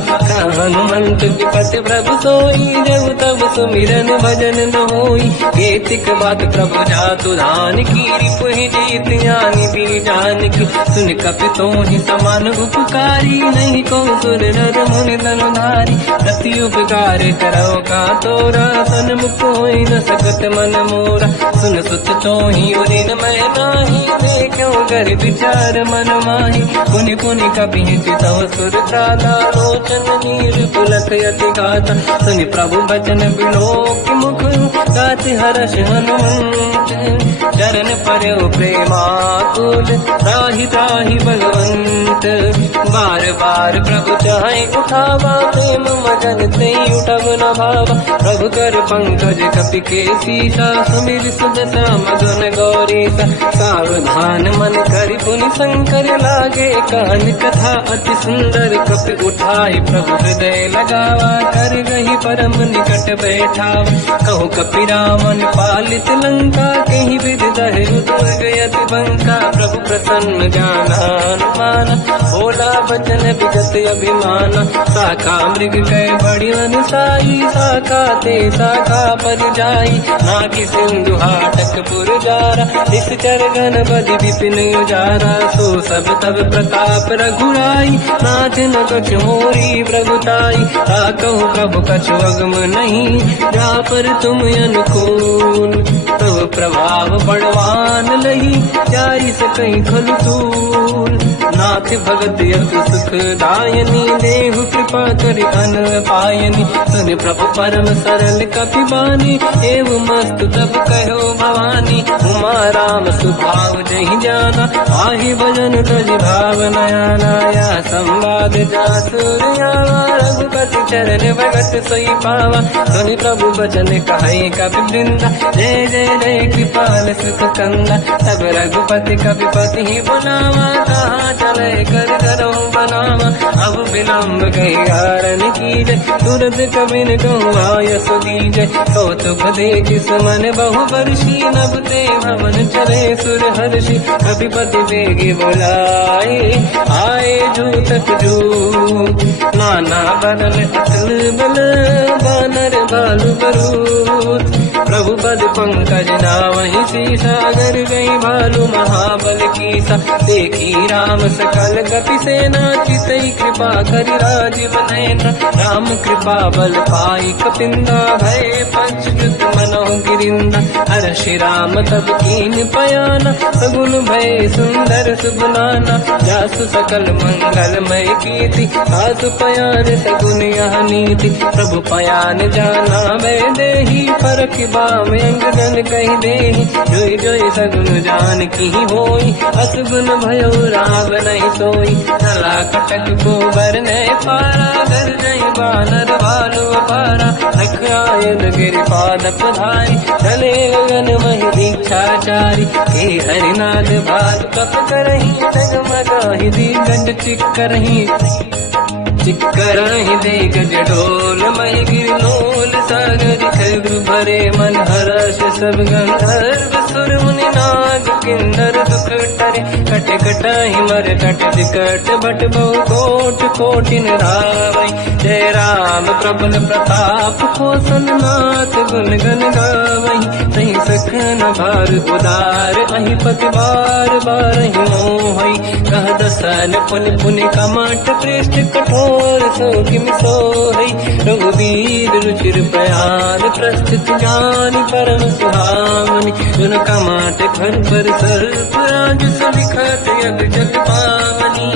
हनुमंत विपत प्रभु सोई, जब तब सुमिरन भजन न होई, केतिक बात प्रभु जातु धान की, रिपुहि जीत ज्ञानी भी जान की, सुन कपि तोहि समान उपकारी, नहीं को सुर नर मुनि धनुधारी, प्रति उपकार करो का तोरा, सन्मुख होई न सकत मन मोरा, सुन सुत तोहि उदिन मैं नाही, देखो कर विचार मन माही, पुनि पुनि कपि चितव सुर त्राता, लोचन नीर पुलक अति गाता, सुनि प्रभु बचन बिलोक मुख, गाति हर्ष हनुमंत, चरण पर्यो प्रेमाकुल, त्राहि त्राहि भगवंत, बार बार प्रभु चाहे उठावा, प्रेम मगन ते उठब न भावा, प्रभु कर पंकज कपि के सीसा, सुमिर सुदशा मगन गौरीसा, सावधान मन करि पुनि शंकर लागे, कहन कथा अति सुंदर, कपि उठाई प्रभु हृदय लगावा, कर गही परम निकट बैठावा, कहु कपि रामन पालित लंका, कहीं विधि दहे दुर्ग यति बंका, प्रभु प्रसन्न ज्ञानानुमाना, भोला बचन विगत अभिमाना, शाखा मृग कै बड़ी अनुसाई, शाखा ते शाखा पर जाई, नाकि सिंधु हाटक पुरजारा, निश्चर घन बदि विपिन उजारा, सो सब तब प्रताप रघुराई, नाथ न कछु मोरी प्रभुताई, ताकहु प्रभु कछु अगम नहीं, जा पर तुम अनुकूल, तब प्रभाव बड़वान लही, जाई सकई खलु तूल, नाथ भगत यत सुख दायनी, देहु कृपा करि अन पायनी, सुन प्रभु परम सरल कपि बानी, एव मस्त तब कहो भवानी, उमा राम सुभाव जहि जाना, आहि भजन तज भाव नयाना, या संवाद जासुर आवा, रघुपति चरण भगत सोई पावा, सुनि प्रभु बचन कहे कपि वृंदा, जय जय जय कृपाल सुख कंदा। तब रघुपति कपिपति ही बुलावा, कहा चले कर करो बनावा। अब विलम्ब कही कारण कीजे, तुरंत कबिन कहूँ आयस दीजे। कौतुक देख सुमन बहु वर्षी, नभ ते भवन चले सुर हर्षि। कपिपति बेगी बुलाए, आए जूतक जूत। नाना बदल अतल बल, बानर बालु बरूत। प्रभु पद पंकज नावहि सीसा, गर गई भालु महाबल कीसा। देखी राम सकल कपि सेना, चितई कृपा करि राजीव नयन। राम कृपा बल पाई कपिंदा, भय पंचकृत मनो गिरिंदा। हर्षि राम तब कीन पयाना, सगुन भय सुंदर सुबनाना। जासु सकल मंगलमय कीर्ति, आसु पयान सगुन यह नीति। प्रभु पयान जाना मैं देही, फरक बाम अंगदन कही देही। जोई जोई सगुन जान की होई, असगुन भयो राम नहीं सोई। चला कटक को बरने पारा, घर नहीं बानर बालु अपारा। लख आयन गिरिपाद पधारी, चले गगन महि दीक्षाचारी। हे हरिनाथ भाल कप करही, डगमगाहि दीगंज चिक्करही। चिक्करहि देख जडोल महि गिरलोल, सागर खग भरे मन हर्ष सब गंधर्व। सुर मुनि नाग किन्नर दुख टरे, कट कटाहि मर तट विकट भट बहु कोट कोटिन रावै। जय राम प्रबल प्रताप, कौशल नाथ गुण गन गावै। तहि सखन भार उदार, अहि पति बार बार ही मोहै। कह दसन पुनि पुनि कमठ, पृष्ठ कठोर सो किम सोहै। रघुवीर रुचिर प्रयान, प्रस्थित ज्ञान परम सुहावनी। सुन कमाट घर पर सर्प, आज सविखत यग जग पावनी।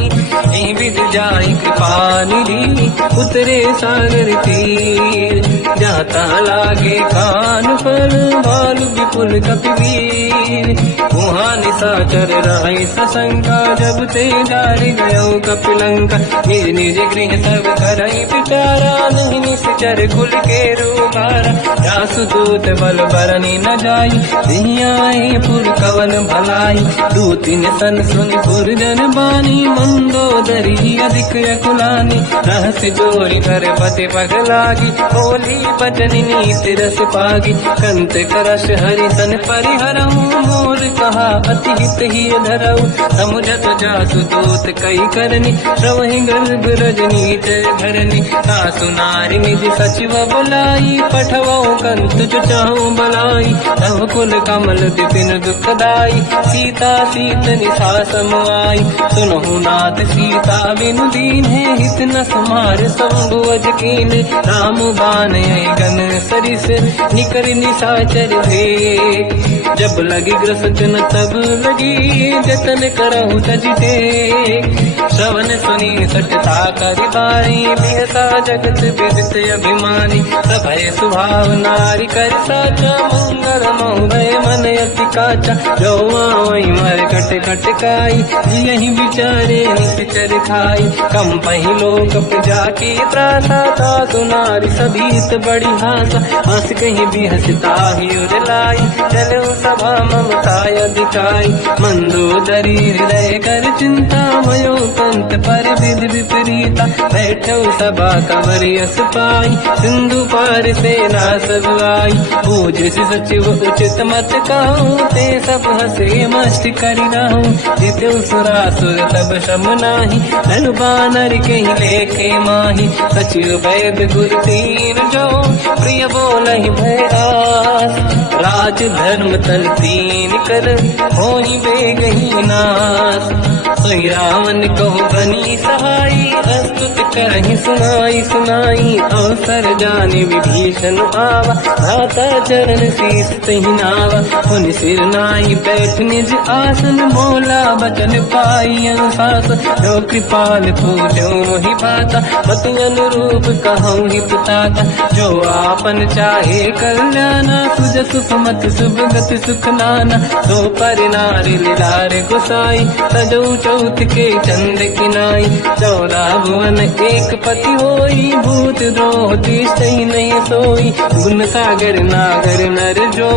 यही विध जाई कृपा निधि, उतरे सागर तीर। जाता लागे कान पर, भालु विपुल कपिवीर। वहाँ निशाचर रहि सशंका, जब ते डारि गयो कपिलंका। निज निज गृह सब करई पिटारा, नहीं निश्चर कुल के रूबारा। जासु दूत बल बरनी न जाई, दियाए पुर कवन भलाई। दूतिन सन सुन पुर जन बानी, मंदोदरी अधिक अकुलानी। रहस्य जोरी कर पति पगलागी, होली बचन नीति रस पागी। कंत करश हरि सन परिहरऊ, मोर कहा अति हित ही धरऊ। समुझत जासु दूत कई करनी, श्रवहि गर्भ रजनी जय धरनी। सासु नारी निज सचिव बुलाई, पठवऊ कंत जो चाहूं बलाई। तब कुल कमल विपिन दुखदाई, सीता सीत निशा समाई। सुनहु नाथ सीता बिनु दीन्हे, हित न समार शंभु अज कीन्हे। राम बाण गन सरिस, निकर निशाचर भेद। जब लगी ग्रसन तब लगी, जतन करहु तज टेक। श्रवण सुनी सटता करि बारी, बिहसा जगत विदित अभिमानी। सभय स्वभाव नारी कर साचा, मंगल मोह भय मन अति काचा। जो आवै मर कट कट काई, यही विचारे निश्चर खाई। कम पही लोक जाके त्रासा, तासु नारी सभीत बड़ी हासा। हंस कहीं भी हंसता ही उरलाई, चलो सभा ममता अधिकाई। मंदोदरी हृदय कर चिंता, भयो पंत पर विध विपरीता। बैठो सभा कंवरि यस पाई, सिंधु पार सेना सब आई। पूज सचिव उचित मत कहूँ, ते सब हंसे मस्त करि रहूं। जितु सुरासुर तब शम नाही, धनु बानर कहीं लेखे माही। सचिव वैद गुर तीन जो, प्रिय बोलहि भय आस। राज धर्म तल तीन कर, होई बेगहि नास। सोई रावण कहो बनी सहाई, अस्तुत करहि सुनाई सुनाई। अवसर जाने विभीषण आवा, भ्राता चरण शीस तहि नावा। पुनि सिर नाई बैठ निज आसन, बोला बचन पाई अनुशास। जो कृपाल पूजो मोहि भाता, मति अनुरूप कहूँ हित ताता। जो आपन चाहे कल्याणा, सुजसु सुमति सुभगति सुख नाना, सो पर नारी लीलार गोसाई, सजौ चौथ के चंद की नाई, 14 भुवन एक पति होई, भूत द्रोह तीसई नहीं सोई, गुण सागर नागर नर जो,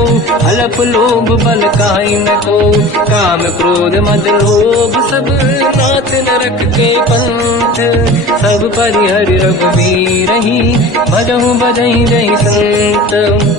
अलप लोभ बल काई न को, काम क्रोध मद लोभ सब नाथ नरक के पंथ, सब परिहरि रघुबीर ही, भजहु बजहि जय संत,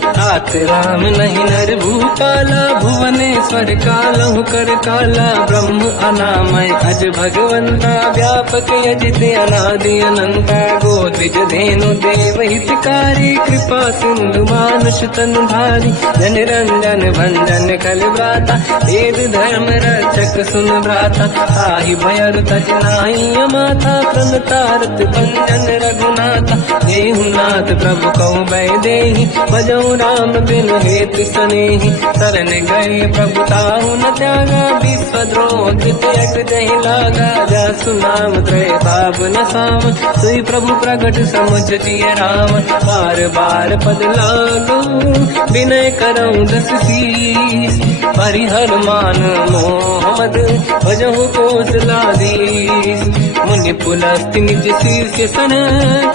तात राम नहीं नर भूपाला, भुवनेश्वर कालहु कर काला, ब्रह्म अनामय अज भगवंता, व्यापक यजित अनादि अनंता, गोद्विज धेनु देव हितकारी, कृपा सिंधु मानुष तनु धारी, जन रंजन भंजन कल व्राता, वेद धर्म रक्षक सुन व्राता, ताहि भयर तज नाहि अमाता, प्रणतारत भंजन रघुनाथा, देहु नाथ प्रभु कौ बै देहि, भजऊ राम बिनु हेतु सनेहि, शरण गए प्रभु ताहु न त्यागा, विश्वद्रोह कृतयक जहि लागा, जासु नाम त्रय भाव न साम, सोई प्रभु प्रगट समुझ जिय राम, बार बार पद लागू, विनय करऊं दस शीस, परिहर मान मोहम्मद, भजहु कौशलाधीश, मुनि पुलस्ति निज शीर्ष सन,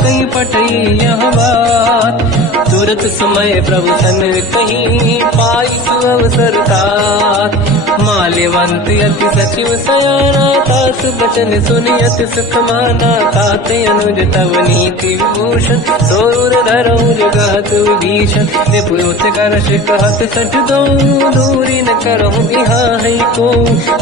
कहीं पटई यह बात, तुरत समय प्रभु सन कहीं, पाई सुअवसर तात, माल्यवंत अति सचिव सयाना, तास बचन सुनियत सुख माना, तात अनुज तव नीति विभूषण, सोर धरऊ जगत विभीषण, निपुत करश कहत सठ दो, दूरी न करहु बिहार को,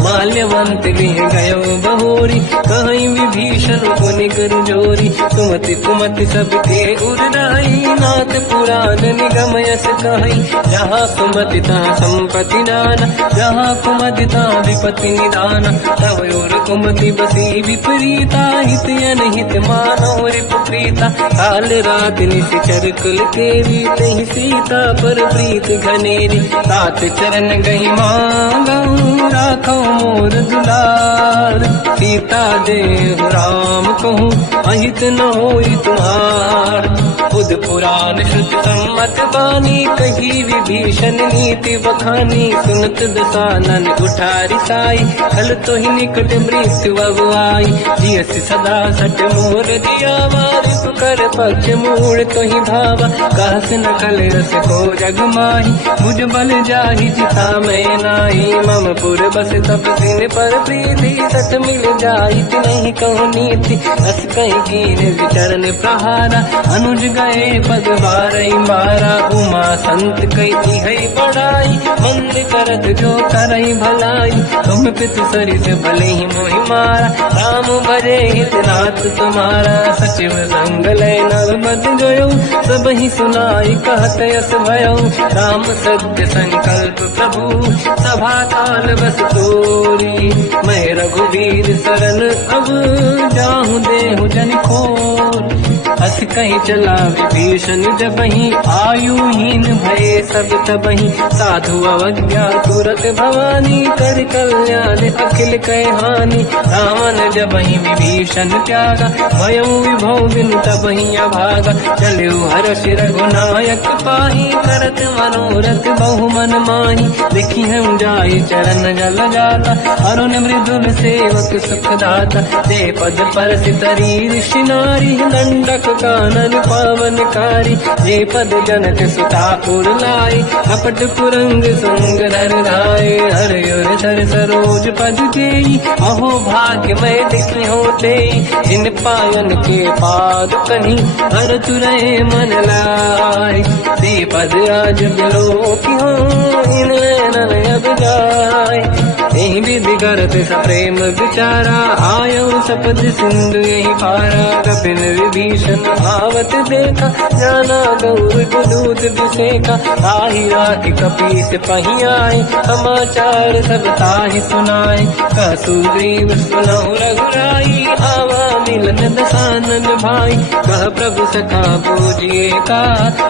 माल्यवंत लिह गयो बहोरी, कहीं विभीषण पुनि कर जोरी, सुमति कुमति सबके उरनाई, नाथ पुराण निगम यस कहीं, जहाँ सुमति तहाँ संपत्ति नाना, जहाँ कुमति तहाँ विपत्ति निदाना, तव और कुमति बसी विपरीता, हित अनहित मानव रिपुप्रीता, काल रात निशिचर कुल केरी, तहि सीता पर प्रीत घनेरी, तात चरण गई मांगऊ, राखो मोर दुलार, सीता देहु राम कहूँ, अहित न होई तुम्हार, बुध पुराण श्रुति सम्मत बानी, कही विभीषण नीति बखानी, सुनत दसानन उठारी साई, कल तो ही निकट मृत्यु अगुआई, जियस सदा सट मोर दिया, मारिप कर पक्ष मूल तो ही भावा, कहस न कल रस को जग माही, मुझ बल जाहि जिता मैं नाई, मम पुर बस तप सिन पर प्रीति, सत मिल जाई नहीं कहूँ नीति, अस कहीं कीन विचरण प्रहारा, अनुज गए पद बारई मारा, उमा संत कही है बढ़ाई, मंद करत जो करई भलाई, तुम पितु सरिस भले ही मोहि मारा, राम भजे हित नाथ तुम्हारा, सचिव संग लय नव मत गयो, सब ही सुनाई कहत यस भयो, राम सत्य संकल्प प्रभु, सभा काल बस तोरी, मैं रघुवीर शरण अब जाहु देहु जन खोर, हस कहीं चला विभीषण जबहि, आयुहीन भये सब तबहि, साधु अवज्ञा तुरत भवानी, कर कल्याण अखिल कह हानि, रावण जबहि विभीषण त्यागा, भयउ विभव बिनु तबहि अभागा, चलु हर्ष रघुनायक पाहि, करत मनोरथ बहु मन माहि, देखि हूँ जाय चरण जल जाता, अरुण मृदुल सेवक सुख दाता, ते पद पर सितरी ऋषि नारी, दंडक कानन पावनकारी, जे पद जनक सुता पुर लाई, कपट पुरंग संग धर राय, हर युर धर सरोज पद जेई, अहो भाग्य मैं देखी होते, जिन पायन के पाद कहीं, हर तुरहे मन लाय, ते पद आज बिलो की हो, इन नैनन अब जाय, यही विधि करत सप्रेम विचारा, आयो सपद सिंधु यही पारा, कपिन विभीषण आवत देखा, जाना गौर गुदूत विसेका, ताहि राखि कपीस पहि आए, समाचार सब ताहि सुनाए, कह सुग्रीव सुनहु रघुराई, आवा मिलन दसानन भाई, कह प्रभु सखा पूजिए का,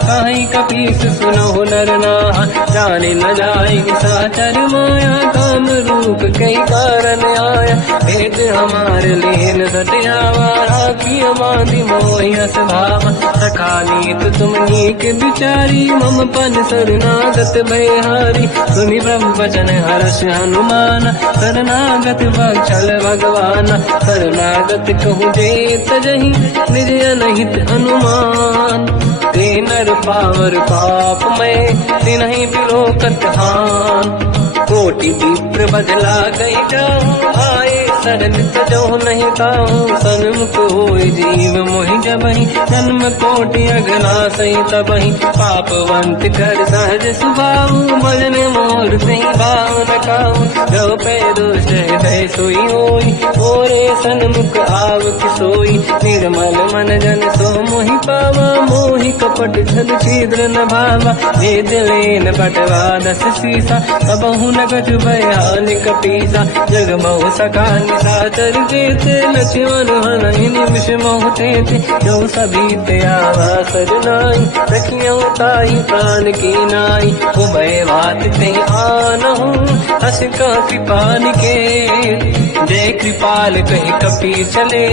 काहि कपीस सुनहु नर नाहा, जाने न जाए साचर माया, काम रूप कई कारण आया, भेद हमारे लेन सत्यावा, राखी बांधी मोहिया स्वभाव, सखानी तो तुम नीक बिचारी, मम पन शरणागत भयहारी, सुनि ब्रह्म वचन हर्ष हनुमान, शरणागत वत्सल भगवान, शरणागत कहूँ जे तजहि, निज अनहित अनुमान, ते नर पावर पाप में, तिन्हि बिलोकत हान, कोटि विप्र बदला गई जाऊँ, आए शरण तजो नहीं ताऊँ, सन्मुख होय जीव मोहि जबहि, जन्म कोटि अगला सही तबहि, पापवंत कर सहज सुभाऊ, भजन मोर सही भाव न काऊ, जो पै दुष्ट हृदय सोई होई, मोरे सन्मुख आव किसोई, निर्मल मन जन सो मोहि पावा, मोहि कपट छल छिद्र न भावा, भेद लेन बटवा दस सीसा, सबहु न कछु भयान कपीसा, जग महु सका निशाचर जेते, लक्ष्मण हनि निमिष मोह तेते, जो सभी ते आवा सरनाई, रखियो ताई प्राण की नाई, उभय बात ते आनहु, हस का कृपान के, जय कृपाल कहि कपी चले,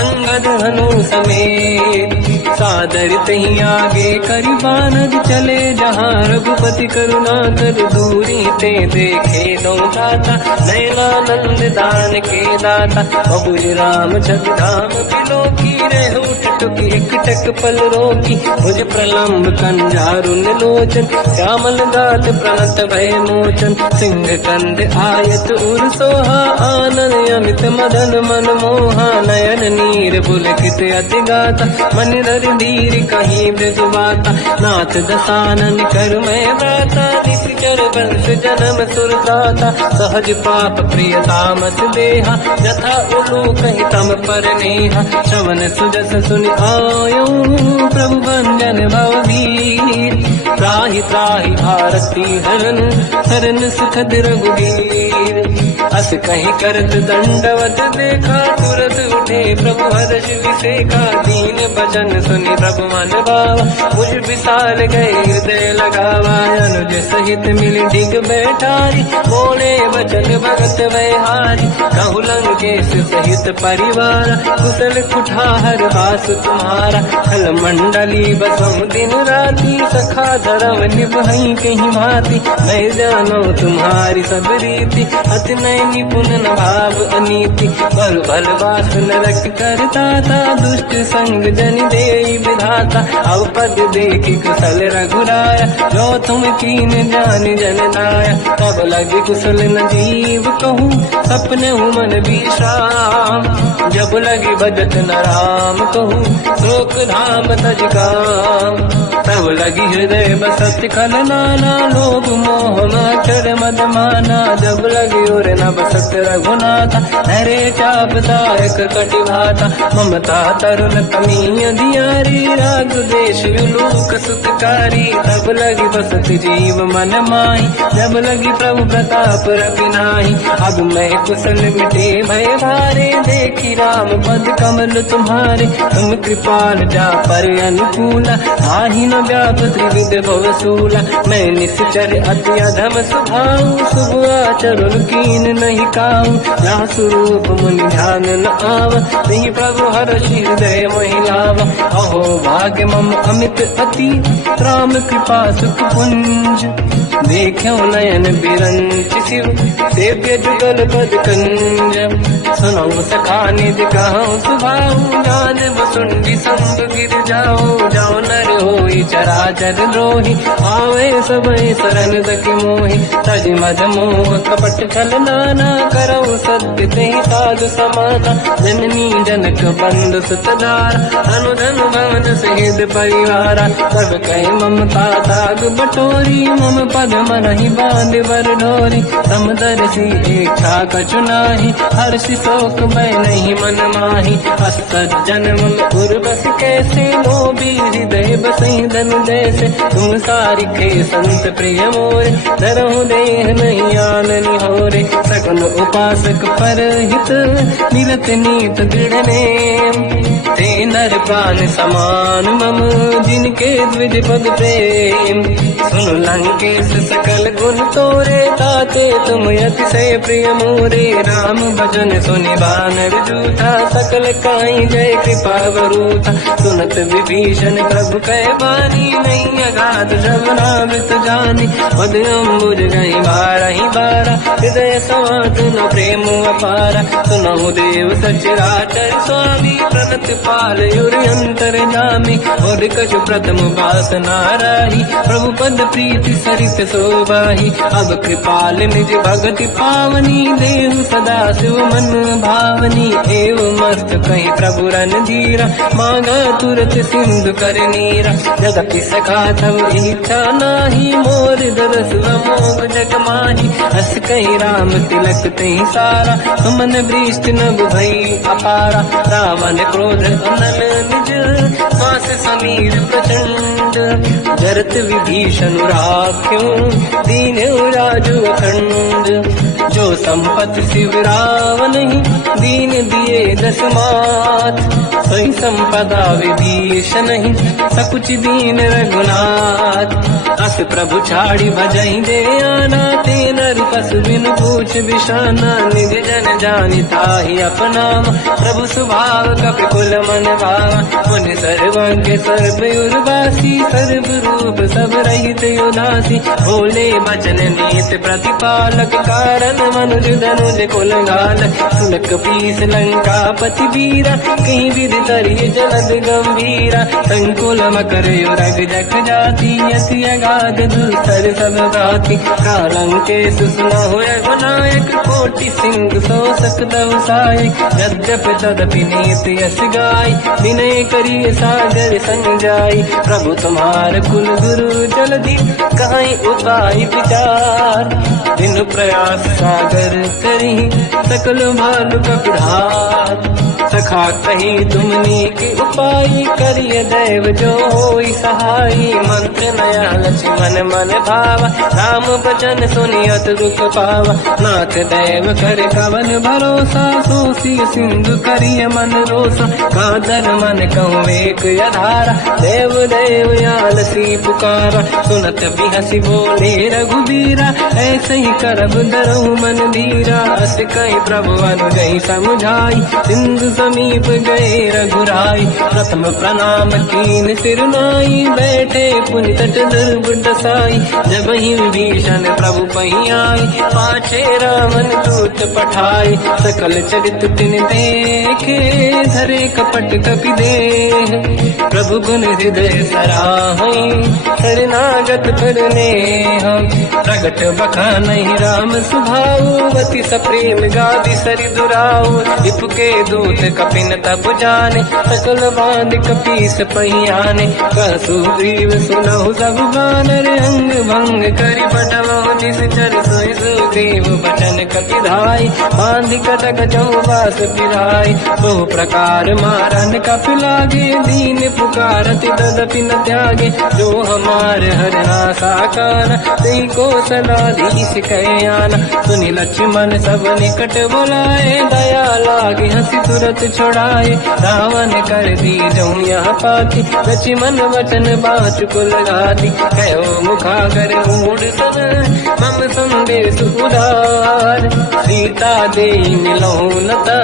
अंगद हनु समेत, सादर तही आगे करि बानर चले, जहाँ रघुपति करुणा कर दूरी ते देखे दो दाता, नयनानंद दान के दाता, बहुज राम छवि धाम बिलो की, रहु टुक एक टक पल रोकी, भुज प्रलम्ब कंजारुन लोचन, श्यामल गाल प्रणत भय मोचन, सिंह कंद आयत उर सोहा, आनन अमित मदन मन मोहा, नयन नीर पुलकित अति गाता, मन धर धीर कहीं मृदुबाता, नाथ दसानन कर मैं दाता, निश्चर वंश जन्म सुरदाता, सहज पाप प्रिय तामस देहा, यथा उलू कहीं तम पर नेहा, श्रवण सुजस सुनि आयो, प्रभु भंजन भववीर, त्राहि त्राहि आरती हरन, शरण सुखद रघुवीर, अस कहीं करत दंडवत देखा, तुरत उठे प्रभु हर्ष विसेखा, दीन भजन सुनि प्रभु मन भावा, मुझ विशाल गए हृदय लगावा, अनुज सहित मिली डिग बैठारी, बोले वचन भगत वैहारी, कहु लंकेश सहित परिवार, कुशल कुठार वास तुम्हारा, खल मंडली बसहु दिन राती, सखा धर्म निभहि कहीं भांति, मैं जानो तुम्हारी सब रीति, अति नय निपुण न भाव अनीति, पर भल बास नरक करता था, दुष्ट संग जन दे विधाता, अब पद देखी कुशल रघुराया, जो तुम कीन जान जन नाया, तब लगे कुशल न जीव कहूँ, सपने मन विश्राम, जब लगी भजत न राम कहूँ, शोक धाम तज काम, तब लगी हृदय बसत खल नाना, लोभ मोह मच्छर मद माना, जब लगी और न बसत रघुनाथा, हरे चाप दायक कटि भाता, ममता तरुण तमी अधियारी, राग देश विलोक सुखकारी, तब लगी बसत जीव मन माही, जब लगी प्रभु प्रताप रवि नाही, अब मैं कुशल मिटे भय भारे, देखी राम पद कमल तुम्हारे, तुम कृपाल जा पर अनुकूला, आहि न व्याप त्रिविध भवसूला, मैं निश्चर अति अधम स्वभाव, शुभ आचरण कीन नहीं काऊ, जहाँ स्वरूप मुनि ध्यान न आव, नहीं प्रभु हर्षि हृदय महिलावा, अहो भाग्य मम अमित अति, राम कृपा सुख पुंज, देखो नयन बिरंच शिव, सेव्य जुगल पद कंज, सुनो सखा निज कहूँ सुभाऊ, जान वसुंडी संग गिर जाओ, जाओ नर होई चराचर द्रोही, आवे सबई शरण सखि मोहि, तज मद मोह कपट छल नाना, करऊ सत्य तेहि साधु समाता, जननी जनक बंधु सुतधारा, अनुधन भवन सहित परिवारा, सब कहि ममता ताग बटोरी, मम पद मनहि बांध बर डोरी, समदर्शी इच्छा कछु नाही, हर्षि शोक भय नहीं मन माही, असज्जन मम उर बस कैसे, लोभी हृदय बसहि धन जैसे, तुम सारिखे संत प्रिय मोरे, धरहु देह नहीं आन निहोरे, सगुन उपासक पर हित, मिलत नीत दृढ़ नेम, ते नर प्राण समान मम, जिनके द्विज पद प्रेम, सुन लंकेश सकल गुण तोरे, ताते तुम अतिशय प्रिय मोरे। राम भजन सुनि बानर जूठा, सकल काई जय कृपा वरूथा। सुनत विभीषण प्रभु कह बानी, नहीं अगाध श्रवणामृत जानी। पद अम्बुज गई बारहि बारा, हृदय समात न प्रेम अपारा। सुनहु देव सचराचर स्वामी, प्रणत पाल युरि अंतर जामी। और कछु प्रथम वासना राही, प्रभु पद प्रीति सरित सोबाही। अब कृपाल निज भगति पावनी, देहु सदा शिव मन भावनी। एवं मस्त कहीं प्रभु रन धीरा, मांगा तुरत सिंधु कर नीरा। जगति सखा तब इच्छा नाही, मोर दरस मोग जग माही। हस कहीं राम तिलक तही सारा, सुमन वृष्ट नभ भई अपारा। रावण क्रोध अनल निज, श्वास समीर प्रचंड। जरत विभीषण राख्यों, दीन राजु अखंड। जो संपत्ति शिव रावण ही, दीन दिए दस मात। सोई संपदा विभीषण ही, सकुच दीन रघुनाथ। अस प्रभु छाड़ी भजई दे आना, ते नर पशु बिनु पूछ बिशाना। निज जन जानि ताहि अपनावा, प्रभु स्वभाव कपि कुल मन भावा। मुनि सर्वज्ञ सर्व उर्वासी, सर्व रूप सब रहित उदासी। भोले बचन नीत प्रतिपालक, कारण मनुज धनुज कुल घालक। सुन कपीस लंका पति वीरा, कहीं विधि तरिय जलद गंभीरा। संकुल मकर युरग जख जाति, अति अगाध दुस्तर सब भाति। कालंकेश सुनहुँ रघुनायक, कोटि सिंह सो सकदव सायक। यद्यप तदपि नीत यस गाय, विनय करिय सागर संजाई। प्रभु तुम्हार कुल गुरु जलधि, कहीं उपाय विचार। दिन प्रयास सागर करी, सकल भालु कपिधार। सखा कही तुमनी के उपाय, करिय दैव जो होई सहाई। मंत्र नया लक्ष्मण मन भावा, राम बचन सुनियत दुख पावा। नाथ दैव कर कवन भरोसा, सोसी सिंधु करिय मन रोसा। कादर मन कहूँ एक अधारा, देव देव आलसी पुकारा। सुनत बिहसी बोले रघुबीरा, ऐसे ही करब डरहु मन धीरा। अस कहीं प्रभु अनुजहि समझाई, सिंधु समीप गए रघुराई। प्रथम प्रणाम कीन सिरनाई, बैठे पुनि तट दुर्ग दसाई। जब ही विभीषण प्रभु पही आई, पाछे रावण दूत पठाई। सकल चरित तिन देखे, धरे कपट कपि देह। प्रभु गुण हृदय सराहई, शरणागत करने हम। प्रगट बखानहि राम सुभाऊ, अति सप्रेम गादि सरि दुराऊ। रिपु के दूत कपिन तब जाने, सकल बांध कपीस पही आने। कह सुग्रीव सुनहु सब बानर, अंग भंग करि बटवहु निश्चर। सोई सुग्रीव बचन कपि धाई, बांधि कटक चौबास पिराई। बहु प्रकार मारन कपि लागे, दीन पुकारति तदपि न त्यागे। जो हमार हरना साकाना, तेहि को सलाधीश कहे आना। सुनि लक्ष्मण सब निकट बुलाए, दया लागे हंसी तुरत छुड़ाए। रावण कर दी जऊँ यह पाती, लक्ष्मण वचन बाचुकुल घाती। कहो मुखागर मूढ़ सन, मम संदेश उदार। सीता दे मिलऊँ लता,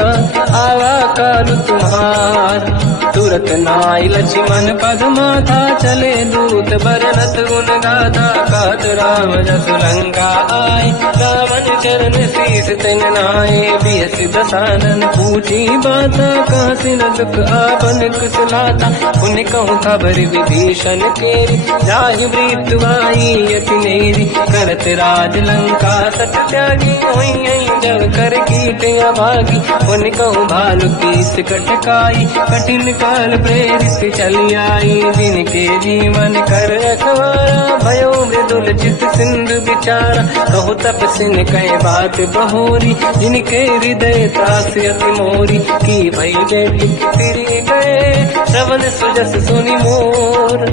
आवा काल तुम्हार। तुरत नाई लक्ष्मण पद माथा, चले दूत बरनत गुण गाथा। कहत राम जस लंका आए, रावण चरण शीस तिन नाए। बिहस दसानन पूछी बाता, कहसी न दुख आपन कुशलाता। पुन कहूँ खबर विभीषण केरी, जाहि मृत्यु आई यति नेरी। करत राज लंका सत त्यागी, हुई जब कर कीट अभागी। पुन कहूँ भालु कीस कटकाई, कठिन काल प्रेरित चली आई। जिनके जीवन कर रखवारा, भयो मृदुल चित सिंधु विचारा। कहु तपसिन कह बात बहोरी, जिनके हृदय त्रास अति मोरी। की भई बेटी तिरि गए, श्रवण सुजस सुनि मोर।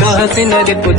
कहसिन रिपु